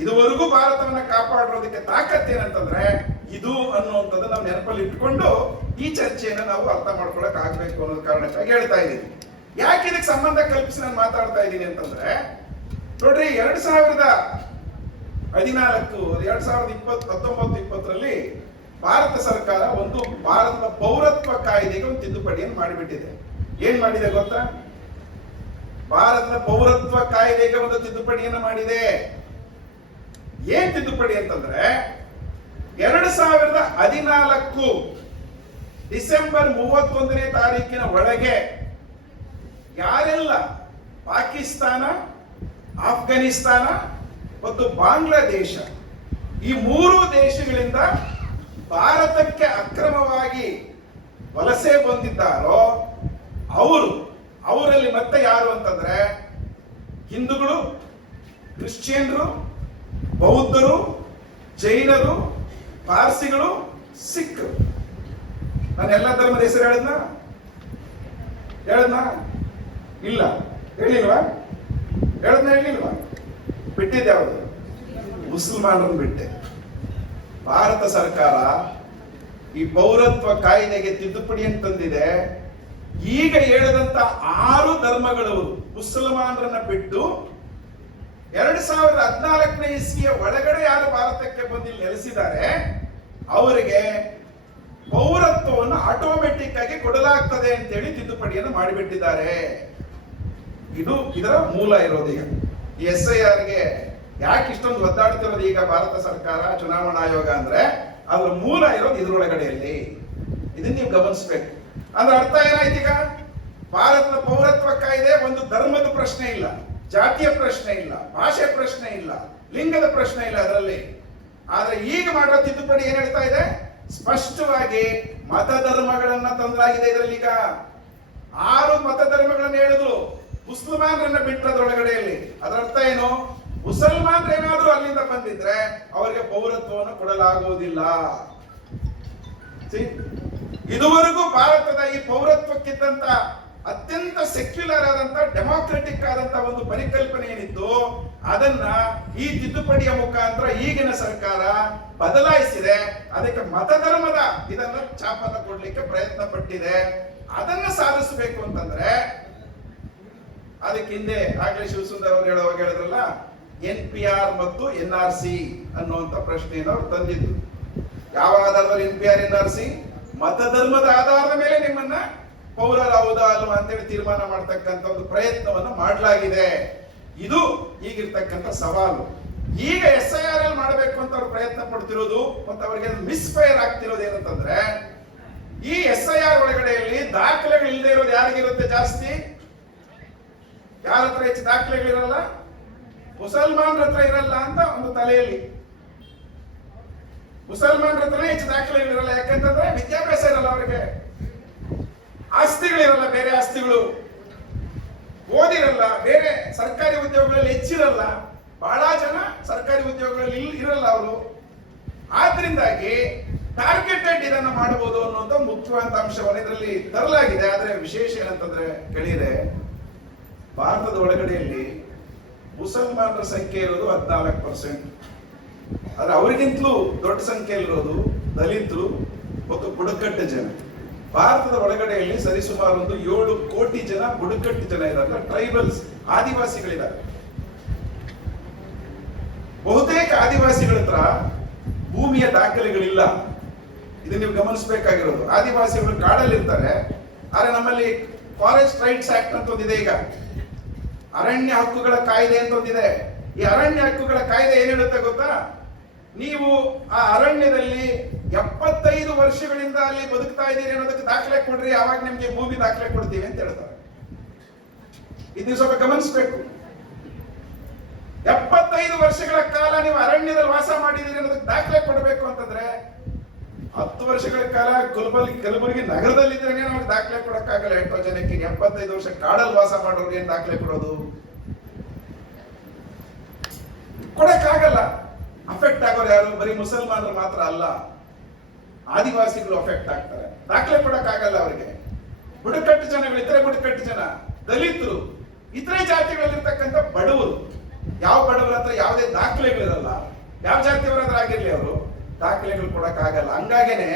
ಇದುವರೆಗೂ ಭಾರತವನ್ನ ಕಾಪಾಡೋದಕ್ಕೆ ತಾಕತ್ತೇನಂತಂದ್ರೆ ಇದು ಅನ್ನುವಂಥದ್ದು ನಾವು ನೆನಪಲ್ಲಿ ಇಟ್ಕೊಂಡು ಈ ಚರ್ಚೆಯನ್ನು ನಾವು ಅರ್ಥ ಮಾಡ್ಕೊಳಕ್ ಆಗ್ಬೇಕು ಅನ್ನೋದು ಕಾರಣಕ್ಕಾಗಿ ಹೇಳ್ತಾ ಇದ್ದೀನಿ. ಯಾಕೆ ಇದಕ್ಕೆ ಸಂಬಂಧ ಕಲ್ಪಿಸಿ ನಾನು ಮಾತಾಡ್ತಾ ಇದ್ದೀನಿ ಅಂತಂದ್ರೆ, ನೋಡ್ರಿ 2019-20 ಭಾರತ ಸರ್ಕಾರ ಒಂದು ಭಾರತದ ಪೌರತ್ವ ಕಾಯ್ದೆಗೆ ಒಂದು ತಿದ್ದುಪಡಿಯನ್ನು ಮಾಡಿಬಿಟ್ಟಿದೆ. ಏನ್ ಮಾಡಿದೆ ಗೊತ್ತಾ? ಭಾರತದ ಪೌರತ್ವ ಕಾಯ್ದೆಗೆ ಒಂದು ತಿದ್ದುಪಡಿಯನ್ನು ಮಾಡಿದೆ. ಏನ್ ತಿದ್ದುಪಡಿ ಅಂತಂದ್ರೆ, 2014 ಡಿಸೆಂಬರ್ 31ನೇ ತಾರೀಕಿನ ಒಳಗೆ ಯಾರೆಲ್ಲ ಪಾಕಿಸ್ತಾನ, ಆಫ್ಘನಿಸ್ತಾನ ಮತ್ತು ಬಾಂಗ್ಲಾದೇಶ ಈ 3 ದೇಶಗಳಿಂದ ಭಾರತಕ್ಕೆ ಅಕ್ರಮವಾಗಿ ವಲಸೆ ಬಂದಿದ್ದಾರೋ ಅವರಲ್ಲಿ ಮತ್ತೆ ಯಾರು ಅಂತಂದ್ರೆ ಹಿಂದೂಗಳು, ಕ್ರಿಶ್ಚಿಯನ್ರು, ಬೌದ್ಧರು, ಜೈನರು, ಪಾರ್ಸಿಗಳು, ಸಿಖ್ರು. ನಾನು ಎಲ್ಲ ಧರ್ಮದ ಹೆಸರು ಹೇಳದ್ನ ಇಲ್ಲ, ಹೇಳಿಲ್ವಾ? ಹೇಳಿಲ್ವಾ? ಬಿಟ್ಟಿದ್ದೆ ಯಾವುದು? ಮುಸಲ್ಮಾನರನ್ನು ಬಿಟ್ಟೆ. ಭಾರತ ಸರ್ಕಾರ ಈ ಪೌರತ್ವ ಕಾಯ್ದೆಗೆ ತಿದ್ದುಪಡಿಯನ್ನು ತಂದಿದೆ. ಈಗ ಹೇಳಿದಂತ 6 ಧರ್ಮಗಳವರು ಮುಸಲ್ಮಾನರನ್ನ ಬಿಟ್ಟು 2014ನೇ ಇಸ್ವಿಯ ಒಳಗಡೆ ಯಾರು ಭಾರತಕ್ಕೆ ಬಂದು ಇಲ್ಲಿ ನೆಲೆಸಿದ್ದಾರೆ ಅವರಿಗೆ ಪೌರತ್ವವನ್ನು ಆಟೋಮೆಟಿಕ್ ಆಗಿ ಕೊಡಲಾಗ್ತದೆ ಅಂತೇಳಿ ತಿದ್ದುಪಡಿಯನ್ನು ಮಾಡಿಬಿಟ್ಟಿದ್ದಾರೆ. ಇದರ ಮೂಲ ಇರೋದು. ಈಗ SIR ಗೆ ಯಾಕೆ ಇಷ್ಟೊಂದು ಒದ್ದಾಡ್ತಿರೋದು ಈಗ ಭಾರತ ಸರ್ಕಾರ, ಚುನಾವಣಾ ಆಯೋಗ ಅಂದ್ರೆ ಅದ್ರ ಮೂಲ ಇರೋದು ಇದ್ರೊಳಗಡೆಯಲ್ಲಿ. ಇದನ್ನ ನೀವು ಗಮನಿಸ್ಬೇಕು. ಅಂದ್ರೆ ಅರ್ಥ ಏನಾಯ್ತು? ಈಗ ಭಾರತದ ಪೌರತ್ವ ಕಾಯ್ದೆ ಒಂದು ಧರ್ಮದ ಪ್ರಶ್ನೆ ಇಲ್ಲ, ಜಾತಿಯ ಪ್ರಶ್ನೆ ಇಲ್ಲ, ಭಾಷೆ ಪ್ರಶ್ನೆ ಇಲ್ಲ, ಲಿಂಗದ ಪ್ರಶ್ನೆ ಇಲ್ಲ ಅದರಲ್ಲಿ. ಆದ್ರೆ ಈಗ ಮಾಡೋ ತಿದ್ದುಪಡಿ ಏನ್ ಹೇಳ್ತಾ ಇದೆ? ಸ್ಪಷ್ಟವಾಗಿ ಮತಧರ್ಮಗಳನ್ನ ತಂದಾಗಿದೆ. ಇದರಲ್ಲಿ ಈಗ 6 ಮತಧರ್ಮಗಳನ್ನು ಹೇಳಿದ್ರು, ಮುಸಲ್ಮಾನರನ್ನ ಬಿಟ್ಟದ್ರೊಳಗಡೆಯಲ್ಲಿ. ಅದರ ಅರ್ಥ ಏನು? ಮುಸಲ್ಮಾನರು ಏನಾದ್ರೂ ಅಲ್ಲಿಂದ ಬಂದಿದ್ರೆ ಅವರಿಗೆ ಪೌರತ್ವವನ್ನು ಕೊಡಲಾಗುವುದಿಲ್ಲ. ಇದುವರೆಗೂ ಭಾರತದ ಈ ಪೌರತ್ವಕ್ಕಿದ್ದಂತ ಅತ್ಯಂತ ಸೆಕ್ಯುಲರ್ ಆದಂತ, ಡೆಮಾಕ್ರೆಟಿಕ್ ಆದಂತ ಒಂದು ಪರಿಕಲ್ಪನೆ ಏನಿತ್ತು ಅದನ್ನ ಈ ತಿದ್ದುಪಡಿಯ ಮುಖಾಂತರ ಈಗಿನ ಸರ್ಕಾರ ಬದಲಾಯಿಸಿದೆ. ಅದಕ್ಕೆ ಮತಧರ್ಮದ ಇದನ್ನ ಚಾಪನ್ನ ಕೊಡ್ಲಿಕ್ಕೆ ಪ್ರಯತ್ನ ಪಟ್ಟಿದೆ. ಅದನ್ನ ಸಾಧಿಸಬೇಕು ಅಂತಂದ್ರೆ ಅದಕ್ಕೆ ಹಿಂದೆ ಆಗ್ಲೇ ಶಿವಸುಂದರ್ ಅವರು ಹೇಳುವಾಗ ಹೇಳಿದ್ರಲ್ಲ, NPR ಮತ್ತು NRC ಅನ್ನುವಂತ ಪ್ರಶ್ನೆಯನ್ನು ಅವರು ತಂದಿದ್ರು. ಯಾವ ಆಧಾರದಲ್ಲಿ NPR NRC? ಮತಧರ್ಮದ ಆಧಾರದ ಮೇಲೆ ನಿಮ್ಮನ್ನ ಪೌರರ ಹೌದಾ ಅಲ್ವಾ ಅಂತೇಳಿ ತೀರ್ಮಾನ ಮಾಡ್ತಕ್ಕಂಥ ಒಂದು ಪ್ರಯತ್ನವನ್ನು ಮಾಡಲಾಗಿದೆ. ಇದು ಈಗಿರ್ತಕ್ಕಂಥ ಸವಾಲು. ಈಗ SIR ಮಾಡಬೇಕು ಅಂತ ಅವ್ರು ಪ್ರಯತ್ನ ಪಡ್ತಿರೋದು ಮತ್ತು ಅವರಿಗೆ ಮಿಸ್ಫೈರ್ ಆಗ್ತಿರೋದು ಏನಂತಂದ್ರೆ, ಈ SIR ಒಳಗಡೆಯಲ್ಲಿ ದಾಖಲೆಗಳು ಇಲ್ಲದೆ ಇರೋದು ಯಾರಿಗಿರುತ್ತೆ ಜಾಸ್ತಿ? ಯಾರ ಹತ್ರ ಹೆಚ್ಚು ದಾಖಲೆಗಳಿರಲ್ಲ? ಮುಸಲ್ಮಾನರ ಹತ್ರ ಇರಲ್ಲ ಅಂತ ಒಂದು ತಲೆಯಲ್ಲಿ. ಮುಸಲ್ಮಾನರ ಹತ್ರನೇ ಹೆಚ್ಚು ದಾಖಲೆಗಳಿರಲ್ಲ. ಯಾಕಂತಂದ್ರೆ ವಿದ್ಯಾಭ್ಯಾಸ ಇರಲ್ಲ ಅವರಿಗೆ, ಆಸ್ತಿಗಳಿರಲ್ಲ, ಬೇರೆ ಆಸ್ತಿಗಳು ಓದಿರಲ್ಲ, ಬೇರೆ ಸರ್ಕಾರಿ ಉದ್ಯೋಗಗಳಲ್ಲಿ ಹೆಚ್ಚಿರಲ್ಲ. ಬಹಳ ಜನ ಸರ್ಕಾರಿ ಉದ್ಯೋಗಗಳಲ್ಲಿ ಇರಲ್ಲ ಅವರು. ಆದ್ರಿಂದಾಗಿ ಟಾರ್ಗೆಟೆಡ್ ಇದನ್ನ ಮಾಡಬಹುದು ಅನ್ನುವಂತ ಮುಖ್ಯವಾದ ಅಂಶವನ್ನು ಇದರಲ್ಲಿ ತರಲಾಗಿದೆ. ಆದ್ರೆ ವಿಶೇಷ ಏನಂತಂದ್ರೆ ಕೇಳಿದ್ರೆ, ಭಾರತದ ಒಳಗಡೆಯಲ್ಲಿ ಮುಸಲ್ಮಾನರ ಸಂಖ್ಯೆ ಇರೋದು 14%. ಆದ್ರೆ ಅವರಿಗಿಂತಲೂ ದೊಡ್ಡ ಸಂಖ್ಯೆಯಲ್ಲಿರೋದು ದಲಿತರು ಮತ್ತು ಬುಡಕಟ್ಟು ಜನ. ಭಾರತದ ಒಳಗಡೆಯಲ್ಲಿ ಸರಿಸುಮಾರು ಒಂದು 7 ಕೋಟಿ ಜನ ಬುಡಕಟ್ಟು ಜನ ಇದ್ದಾರೆ, ಟ್ರೈಬಲ್ಸ್ ಆದಿವಾಸಿಗಳಿದ್ದಾರೆ. ಬಹುತೇಕ ಆದಿವಾಸಿಗಳ ಹತ್ರ ಭೂಮಿಯ ದಾಖಲೆಗಳಿಲ್ಲ. ಇದು ನೀವು ಗಮನಿಸಬೇಕಾಗಿರೋದು. ಆದಿವಾಸಿಗಳು ಕಾಡಲ್ಲಿ ಇರ್ತಾರೆ, ಆದ್ರೆ ನಮ್ಮಲ್ಲಿ ಫಾರೆಸ್ಟ್ ರೈಟ್ಸ್ ಆಕ್ಟ್ ಅಂತ ಒಂದಿದೆ. ಈಗ ಅರಣ್ಯ ಹಕ್ಕುಗಳ ಕಾಯ್ದೆ ಅಂತ ಒಂದಿದೆ. ಈ ಅರಣ್ಯ ಹಕ್ಕುಗಳ ಕಾಯ್ದೆ ಏನ್ ಹೇಳುತ್ತೆ ಗೊತ್ತಾ? ನೀವು ಆ ಅರಣ್ಯದಲ್ಲಿ 75 ವರ್ಷಗಳಿಂದ ಅಲ್ಲಿ ಬದುಕ್ತಾ ಇದ್ದೀರಿ ಅನ್ನೋದಕ್ಕೆ ದಾಖಲೆ ಕೊಡ್ರಿ, ಆವಾಗ ನಿಮ್ಗೆ ಭೂಮಿ ದಾಖಲೆ ಕೊಡ್ತೀವಿ ಅಂತ ಹೇಳ್ತಾರೆ. ಇದು ಸ್ವಲ್ಪ ಗಮನಿಸಬೇಕು. 75 ವರ್ಷಗಳ ಕಾಲ ನೀವು ಅರಣ್ಯದಲ್ಲಿ ವಾಸ ಮಾಡಿದ್ದೀರಿ ಅನ್ನೋದಕ್ಕೆ ದಾಖಲೆ ಕೊಡಬೇಕು ಅಂತಂದ್ರೆ 10 ವರ್ಷಗಳ ಕಾಲ ಕಲಬುರಗಿ ನಗರದಲ್ಲಿದ್ರೆ ನಮಗೆ ದಾಖಲೆ ಕೊಡಕ್ಕಾಗಲ್ಲ. ಎಷ್ಟೋ ಜನಕ್ಕೆ 75 ವರ್ಷ ಕಾಡಲ್ಲಿ ವಾಸ ಮಾಡೋರು ಏನ್ ದಾಖಲೆ ಕೊಡೋದು? ಕೊಡಕ್ಕಾಗಲ್ಲ. ಅಫೆಕ್ಟ್ ಆಗೋರು ಯಾರು? ಬರೀ ಮುಸಲ್ಮಾನರು ಮಾತ್ರ ಅಲ್ಲ, ಆದಿವಾಸಿಗಳು ಅಫೆಕ್ಟ್ ಆಗ್ತಾರೆ. ದಾಖಲೆ ಕೊಡಕ್ಕಾಗಲ್ಲ ಅವರಿಗೆ. ಬುಡಕಟ್ಟು ಜನಗಳು, ಇತರೆ ಬುಡಕಟ್ಟು ಜನ, ದಲಿತರು, ಇತರೆ ಜಾತಿಗಳಲ್ಲಿರ್ತಕ್ಕಂಥ ಬಡವರು, ಯಾವ ಬಡವರ ಹತ್ರ ಯಾವುದೇ ದಾಖಲೆಗಳಿರಲ್ಲ, ಯಾವ ಜಾತಿಯವರ ಹತ್ರ ಆಗಿರ್ಲಿ ಅವರು ದಾಖಲೆಗಳು ಕೊಡಕ್ಕಾಗಲ್ಲ. ಹಂಗಾಗೇನೆ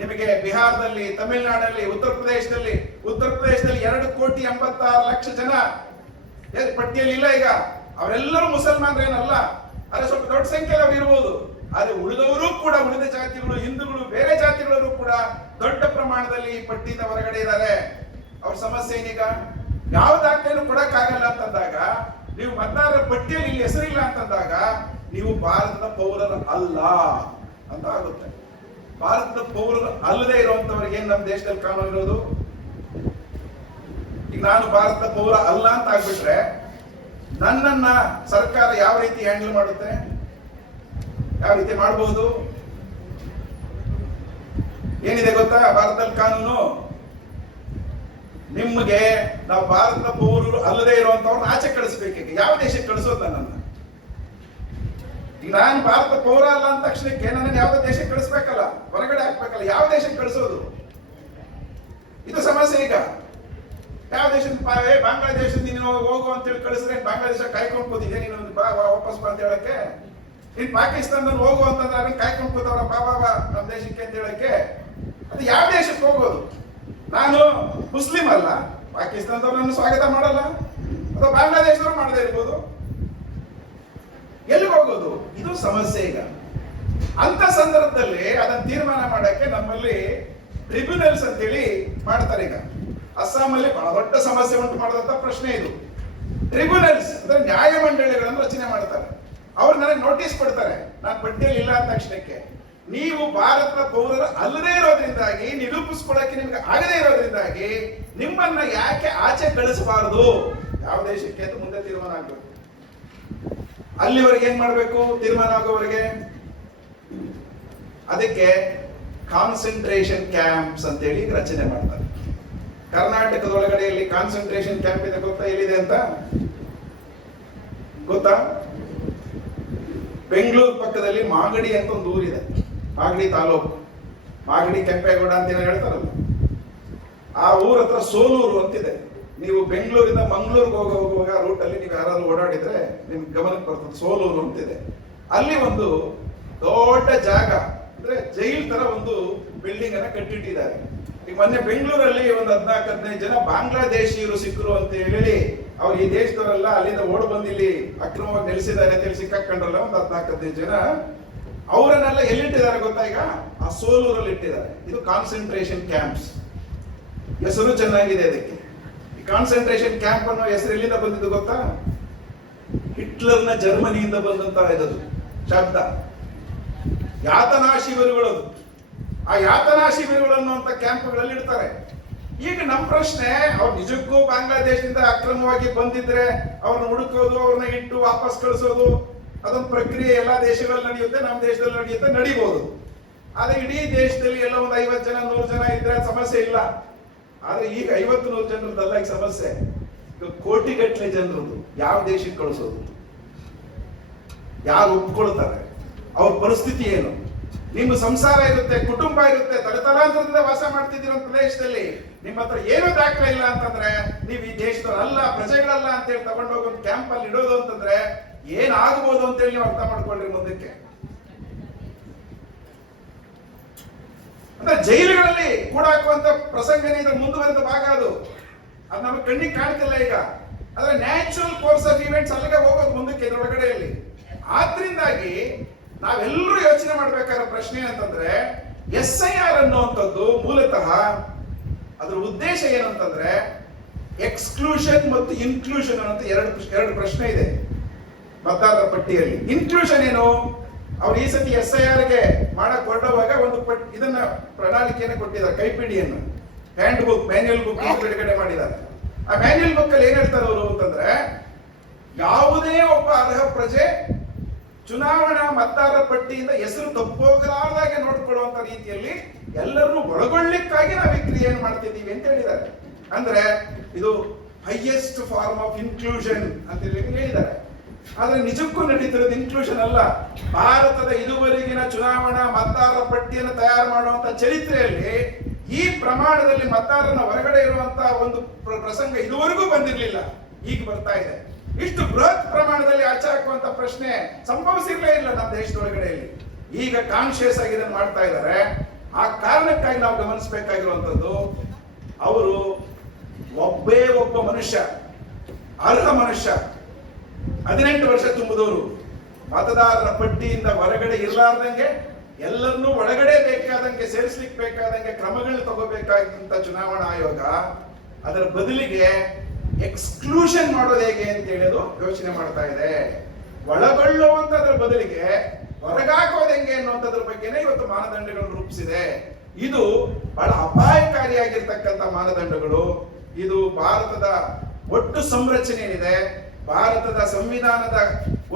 ನಿಮಗೆ ಬಿಹಾರದಲ್ಲಿ, ತಮಿಳುನಾಡಲ್ಲಿ, ಉತ್ತರ ಪ್ರದೇಶದಲ್ಲಿ 2,86,00,000 ಜನ ಪಟ್ಟಿಯಲ್ಲಿ ಇಲ್ಲ. ಈಗ ಅವರೆಲ್ಲರೂ ಮುಸಲ್ಮಾನರೇನಲ್ಲ, ಅದೇ ಸ್ವಲ್ಪ ದೊಡ್ಡ ಸಂಖ್ಯೆಯಲ್ಲಿ ಅವ್ರು ಇರ್ಬೋದು. ಆದ್ರೆ ಉಳಿದವರು ಕೂಡ, ಉಳಿದ ಜಾತಿಗಳು, ಹಿಂದೂಗಳು, ಬೇರೆ ಜಾತಿಗಳವರು ಕೂಡ ದೊಡ್ಡ ಪ್ರಮಾಣದಲ್ಲಿ ಈ ಪಟ್ಟಿಯಿಂದ ಹೊರಗಡೆ ಇದ್ದಾರೆ. ಅವ್ರ ಸಮಸ್ಯೆ ಏನೀಗ? ಯಾವ ದಾಖಲೆಯನ್ನು ಕೊಡಕ್ಕಾಗಲ್ಲ ಅಂತಂದಾಗ, ನೀವು ಮತದಾರರ ಪಟ್ಟಿಯಲ್ಲಿ ಇಲ್ಲಿ ಹೆಸರಿಲ್ಲ ಅಂತಂದಾಗ ನೀವು ಭಾರತದ ಪೌರರು ಅಲ್ಲ ಅಂತ ಆಗುತ್ತೆ. ಭಾರತದ ಪೌರರು ಅಲ್ಲದೆ ಇರುವಂತವರಿಗೆ ಏನ್ ನಮ್ಮ ದೇಶದಲ್ಲಿ ಕಾನೂನು ಇರೋದು? ಈಗ ನಾನು ಭಾರತದ ಪೌರ ಅಲ್ಲ ಅಂತ ಆಗ್ಬಿಟ್ರೆ ನನ್ನನ್ನ ಸರ್ಕಾರ ಯಾವ ರೀತಿ ಹ್ಯಾಂಡಲ್ ಮಾಡುತ್ತೆ? ಯಾವ ರೀತಿ ಮಾಡಬಹುದು? ಏನಿದೆ ಗೊತ್ತಾ ಭಾರತದಲ್ಲಿ ಕಾನೂನು? ನಿಮ್ಗೆ ನಾವು ಭಾರತದ ಪೌರರು ಅಲ್ಲದೆ ಇರುವಂತವ್ರನ್ನ ಆಚೆ ಕಳಿಸ್ಬೇಕು. ಯಾವ ದೇಶಕ್ಕೆ ಕಳಿಸೋದು ನನ್ನನ್ನು? ಈಗ ನಾನು ಭಾರತ ಪೌರ ಅಲ್ಲ ಅಂದ ತಕ್ಷಣಕ್ಕೆ ನನ್ನನ್ನು ಯಾವ ದೇಶಕ್ಕೆ ಕಳಿಸ್ಬೇಕಲ್ಲ, ಹೊರಗಡೆ ಹಾಕ್ಬೇಕಲ್ಲ. ಯಾವ ದೇಶಕ್ಕೆ ಕಳಿಸೋದು? ಇದು ಸಮಸ್ಯೆ. ಈಗ ಯಾವ ದೇಶದ ಬಾಂಗ್ಲಾದೇಶದ ನೀನು ಹೋಗು ಅಂತ ಹೇಳಿ ಕಳಿಸಿದ್ರೆ ಬಾಂಗ್ಲಾದೇಶ ಕಾಯ್ಕೊಂಡು ಕೂತಿದೆ, ನೀನು ವಾಪಸ್ ಬಾ ಅಂತ ಹೇಳಕ್ಕೆ. ನೀನ್ ಪಾಕಿಸ್ತಾನದಲ್ಲಿ ಹೋಗು ಅಂತಂದ್ರೆ ಅದನ್ನ ಕಾಯ್ಕೊಂಡು ಕೂತವ್ರ ಬಾ ನಮ್ಮ ದೇಶಕ್ಕೆ ಅಂತ ಹೇಳಕ್ಕೆ. ಅದು ಯಾವ ದೇಶಕ್ಕೆ ಹೋಗೋದು? ನಾನು ಮುಸ್ಲಿಂ ಅಲ್ಲ, ಪಾಕಿಸ್ತಾನದವ್ರು ನನ್ನ ಸ್ವಾಗತ ಮಾಡಲ್ಲ, ಅಥವಾ ಬಾಂಗ್ಲಾದೇಶದವ್ರು ಮಾಡದೇ ಇರ್ಬೋದು. ಎಲ್ಲಿಗೆ ಹೋಗೋದು? ಇದು ಸಮಸ್ಯೆ. ಈಗ ಅಂತ ಸಂದರ್ಭದಲ್ಲಿ ಅದನ್ನ ತೀರ್ಮಾನ ಮಾಡಕ್ಕೆ ನಮ್ಮಲ್ಲಿ ಟ್ರಿಬ್ಯುನಲ್ಸ್ ಅಂತೇಳಿ ಮಾಡ್ತಾರೆ. ಈಗ ಅಸ್ಸಾಮಲ್ಲಿ ಬಹಳ ದೊಡ್ಡ ಸಮಸ್ಯೆ ಉಂಟು ಮಾಡಿದಂತ ಪ್ರಶ್ನೆ ಇದು. ಟ್ರಿಬ್ಯುನಲ್ಸ್ ಅಂದ್ರೆ ನ್ಯಾಯಮಂಡಳಿಗಳನ್ನು ರಚನೆ ಮಾಡ್ತಾರೆ. ಅವ್ರು ನನಗೆ ನೋಟಿಸ್ ಕೊಡ್ತಾರೆ, ನಾನು ಪಟ್ಟಿಯಲ್ಲಿ ಇಲ್ಲ ಅಂದ ತಕ್ಷಣಕ್ಕೆ. ನೀವು ಭಾರತದ ಪೌರರು ಅಲ್ಲದೇ ಇರೋದ್ರಿಂದಾಗಿ, ನಿರೂಪಿಸ್ಕೊಳಕ್ಕೆ ನಿಮ್ಗೆ ಆಗದೇ ಇರೋದ್ರಿಂದಾಗಿ ನಿಮ್ಮನ್ನ ಯಾಕೆ ಆಚೆ ಕಳಿಸಬಾರದು, ಯಾವ ದೇಶಕ್ಕೆ ಅಂತ ಮುಂದೆ ತೀರ್ಮಾನ ಆಗ್ಬೇಕು. ಅಲ್ಲಿವರೆಗೆ ಏನ್ ಮಾಡ್ಬೇಕು? ತೀರ್ಮಾನ ಆಗೋವರೆಗೆ ಅದಕ್ಕೆ ಕಾನ್ಸಂಟ್ರೇಷನ್ ಕ್ಯಾಂಪ್ಸ್ ಅಂತೇಳಿ ರಚನೆ ಮಾಡ್ತಾರೆ. ಕರ್ನಾಟಕದ ಒಳಗಡೆಯಲ್ಲಿ ಕಾನ್ಸಂಟ್ರೇಷನ್ ಕ್ಯಾಂಪ್ ಇದೆ ಗೊತ್ತಾ? ಎಲ್ಲಿದೆ ಅಂತ ಗೊತ್ತಾ? ಬೆಂಗಳೂರು ಪಕ್ಕದಲ್ಲಿ ಮಾಗಡಿ ಅಂತ ಒಂದು ಊರಿದೆ. ಮಾಗಡಿ ತಾಲೂಕು, ಮಾಗಡಿ ಕೆಂಪೇಗೌಡ ಅಂತ ಏನೋ ಹೇಳ್ತಾರಲ್ಲ, ಆ ಊರ ಹತ್ರ ಸೋಲೂರು ಅಂತಿದೆ. ನೀವು ಬೆಂಗಳೂರಿಂದ ಮಂಗಳೂರಿಗೆ ಹೋಗುವಾಗ ರೂಟ್ ಅಲ್ಲಿ ನೀವು ಯಾರಾದ್ರೂ ಓಡಾಡಿದ್ರೆ ನಿಮ್ಗೆ ಗಮನಕ್ಕೆ ಬರ್ತದೆ, ಸೋಲೂರು ಅಂತಿದೆ. ಅಲ್ಲಿ ಒಂದು ದೊಡ್ಡ ಜಾಗ, ಅಂದ್ರೆ ಜೈಲ್ ತರ ಒಂದು ಬಿಲ್ಡಿಂಗ್ ಅನ್ನ ಕಟ್ಟಿಟ್ಟಿದ್ದಾರೆ. ಈಗ ಮೊನ್ನೆ ಬೆಂಗಳೂರಲ್ಲಿ ಒಂದು 14-15 ಜನ ಬಾಂಗ್ಲಾದೇಶಿಯರು ಸಿಕ್ಕರು ಅಂತ ಹೇಳಿ ಅವ್ರು ಈ ದೇಶದವರೆಲ್ಲ ಅಲ್ಲಿಂದ ಓಡ್ ಬಂದು ಇಲ್ಲಿ ಅಕ್ರಮವಾಗಿ ನೆಲೆಸಿದ್ದಾರೆ ಅಂತ ಹೇಳಿ ಸಿಕ್ಕಾಕೊಂಡ್ರಲ್ಲ ಒಂದು 14-15 ಜನ. ಅವರನ್ನೆಲ್ಲ ಎಲ್ಲಿಟ್ಟಿದ್ದಾರೆ ಗೊತ್ತಾ? ಈಗ ಆ ಸೋಲೂರಲ್ಲಿ ಇಟ್ಟಿದ್ದಾರೆ. ಇದು ಕಾನ್ಸಂಟ್ರೇಷನ್ ಕ್ಯಾಂಪ್ಸ್. ಹೆಸರು ಚೆನ್ನಾಗಿದೆ ಅದಕ್ಕೆ. ಈ ಕಾನ್ಸಂಟ್ರೇಷನ್ ಕ್ಯಾಂಪ್ ಅನ್ನೋ ಹೆಸರು ಎಲ್ಲಿಂದ ಬಂದಿದ್ದು ಗೊತ್ತಾ? ಹಿಟ್ಲರ್ನ ಜರ್ಮನಿಯಿಂದ ಬಂದಂತ ಇದದು ಶಬ್ದ. ಯಾತನಾ ಶಿಬಿರಗಳು. ಆ ಯಾತನಾ ಶಿಬಿರಗಳು ಅನ್ನುವಂತ ಕ್ಯಾಂಪ್ಗಳಲ್ಲಿ ಇಡ್ತಾರೆ. ಈಗ ನಮ್ಮ ಪ್ರಶ್ನೆ, ಅವ್ರು ನಿಜಕ್ಕೂ ಬಾಂಗ್ಲಾದೇಶದಿಂದ ಅಕ್ರಮವಾಗಿ ಬಂದಿದ್ರೆ ಅವ್ರನ್ನ ಹುಡುಕೋದು, ಅವ್ರನ್ನ ಇಟ್ಟು ವಾಪಸ್ ಕಳಿಸೋದು, ಅದೊಂದು ಪ್ರಕ್ರಿಯೆ ಎಲ್ಲಾ ದೇಶಗಳಲ್ಲಿ ನಡೆಯುತ್ತೆ, ನಮ್ಮ ದೇಶದಲ್ಲಿ ನಡೆಯುತ್ತೆ, ನಡೀಬಹುದು. ಆದ್ರೆ ಇಡೀ ದೇಶದಲ್ಲಿ ಎಲ್ಲ ಒಂದು 50 ಜನ 100 ಜನ ಇದ್ರೆ ಸಮಸ್ಯೆ ಇಲ್ಲ. ಆದ್ರೆ ಈಗ 50-100 ಜನರದಲ್ಲ ಈಗ ಸಮಸ್ಯೆ. ಕೋಟಿಗಟ್ಟಲೆ ಜನರದು ಯಾವ ದೇಶಕ್ಕೆ ಕಳಿಸೋದು? ಯಾರು ಒಪ್ಕೊಳ್ತಾರೆ? ಅವ್ರ ಪರಿಸ್ಥಿತಿ ಏನು? ನಿಮ್ಮ ಸಂಸಾರ ಇರುತ್ತೆ, ಕುಟುಂಬ ಇರುತ್ತೆ, ತಲೆತಲಾಂತರದಿಂದ ವಾಸ ಮಾಡ್ತಿದ್ದೀರ ಪ್ರದೇಶದಲ್ಲಿ ನಿಮ್ಮ ಹತ್ರ ಏನು ದಾಖಲೆ ಇಲ್ಲ ಅಂತಂದ್ರೆ ನೀವು ಈ ದೇಶದಲ್ಲ, ಪ್ರಜೆಗಳಲ್ಲ ಅಂತ ಹೇಳಿ ತಗೊಂಡೋಗಿ ಒಂದು ಕ್ಯಾಂಪ್ ಅಲ್ಲಿ ಇಡೋದು ಅಂತಂದ್ರೆ ಏನಾಗಬಹುದು ಅಂತೇಳಿ ನೀವು ಅರ್ಥ ಮಾಡ್ಕೊಳ್ರಿ ಮುಂದಕ್ಕೆ. ಅಂದ್ರೆ ಜೈಲುಗಳಲ್ಲಿ ಕೂಡ ಹಾಕುವಂತ ಪ್ರಸಂಗನೇ ಇದ್ರ ಮುಂದುವರೆದ ಭಾಗ ಅದು ನಮಗೆ ಕಣ್ಣಿಗೆ ಕಾಣ್ತಿಲ್ಲ ಈಗ. ಆದ್ರೆ ನ್ಯಾಚುರಲ್ ಕೋರ್ಸ್ ಆಫ್ ಇವೆಂಟ್ಸ್ ಅಲ್ಲಿಗೆ ಹೋಗೋದು ಮುಂದಕ್ಕೆ ಇದ್ರೊಳಗಡೆಯಲ್ಲಿ. ಆದ್ರಿಂದಾಗಿ ನಾವೆಲ್ಲರೂ ಯೋಚನೆ ಮಾಡ್ಬೇಕಾದ ಪ್ರಶ್ನೆ ಏನಂತಂದ್ರೆ SIR ಅನ್ನುವಂಥದ್ದು ಮೂಲತಃ ಅದರ ಉದ್ದೇಶ ಏನಂತಂದ್ರೆ ಎಕ್ಸ್ಕ್ಲೂಷನ್ ಮತ್ತು ಇನ್ಕ್ಲೂಷನ್ ಅನ್ನೋ ಎರಡು ಪ್ರಶ್ನೆ ಇದೆ ಮತದಾರರ ಪಟ್ಟಿಯಲ್ಲಿ. ಇನ್ಕ್ಲೂಷನ್ ಏನು? ಅವ್ರು ಈ ಸತಿ SIR ಗೆ ಮಾಡಕ್ ಹೊರಡುವಾಗ ಒಂದು ಇದನ್ನ ಪ್ರಣಾಳಿಕೆಯನ್ನು ಕೊಟ್ಟಿದ್ದಾರೆ, ಕೈಪಿಡಿಯನ್ನು, ಹ್ಯಾಂಡ್ ಬುಕ್, ಮ್ಯಾನ್ಯುಯಲ್ ಬುಕ್ ಬಿಡುಗಡೆ ಮಾಡಿದ್ದಾರೆ. ಆ ಮ್ಯಾನ್ಯುಯಲ್ ಬುಕ್ ಅಲ್ಲಿ ಏನ್ ಹೇಳ್ತಾರೆ ಅವರು ಅಂತಂದ್ರೆ, ಯಾವುದೇ ಒಬ್ಬ ಅರ್ಹ ಪ್ರಜೆ ಚುನಾವಣಾ ಮತದಾರರ ಪಟ್ಟಿಯಿಂದ ಹೆಸರು ತಪ್ಪೋಗಲಾರ್ದಾಗೆ ನೋಡ್ಕೊಳ್ಳುವಂತ ರೀತಿಯಲ್ಲಿ ಎಲ್ಲರನ್ನು ಒಳಗೊಳ್ಳಿಕ್ಕಾಗಿ ನಾವು ಈ ಕ್ರಿಯೆಯನ್ನು ಮಾಡ್ತಿದ್ದೀವಿ ಅಂತ ಹೇಳಿದ್ದಾರೆ. ಅಂದ್ರೆ ಇದು ಹೈಯೆಸ್ಟ್ ಫಾರ್ಮ್ ಆಫ್ ಇನ್ಕ್ಲೂಷನ್ ಅಂತ ಹೇಳಿದ್ದಾರೆ. ಆದ್ರೆ ನಿಜಕ್ಕೂ ನಡೀತಿರೋದು ಇನ್ಕ್ಲೂಷನ್ ಅಲ್ಲ. ಭಾರತದ ಇದುವರೆಗಿನ ಚುನಾವಣಾ ಮತದಾರರ ಪಟ್ಟಿಯನ್ನು ತಯಾರು ಮಾಡುವಂತ ಚರಿತ್ರೆಯಲ್ಲಿ ಈ ಪ್ರಮಾಣದಲ್ಲಿ ಮತದಾರನ ಹೊರಗಡೆ ಇರುವಂತಹ ಒಂದು ಪ್ರಸಂಗ ಇದುವರೆಗೂ ಬಂದಿರಲಿಲ್ಲ, ಈಗ ಬರ್ತಾ ಇದೆ. ಇಷ್ಟು ಬೃಹತ್ ಪ್ರಮಾಣದಲ್ಲಿ ಆಚೆ ಹಾಕುವಂತ ಪ್ರಶ್ನೆ ಸಂಭವಿಸಿರ್ಲೇ ಇಲ್ಲ ನಮ್ಮ ದೇಶದೊಳಗಡೆಯಲ್ಲಿ. ಈಗ ಕಾನ್ಶಿಯಸ್ ಆಗಿ ಇದನ್ನು ಮಾಡ್ತಾ ಇದ್ದಾರೆ. ಆ ಕಾರಣಕ್ಕಾಗಿ ನಾವು ಗಮನಿಸಬೇಕಾಗಿರುವಂತದ್ದು, ಅವರು ಒಬ್ಬ ಮನುಷ್ಯ, ಅರ್ಹ ಮನುಷ್ಯ, 18 ವರ್ಷ ತುಂಬಿದವರು ಮತದಾರರ ಪಟ್ಟಿಯಿಂದ ಹೊರಗಡೆ ಇರಲಾರ್ದಂಗೆ ಎಲ್ಲರನ್ನೂ ಒಳಗಡೆ ಬೇಕಾದಂಗೆ ಸೇರಿಸ್ಲಿಕ್ಕೆ ಬೇಕಾದಂಗೆ ಕ್ರಮಗಳನ್ನ ತಗೋಬೇಕಾದಂತ ಚುನಾವಣಾ ಆಯೋಗ ಅದರ ಬದಲಿಗೆ ಎಕ್ಸ್ಕ್ಲೂಷನ್ ಮಾಡೋದು ಹೇಗೆ ಅಂತ ಹೇಳೋದು ಯೋಚನೆ ಮಾಡ್ತಾ ಇದೆ. ಒಳಗೊಳ್ಳುವಂತದ್ರ ಬದಲಿಗೆ ಹೊರಗಾಕೋದು ಹೆಂಗೆ ಅನ್ನುವಂಥದ್ರ ಬಗ್ಗೆನೇ ಇವತ್ತು ಮಾನದಂಡಗಳನ್ನು ರೂಪಿಸಿದೆ. ಇದು ಬಹಳ ಅಪಾಯಕಾರಿಯಾಗಿರ್ತಕ್ಕಂಥ ಮಾನದಂಡಗಳು. ಇದು ಭಾರತದ ಒಟ್ಟು ಸಂರಚನೆ ಏನಿದೆ, ಭಾರತದ ಸಂವಿಧಾನದ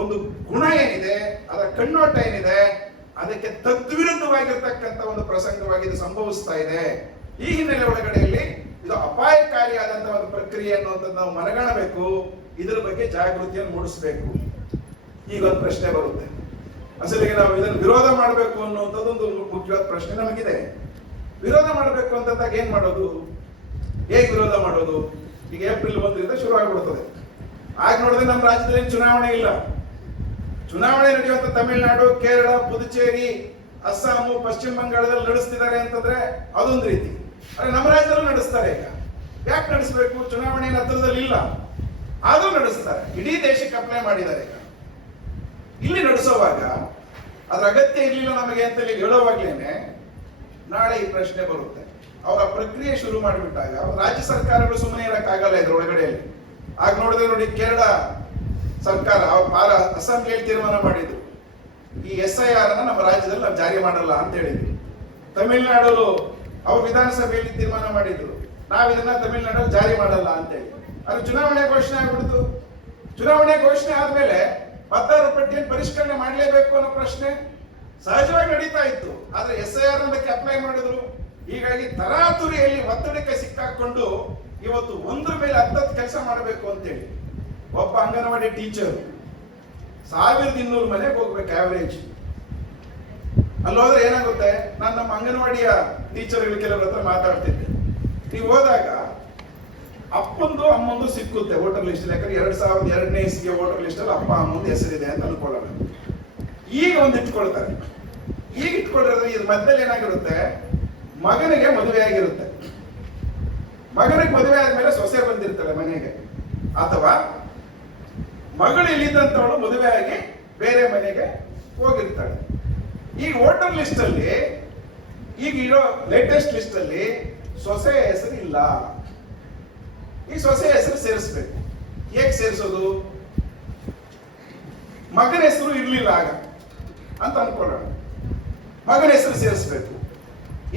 ಒಂದು ಗುಣ ಏನಿದೆ, ಅದರ ಕಣ್ಣೋಟ ಏನಿದೆ, ಅದಕ್ಕೆ ತದ್ವಿರುದ್ಧವಾಗಿರ್ತಕ್ಕಂಥ ಒಂದು ಪ್ರಸಂಗವಾಗಿ ಇದು ಸಂಭವಿಸ್ತಾ ಇದೆ. ಈ ಹಿನ್ನೆಲೆ ಒಳಗಡೆಯಲ್ಲಿ ಇದು ಅಪಾಯಕಾರಿಯಾದಂತಹ ಒಂದು ಪ್ರಕ್ರಿಯೆ ಅನ್ನುವಂಥದ್ದು ನಾವು ಮನಗಾಣಬೇಕು. ಇದರ ಬಗ್ಗೆ ಜಾಗೃತಿಯನ್ನು ಮೂಡಿಸಬೇಕು. ಈಗ ಒಂದು ಪ್ರಶ್ನೆ ಬರುತ್ತೆ, ಅಸಲಿಗೆ ನಾವು ಇದನ್ನು ವಿರೋಧ ಮಾಡಬೇಕು ಅನ್ನುವಂಥದ್ದು ಒಂದು ಮುಖ್ಯವಾದ ಪ್ರಶ್ನೆ ನಮಗಿದೆ. ವಿರೋಧ ಮಾಡಬೇಕು ಅಂತಂದಾಗ ಏನ್ ಮಾಡೋದು, ಹೇಗೆ ವಿರೋಧ ಮಾಡೋದು? ಈಗ ಏಪ್ರಿಲ್ 1ರಿಂದ ಶುರು ಆಗ್ಬಿಡ್ತದೆ. ಆಗ ನೋಡಿದ್ರೆ ನಮ್ಮ ರಾಜ್ಯದಲ್ಲಿ ಚುನಾವಣೆ ಇಲ್ಲ. ಚುನಾವಣೆ ನಡೆಯುವಂತ ತಮಿಳುನಾಡು, ಕೇರಳ, ಪುದುಚೇರಿ, ಅಸ್ಸಾಮು, ಪಶ್ಚಿಮ ಬಂಗಾಳದಲ್ಲಿ ನಡೆಸ್ತಿದ್ದಾರೆ ಅಂತಂದ್ರೆ ಅದೊಂದು ರೀತಿ. ಆದ್ರೆ ನಮ್ಮ ರಾಜ್ಯದಲ್ಲೂ ನಡೆಸ್ತಾರೆ. ಈಗ ಯಾಕೆ ನಡೆಸಬೇಕು? ಚುನಾವಣೆ ಹತ್ರದಲ್ಲಿ ಇಲ್ಲ, ಆದ್ರೂ ನಡೆಸ್ತಾರೆ. ಇಡೀ ದೇಶಕ್ಕೆ ಅಪ್ಲೈ ಮಾಡಿದ್ದಾರೆ. ಇಲ್ಲಿ ನಡೆಸುವಾಗ ಅದ್ರ ಅಗತ್ಯ ಇರ್ಲಿಲ್ಲ ನಮಗೆ ಅಂತ ಹೇಳುವಾಗ್ಲೇನೆ ನಾಳೆ ಈ ಪ್ರಶ್ನೆ ಬರುತ್ತೆ. ಅವರ ಪ್ರಕ್ರಿಯೆ ಶುರು ಮಾಡಿಬಿಟ್ಟಾಗ ರಾಜ್ಯ ಸರ್ಕಾರಗಳು ಸುಮ್ಮನೆ ಇರಕ್ಕಾಗಲ್ಲ ಇದ್ರೊಳಗಡೆಯಲ್ಲಿ. ಆಗ ನೋಡಿದ್ರೆ ನೋಡಿ, ಕೇರಳ ಸರ್ಕಾರ ಅಸೆಂಬ್ಲಿಯಲ್ಲಿ ತೀರ್ಮಾನ ಮಾಡಿದ್ರು, ಈ SIR ಅನ್ನ ನಮ್ಮ ರಾಜ್ಯದಲ್ಲಿ ನಾವು ಜಾರಿ ಮಾಡಲ್ಲ ಅಂತ ಹೇಳಿದ್ರು. ತಮಿಳುನಾಡು ಅವ್ರ ವಿಧಾನಸಭೆಯಲ್ಲಿ ತೀರ್ಮಾನ ಮಾಡಿದ್ರು, ನಾವು ಇದನ್ನ ತಮಿಳುನಾಡಲ್ಲಿ ಜಾರಿ ಮಾಡಲ್ಲ ಅಂತ ಹೇಳಿ. ಅದು ಚುನಾವಣೆ ಘೋಷಣೆ ಆಗ್ಬಿಡ್ತು. ಚುನಾವಣೆ ಘೋಷಣೆ ಆದ್ಮೇಲೆ ಮತದಾರರ ಪಟ್ಟಿಯನ್ನು ಪರಿಷ್ಕರಣೆ ಮಾಡಲೇಬೇಕು ಅನ್ನೋ ಪ್ರಶ್ನೆ ಸಹಜವಾಗಿ ನಡೀತಾ ಇತ್ತು. ಆದ್ರೆ SIR ಅದಕ್ಕೆ ಅಪ್ಲೈ ಮಾಡಿದ್ರು. ಹೀಗಾಗಿ ತರಾತುರಿಯಲ್ಲಿ ಒತ್ತಡಕ್ಕೆ ಸಿಕ್ಕಾಕೊಂಡು ಇವತ್ತು ಒಂದ್ರ ಮೇಲೆ 10 ಕೆಲಸ ಮಾಡಬೇಕು ಅಂತೇಳಿ ಒಬ್ಬ ಅಂಗನವಾಡಿ ಟೀಚರ್ 1200 ಮನೆಗೆ ಹೋಗ್ಬೇಕು ಆವರೇಜ್. ಅಲ್ಲಿ ಹೋದ್ರೆ ಏನಾಗುತ್ತೆ, ನಾನು ನಮ್ಮ ಅಂಗನವಾಡಿಯ ಟೀಚರ್ಗಳು ಕೆಲವ್ರ ಹತ್ರ ಮಾತಾಡ್ತಿದ್ದೆ. ನೀವು ಹೋದಾಗ ಅಪ್ಪಂದು ಅಮ್ಮಂದು ಸಿಕ್ಕುತ್ತೆ ವೋಟರ್ ಲಿಸ್ಟ್. ಯಾಕಂದ್ರೆ 2002ನೇ ಇಸ್ವಿಯ ವೋಟರ್ ಲಿಸ್ಟ್ ಅಲ್ಲಿ ಅಪ್ಪ ಅಮ್ಮಂದು ಹೆಸರಿದೆ ಅಂತ ಅನ್ಕೊಳ್ಳೋಣ. ಈಗ ಒಂದು ಇಟ್ಕೊಳ್ತಾರೆ. ಈಗ ಇಟ್ಕೊಳ್ಳೋದ್ರೆ ಇದ್ರ ಮಧ್ಯದಲ್ಲಿ ಏನಾಗಿರುತ್ತೆ, ಮಗನಿಗೆ ಮದುವೆ ಆಗಿರುತ್ತೆ. ಮಗನಿಗೆ ಮದುವೆ ಆದ್ಮೇಲೆ ಸೊಸೆ ಬಂದಿರ್ತಾಳೆ ಮನೆಗೆ, ಅಥವಾ ಮಗಳು ಇಲ್ಲಿದ್ದಂತವಳು ಮದುವೆ ಆಗಿ ಬೇರೆ ಮನೆಗೆ ಹೋಗಿರ್ತಾಳೆ. ಈಗ ವೋಟರ್ ಲಿಸ್ಟ್ ಅಲ್ಲಿ, ಈಗ ಇರೋ ಲೇಟೆಸ್ಟ್ ಲಿಸ್ಟ್ ಅಲ್ಲಿ ಸೊಸೆ ಹೆಸರು ಇಲ್ಲ. ಈ ಸೊಸೆ ಹೆಸರು ಸೇರಿಸ್ಬೇಕು. ಹೇಗೆ ಸೇರಿಸೋದು? ಮಗನ ಹೆಸರು ಇರ್ಲಿಲ್ಲ ಆಗ ಅಂತ ಅನ್ಕೊಳ್ಳೋಣ. ಮಗನ ಹೆಸರು ಸೇರಿಸ್ಬೇಕು.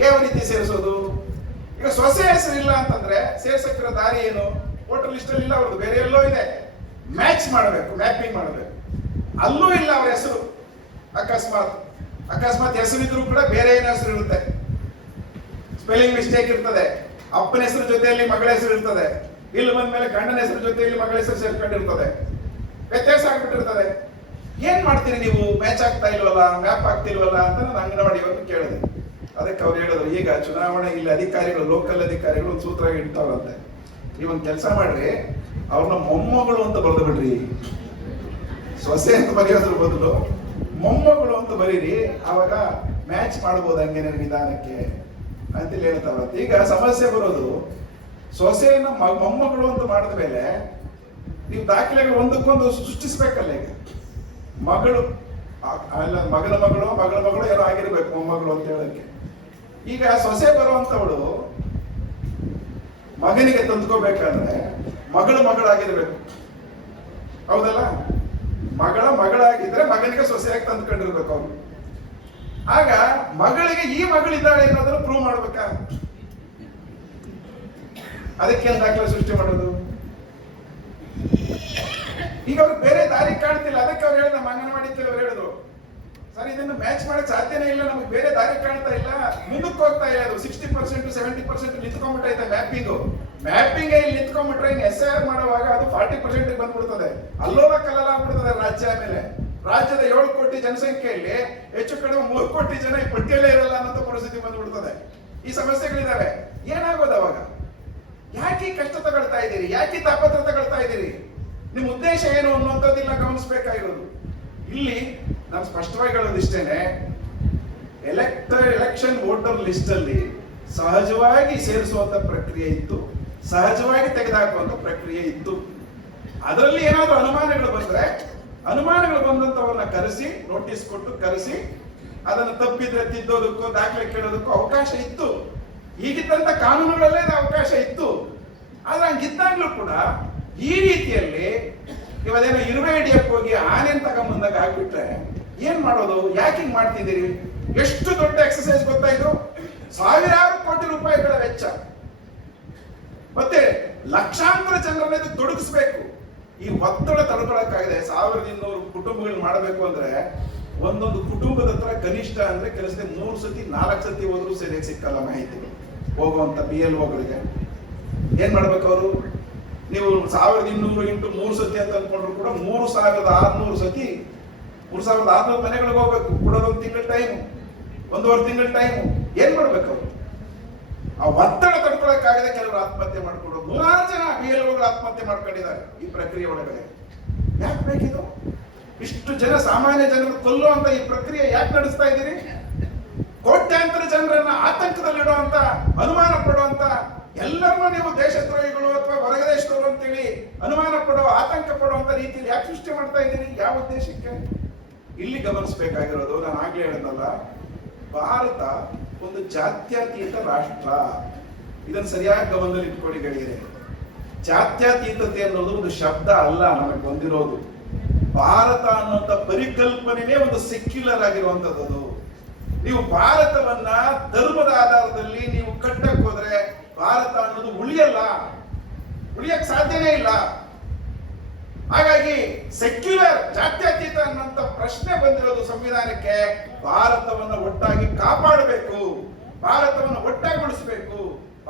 ಯಾವ ರೀತಿ ಸೇರಿಸೋದು? ಈಗ ಸೊಸೆ ಹೆಸರು ಇಲ್ಲ ಅಂತಂದ್ರೆ ಸೇರ್ಸಕ್ಕಿರೋ ದಾರಿ ಏನು? ವೋಟರ್ ಲಿಸ್ಟ್ ಅಲ್ಲಿ ಇಲ್ಲ ಅವ್ರದ್ದು, ಬೇರೆ ಎಲ್ಲೋ ಇದೆ. ಮ್ಯಾಚ್ ಮಾಡಬೇಕು, ಮ್ಯಾಪಿಂಗ್ ಮಾಡಬೇಕು. ಅಲ್ಲೂ ಇಲ್ಲ ಅವ್ರ ಹೆಸರು. ಅಕಸ್ಮಾತ್ ಹೆಸರಿದ್ರು ಕೂಡ ಬೇರೆ ಏನೋ ಹೆಸರು ಇರುತ್ತೆ, ಸ್ಪೆಲ್ಲಿಂಗ್ ಮಿಸ್ಟೇಕ್ ಇರ್ತದೆ. ಅಪ್ಪನ ಹೆಸರು ಜೊತೆಯಲ್ಲಿ ಮಗಳ ಹೆಸರು ಇರ್ತದೆ. ಇಲ್ಲಿ ಬಂದ್ಮೇಲೆ ಗಂಡನ ಹೆಸರು ಜೊತೆಯಲ್ಲಿ ಮಗಳ ಹೆಸರು ಸೇರ್ಕೊಂಡಿರ್ತದೆ. ವ್ಯತ್ಯಾಸ ಆಗ್ಬಿಟ್ಟಿರ್ತದೆ. ಏನ್ ಮಾಡ್ತೀರಿ ನೀವು? ಮ್ಯಾಚ್ ಆಗ್ತಾ ಇಲ್ವಲ್ಲ, ಮ್ಯಾಪ್ ಆಗ್ತಿಲ್ವಲ್ಲ ಅಂತ ನಾನು ಅಂಗನವಾಡಿಯವ್ರನ್ನ ಕೇಳಿದೆ. ಅದಕ್ಕೆ ಅವ್ರು ಹೇಳಿದ್ರು, ಈಗ ಚುನಾವಣೆ ಇಲ್ಲಿ ಅಧಿಕಾರಿಗಳು, ಲೋಕಲ್ ಅಧಿಕಾರಿಗಳು ಒಂದು ಸೂತ್ರ ಇಡ್ತಾವ್ರಂತೆ, ನೀವೊಂದು ಕೆಲಸ ಮಾಡ್ರಿ, ಅವ್ರನ್ನ ಮೊಮ್ಮಗಳು ಅಂತ ಬರೆದು ಬಿಡ್ರಿ. ಸೊಸೆ ಅಂತ ಬರೆಯೋದ್ರ ಬದಲು ಮೊಮ್ಮಗಳು ಅಂತ ಬರೀರಿ, ಆವಾಗ ಮ್ಯಾಚ್ ಮಾಡ್ಬೋದು ಹಂಗೇನೆ ನಿಧಾನಕ್ಕೆ ಅಂತೇಳಿ ಹೇಳ್ತಾವಂತೆ. ಈಗ ಸಮಸ್ಯೆ ಬರೋದು ಸೊಸೆಯನ್ನ ಮೊಮ್ಮಗಳು ಅಂತ ಮಾಡಿದ ಮೇಲೆ ನೀವು ದಾಖಲೆಗಳು ಒಂದಕ್ಕೊಂದು ಸೃಷ್ಟಿಸ್ಬೇಕಲ್ಲ. ಈಗ ಮಗಳು ಅಲ್ಲ, ಮಗಳ ಮಗಳು ಏನೋ ಆಗಿರ್ಬೇಕು ಮೊಮ್ಮಗಳು ಅಂತ ಹೇಳಕ್ಕೆ. ಈಗ ಸೊಸೆ ಬರುವಂತವಳು ಮಗನಿಗೆ ತಂದ್ಕೋಬೇಕಂದ್ರೆ ಮಗಳಾಗಿರ್ಬೇಕು, ಹೌದಲ್ಲ? ಮಗಳಾಗಿದ್ರೆ ಮಗನಿಗೆ ಸೊಸೆಯಾಗಿ ತಂದ್ಕೊಂಡಿರ್ಬೇಕು ಅವನು. ಆಗ ಮಗಳಿಗೆ ಈ ಮಗಳಿದ್ದಾಳೆ ಅನ್ನೋದನ್ನು ಪ್ರೂವ್ ಮಾಡ್ಬೇಕಾ? ಅದಕ್ಕೆ ದಾಖಲೆ ಸೃಷ್ಟಿ ಮಾಡೋದು. ಈಗ ಅವ್ರಿಗೆ ಬೇರೆ ದಾರಿ ಕಾಣ್ತಿಲ್ಲ. ಅದಕ್ಕೆ ಅವ್ರು ಹೇಳಿದ ಅಂಗನವಾಡಿ ಕೆಲವರು ಹೇಳಿದ್ರು, ಸರ್ ಇದನ್ನು ಮ್ಯಾಚ್ ಮಾಡಕ್ ಸಾಧ್ಯನೇ ಇಲ್ಲ, ನಮಗೆ ಬೇರೆ ದಾರಿ ಕಾಣ್ತಾ ಇಲ್ಲ, ಮುಂದಕ್ಕೆ ಹೋಗ್ತಾ ಇಲ್ಲ. ಅದು 60% 70% ನಿಂತ್ಕೊಂಡ್ಬಿಟ್ಟೈತೆ ಮ್ಯಾಪಿಂಗ್ ಇಲ್ಲಿ ನಿಂತ್ಕೊಂಡ್ಬಿಟ್ರೆ ಇನ್ನು SIR ಮಾಡುವಾಗ ಅದು 40% ಬಂದ್ಬಿಡ್ತದೆ. ಅಲ್ಲೋಲ ಕಲ್ಲಲ ಆಗ್ಬಿಡ್ತದೆ ರಾಜ್ಯ. ಮೇಲೆ ರಾಜ್ಯದ 7 ಕೋಟಿ ಜನಸಂಖ್ಯೆಯಲ್ಲಿ ಹೆಚ್ಚು ಕಡಿಮೆ 3 ಕೋಟಿ ಜನ ಈ ಪಟ್ಟಿಯಲ್ಲೇ ಇರಲ್ಲ ಅನ್ನೋ ಪರಿಸ್ಥಿತಿ ಬಂದ್ಬಿಡ್ತದೆ. ಈ ಸಮಸ್ಯೆಗಳಿದಾವೆ. ಏನಾಗೋದು ಅವಾಗ? ಯಾಕೆ ಕಷ್ಟ ತಗೊಳ್ತಾ ಇದ್ದೀರಿ? ಯಾಕೆ ತಾಪತ್ರ ತಗೊಳ್ತಾ ಇದ್ದೀರಿ? ನಿಮ್ಮ ಉದ್ದೇಶ ಏನು ಅನ್ನುವಂಥದ್ದಿಲ್ಲ ಗಮನಿಸಬೇಕಾಗಿರೋದು. ಇಲ್ಲಿ ನಾನು ಸ್ಪಷ್ಟವಾಗಿ ಹೇಳೋದಿಷ್ಟೇನೆ, ಎಲೆಕ್ಷನ್ ವೋಟರ್ ಲಿಸ್ಟ್ ಅಲ್ಲಿ ಸಹಜವಾಗಿ ಸೇರಿಸುವಂತ ಪ್ರಕ್ರಿಯೆ ಇತ್ತು, ಸಹಜವಾಗಿ ತೆಗೆದುಹಾಕುವಂತ ಪ್ರಕ್ರಿಯೆ ಇತ್ತು. ಅದರಲ್ಲಿ ಏನಾದರೂ ಅನುಮಾನಗಳು ಬಂದ್ರೆ ಅನುಮಾನಗಳು ಬಂದಂತವರನ್ನ ಕರೆಸಿ ನೋಟಿಸ್ ಕೊಟ್ಟು ಕರೆಸಿ ಅದನ್ನು ತಪ್ಪಿದ್ರೆ ತಿದ್ದೋದಕ್ಕೂ ದಾಖಲೆ ಕೇಳೋದಕ್ಕೂ ಅವಕಾಶ ಇತ್ತು. ಈಗಿದ್ದಂತ ಕಾನೂನುಗಳಲ್ಲೇ ಅವಕಾಶ ಇತ್ತು. ಆದ್ರೆ ಹಂಗಿದ್ದಾಗ್ಲೂ ಕೂಡ ಈ ರೀತಿಯಲ್ಲಿ ಇವದೇನೋ ಇರುವೆ ಹಿಡಿಯಕ್ಕೆ ಹೋಗಿ ಆನೆನ್ ತಗೊಂಬಂದಾಗ ಆಗ್ಬಿಟ್ರೆ ಏನ್ ಮಾಡೋದು? ಯಾಕೆ ಹಿಂಗ್ ಮಾಡ್ತಿದ್ದೀರಿ? ಎಷ್ಟು ದೊಡ್ಡ ಎಕ್ಸರ್ಸೈಸ್ ಗೊತ್ತಾ ಇದು? ಸಾವಿರಾರು ಕೋಟಿ ರೂಪಾಯಿಗಳ ವೆಚ್ಚ, ಮತ್ತೆ ಲಕ್ಷಾಂತರ ಜನರನ್ನ ತೊಡಗಿಸ್ಬೇಕು. ಈ ಒತ್ತಡ ತಡ್ಕೊಳಕ್ಕಾಗಿದೆ. 1200 ಕುಟುಂಬಗಳು ಮಾಡಬೇಕು ಅಂದ್ರೆ ಒಂದೊಂದು ಕುಟುಂಬದ ಹತ್ರ ಕನಿಷ್ಠ ಅಂದ್ರೆ ಕೆಲಸದ 3 ಸತಿ 4 ಸತಿ ಹೋದ್ರು ಸರಿಯಾಗಿ ಸಿಕ್ಕಲ್ಲ ಮಾಹಿತಿಗಳು. ಹೋಗುವಂತ BLOಗಳಿಗೆ ಏನ್ ಮಾಡ್ಬೇಕು ಅವರು? ನೀವು 1200 ಇಂಟು 3 ಸತಿ ಅಂತ ಅನ್ಕೊಂಡ್ರು ಕೂಡ 3600 ಸತಿ 3600 ಮನೆಗಳಿಗೆ ಹೋಗ್ಬೇಕು. ಕೊಡೋದೊಂದು ತಿಂಗಳ ಟೈಮು, 1.5 ತಿಂಗಳ ಟೈಮು. ಏನ್ ಮಾಡ್ಬೇಕು ಅವರು? ಆ ಒತ್ತಡ ತಡ್ಕೊಳಕ್ಕಾಗದೆ ಕೆಲವರು ಆತ್ಮಹತ್ಯೆ ಮಾಡ್ಕೊಡೋದು. 100 ಜನ BLOಗಳು ಆತ್ಮಹತ್ಯೆ ಮಾಡ್ಕೊಂಡಿದ್ದಾರೆ ಈ ಪ್ರಕ್ರಿಯೆ ಒಳಗಡೆ. ಯಾಕೆ ಬೇಕಿದು? ಇಷ್ಟು ಜನ ಸಾಮಾನ್ಯ ಜನರು ಕೊಲ್ಲುವಂತ ಈ ಪ್ರಕ್ರಿಯೆ ಯಾಕೆ ನಡೆಸ್ತಾ ಇದ್ದೀರಿ? ಕೋಟ್ಯಾಂತರ ಜನರನ್ನ ಆತಂಕದಲ್ಲಿಡುವಂತ, ಅನುಮಾನ ಪಡುವಂತ, ಎಲ್ಲರನ್ನೂ ನೀವು ದೇಶದ್ರೋಹಿಗಳು ಅಥವಾ ಹೊರಗದೇಶದವರು ಅಂತೇಳಿ ಅನುಮಾನ ಪಡುವ, ಆತಂಕ ಪಡುವಂತ ರೀತಿಯಲ್ಲಿ ಯಾಕೆ ಸೃಷ್ಟಿ ಮಾಡ್ತಾ ಇದ್ದೀರಿ? ಯಾವ ಉದ್ದೇಶಕ್ಕೆ? ಇಲ್ಲಿ ಗಮನಿಸಬೇಕಾಗಿರೋದು, ನಾನು ಆಗ್ಲೇ ಹೇಳಿದ್ನಲ್ಲ, ಭಾರತ ಒಂದು ಜಾತ್ಯತೀತ ರಾಷ್ಟ್ರ. ಇದನ್ನು ಸರಿಯಾಗಿ ಗಮನದಲ್ಲಿ ಇಟ್ಕೊಳ್ಳಿ ಗೆಳೆಯರೆ. ಜಾತ್ಯತೀತತೆ ಅನ್ನೋದು ಒಂದು ಶಬ್ದ ಅಲ್ಲ ನಮಗೆ ಬಂದಿರೋದು. ಭಾರತ ಅನ್ನುವಂಥ ಪರಿಕಲ್ಪನೆನೇ ಒಂದು ಸೆಕ್ಯುಲರ್ ಆಗಿರುವಂತದ್ದು. ನೀವು ಭಾರತವನ್ನ ಧರ್ಮದ ಆಧಾರದಲ್ಲಿ ನೀವು ಕಟ್ಟಕ್ ಹೋದ್ರೆ ಭಾರತ ಅನ್ನೋದು ಉಳಿಯಕ್ ಸಾಧ್ಯನೇ ಇಲ್ಲ. ಹಾಗಾಗಿ ಸೆಕ್ಯುಲರ್, ಜಾತ್ಯತೀತ ಅನ್ನುವಂತ ಪ್ರಶ್ನೆ ಬಂದಿರೋದು ಸಂವಿಧಾನಕ್ಕೆ. ಭಾರತವನ್ನ ಒಟ್ಟಾಗಿ ಕಾಪಾಡಬೇಕು, ಭಾರತವನ್ನು ಒಟ್ಟಾಗೊಳಿಸಬೇಕು.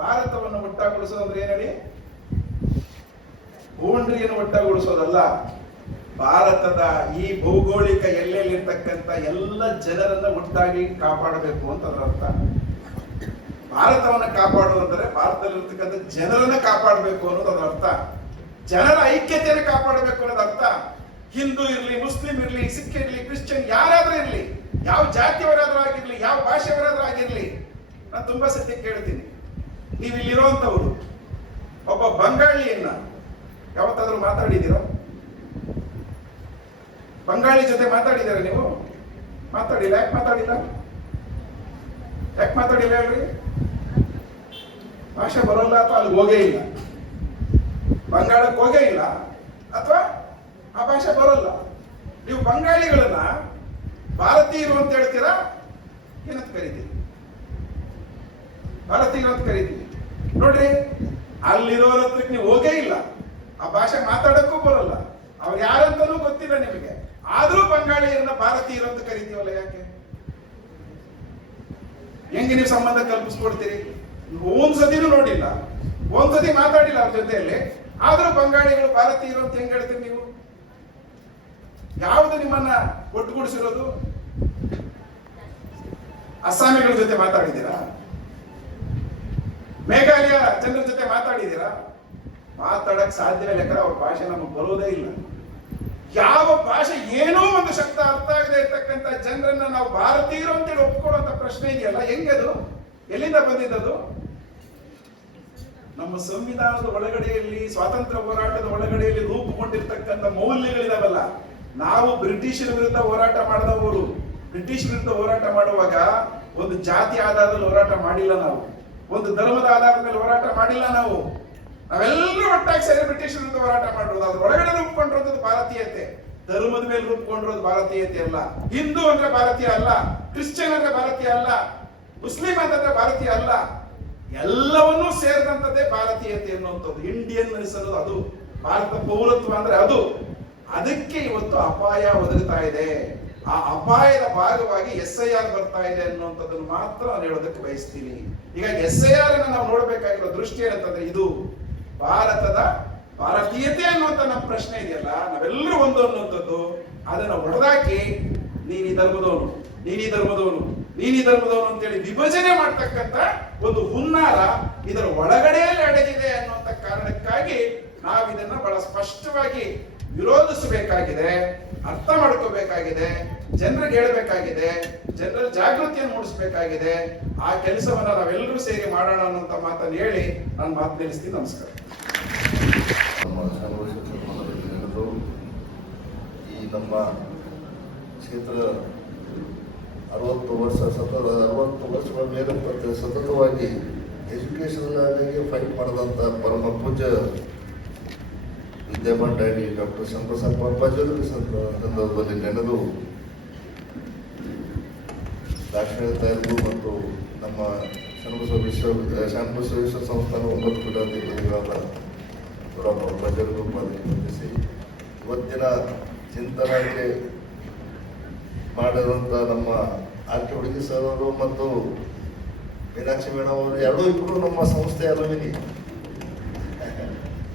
ಭಾರತವನ್ನು ಒಟ್ಟಾಗೊಳಿಸೋದು ಅಂದ್ರೆ ಏನೇಳಿ? ಬೌಂಡ್ರಿಯನ್ನು ಒಟ್ಟಾಗೊಳಿಸೋದಲ್ಲ. ಭಾರತದ ಈ ಭೌಗೋಳಿಕ ಎಲ್ಲೆಲ್ಲಿರ್ತಕ್ಕಂಥ ಎಲ್ಲ ಜನರನ್ನ ಒಟ್ಟಾಗಿ ಕಾಪಾಡಬೇಕು ಅಂತ ಅದರ ಅರ್ಥ. ಭಾರತವನ್ನ ಕಾಪಾಡುವಂದ್ರೆ ಭಾರತದಲ್ಲಿರ್ತಕ್ಕಂಥ ಜನರನ್ನ ಕಾಪಾಡಬೇಕು ಅನ್ನೋದು ಅದರ ಅರ್ಥ. ಜನರ ಐಕ್ಯತೆಯನ್ನು ಕಾಪಾಡಬೇಕು ಅನ್ನೋದು ಅರ್ಥ. ಹಿಂದೂ ಇರ್ಲಿ, ಮುಸ್ಲಿಂ ಇರ್ಲಿ, ಸಿಖ್ ಇರ್ಲಿ, ಕ್ರಿಶ್ಚಿಯನ್ ಯಾರಾದ್ರೂ ಇರ್ಲಿ, ಯಾವ ಜಾತಿಯವರಾದ್ರೂ ಆಗಿರ್ಲಿ, ಯಾವ ಭಾಷೆಯವರಾದ್ರೂ ಆಗಿರ್ಲಿ, ನಾನು ತುಂಬಾ ಸತ್ಯ ಕೇಳ್ತೀನಿ, ನೀವು ಇಲ್ಲಿರುವಂತವ್ರು ಒಬ್ಬ ಬಂಗಾಳಿಯನ್ನ ಯಾವತ್ತಾದ್ರೂ ಮಾತಾಡಿದ್ದೀರೋ? ಬಂಗಾಳಿ ಜೊತೆ ಮಾತಾಡಿದಾರ ನೀವು? ಮಾತಾಡಿಲ್ಲ. ಯಾಕೆ ಮಾತಾಡಿಲ್ಲ? ಹೇಳ್ರಿ? ಭಾಷೆ ಬರೋಲ್ಲ, ಅಥವಾ ಅಲ್ಲಿ ಹೋಗೇ ಇಲ್ಲ, ಬಂಗಾಳಕ್ಕೆ ಹೋಗೇ ಇಲ್ಲ, ಅಥವಾ ಆ ಭಾಷೆ ಬರೋಲ್ಲ. ನೀವು ಬಂಗಾಳಿಗಳನ್ನ ಭಾರತೀಯರು ಅಂತ ಹೇಳ್ತೀರಾ? ಏನಂತ ಕರಿತೀರಿ? ಭಾರತೀಯರು ಅಂತ ಕರಿತೀವಿ. ನೋಡ್ರಿ, ಅಲ್ಲಿರೋರ ಹತ್ರಕ್ಕೆ ನೀವು ಹೋಗೇ ಇಲ್ಲ, ಆ ಭಾಷೆ ಮಾತಾಡಕ್ಕೂ ಬರೋಲ್ಲ, ಅವ್ರು ಯಾರಂತನೂ ಗೊತ್ತಿಲ್ಲ ನಿಮಗೆ, ಆದ್ರೂ ಬಂಗಾಳಿಯರನ್ನ ಭಾರತೀಯರು ಅಂತ ಕರಿತೀವಲ್ಲ. ಯಾಕೆ? ಹೆಂಗೆ ನೀವು ಸಂಬಂಧ ಕಲ್ಪಿಸ್ಕೊಡ್ತೀರಿ? ಒಂದ್ಸತಿನೂ ನೋಡಿಲ್ಲ, ಒಂದ್ಸತಿ ಮಾತಾಡಿಲ್ಲ ಅವ್ರ ಜೊತೆಯಲ್ಲಿ, ಆದ್ರೂ ಬಂಗಾಳಿಗಳು ಭಾರತೀಯರು ಅಂತ ಹೆಂಗ್ ಹೇಳ್ತೀರಿ ನೀವು? ಯಾವುದು ನಿಮ್ಮನ್ನ ಒಟ್ಟುಗೂಡಿಸಿರೋದು? ಅಸ್ಸಾಮಿಗಳ ಜೊತೆ ಮಾತಾಡಿದ್ದೀರಾ? ಮೇಘಾಲಯ ಜನರ ಜೊತೆ ಮಾತಾಡಿದ್ದೀರಾ? ಮಾತಾಡಕ್ ಸಾಧ್ಯವೇ ಇಲ್ಲ, ಅವ್ರ ಭಾಷೆ ನಮಗೆ ಬರೋದೇ ಇಲ್ಲ. ಯಾವ ಭಾಷೆ ಏನೋ ಒಂದು ಶಬ್ದ ಅರ್ಥ ಆಗದೆ ಇರ್ತಕ್ಕಂಥ ಜನರನ್ನ ನಾವು ಭಾರತೀಯರು ಅಂತೇಳಿ ಒಪ್ಕೊಳ್ಳುವಂತ ಪ್ರಶ್ನೆ ಇದೆಯಲ್ಲ, ಹೆಂಗದು? ಎಲ್ಲಿಂದ ಬಂದಿದ್ದದು? ನಮ್ಮ ಸಂವಿಧಾನದ ಒಳಗಡೆಯಲ್ಲಿ, ಸ್ವಾತಂತ್ರ್ಯ ಹೋರಾಟದ ಒಳಗಡೆಯಲ್ಲಿ ರೂಪುಗೊಂಡಿರ್ತಕ್ಕಂಥ ಮೌಲ್ಯಗಳಿದಾವಲ್ಲ. ನಾವು ಬ್ರಿಟಿಷರ ವಿರುದ್ಧ ಹೋರಾಟ ಮಾಡಿದವರು. ಬ್ರಿಟಿಷ್ ವಿರುದ್ಧ ಹೋರಾಟ ಮಾಡುವಾಗ ಒಂದು ಜಾತಿ ಆಧಾರದಲ್ಲಿ ಹೋರಾಟ ಮಾಡಿಲ್ಲ ನಾವು, ಒಂದು ಧರ್ಮದ ಆಧಾರದ ಮೇಲೆ ಹೋರಾಟ ಮಾಡಿಲ್ಲ ನಾವು. ನಾವೆಲ್ಲರೂ ಒಟ್ಟಾಗಿ ಸೇರಿ ಬ್ರಿಟಿಷ್ ವಿರುದ್ಧ ಹೋರಾಟ ಮಾಡಿರೋದು. ಅದ್ರ ಒಳಗಡೆ ರೂಪುಕೊಂಡಿರೋದು ಭಾರತೀಯತೆ. ಧರ್ಮದ ಮೇಲೆ ರೂಪುಕೊಂಡಿರೋದು ಭಾರತೀಯತೆ ಅಲ್ಲ. ಹಿಂದೂ ಅಂದ್ರೆ ಭಾರತೀಯ ಅಲ್ಲ, ಕ್ರಿಶ್ಚಿಯನ್ ಅಂದ್ರೆ ಭಾರತೀಯ ಅಲ್ಲ, ಮುಸ್ಲಿಂ ಅಂದ್ರೆ ಭಾರತೀಯ ಅಲ್ಲ. ಎಲ್ಲವನ್ನೂ ಸೇರಿದಂಥದ್ದೇ ಭಾರತೀಯತೆ ಅನ್ನುವಂಥದ್ದು. ಇಂಡಿಯನ್ ಅನ್ನಿಸೋದು ಅದು. ಭಾರತ ಪೌರತ್ವ ಅಂದ್ರೆ ಅದು. ಅದಕ್ಕೆ ಇವತ್ತು ಅಪಾಯ ಒದಗುತ್ತಾ ಇದೆ. ಆ ಅಪಾಯದ ಭಾಗವಾಗಿ SIR ಬರ್ತಾ ಇದೆ ಅನ್ನುವಂಥದ್ದನ್ನು ಮಾತ್ರ ನಾನು ಹೇಳೋದಕ್ಕೆ ಬಯಸ್ತೀನಿ. ಈಗ SIR ಅನ್ನು ನಾವು ನೋಡ್ಬೇಕಾಗಿರೋ ದೃಷ್ಟಿ ಏನಂತಂದ್ರೆ, ಇದು ಭಾರತದ ಭಾರತೀಯತೆ ಅನ್ನುವಂಥ ನಮ್ಮ ಪ್ರಶ್ನೆ ಇದೆಯಲ್ಲ, ನಾವೆಲ್ಲರೂ ಒಂದು ಅನ್ನುವಂಥದ್ದು. ಅದನ್ನ ಹೊಡೆದಾಕಿ ನೀನ್ ಈ ಧರ್ಮದವನು, ನೀನ್ ಈ ಧರ್ಮದವನು, ನೀನ್ ಈ ಧರ್ಮದವನು ಅಂತೇಳಿ ವಿಭಜನೆ ಮಾಡ್ತಕ್ಕಂಥ ಒಂದು ಹುನ್ನಾರ ಇದರ ಒಳಗಡೆಯಲ್ಲಿ ಅಡಗಿದೆ ಅನ್ನುವಂಥ ಕಾರಣಕ್ಕಾಗಿ ನಾವು ಇದನ್ನ ಬಹಳ ಸ್ಪಷ್ಟವಾಗಿ ವಿರೋಧಿಸಬೇಕಾಗಿದೆ, ಅರ್ಥ ಮಾಡ್ಕೋಬೇಕಾಗಿದೆ, ಜನರಿಗೆ ಹೇಳಬೇಕಾಗಿದೆ, ಜನರ ಜಾಗೃತಿಯನ್ನು ಮೂಡಿಸಬೇಕಾಗಿದೆ. ಆ ಕೆಲಸವನ್ನ ನಾವೆಲ್ಲರೂ ಸೇರಿ ಮಾಡೋಣ ಅನ್ನುವಂಥ ಮಾತನ್ನು ಹೇಳಿ ನಾನು ಮಾತು ನಿಲ್ಲಿಸ್ತೀನಿ. ನಮಸ್ಕಾರ. ಈ ನಮ್ಮ ಕ್ಷೇತ್ರ 60 ವರ್ಷಗಳ ಮೇಲೆ ಸತತವಾಗಿ ಎಜುಕೇಶನ್ಗೆ ಫೈಟ್ ಮಾಡಿದಂಥ ಪರಮ ಪೂಜ್ಯ ವಿದ್ಯಾಮಾನ್ ಡ್ಯಾಡಿ ಡಾಕ್ಟರ್ ಶಂಕರಪ್ಪ ಪಪ್ಪಾಜಿಯವರ ಸಂದರ್ಭದಲ್ಲಿ ನೆನೆದು ದಾಕ್ಷಿಣ್ಯರು ಮತ್ತು ನಮ್ಮ ಶಾಂತಬಸವೇಶ್ವರ ಸಂಸ್ಥಾನ 9 ಪೀಠಾಧಿಪತಿಗಳಾದ ಡಾಕ್ಟರ್ ಪಪ್ಪಾಜಿಯವರಿಗೂ ಬಂಧಿಸಿ ಇವತ್ತಿನ ಚಿಂತನೆಗೆ ಮಾಡಿರುವಂಥ ನಮ್ಮ ಆರ್ಕೆ ಹುಡುಗಿ ಸರ್ ಅವರು ಮತ್ತು ಮೀನಾಕ್ಷಿ ಮೇಡಮ್ ಅವರು ಇಬ್ಬರು ನಮ್ಮ ಸಂಸ್ಥೆ ಅಲುಮಿನಿ.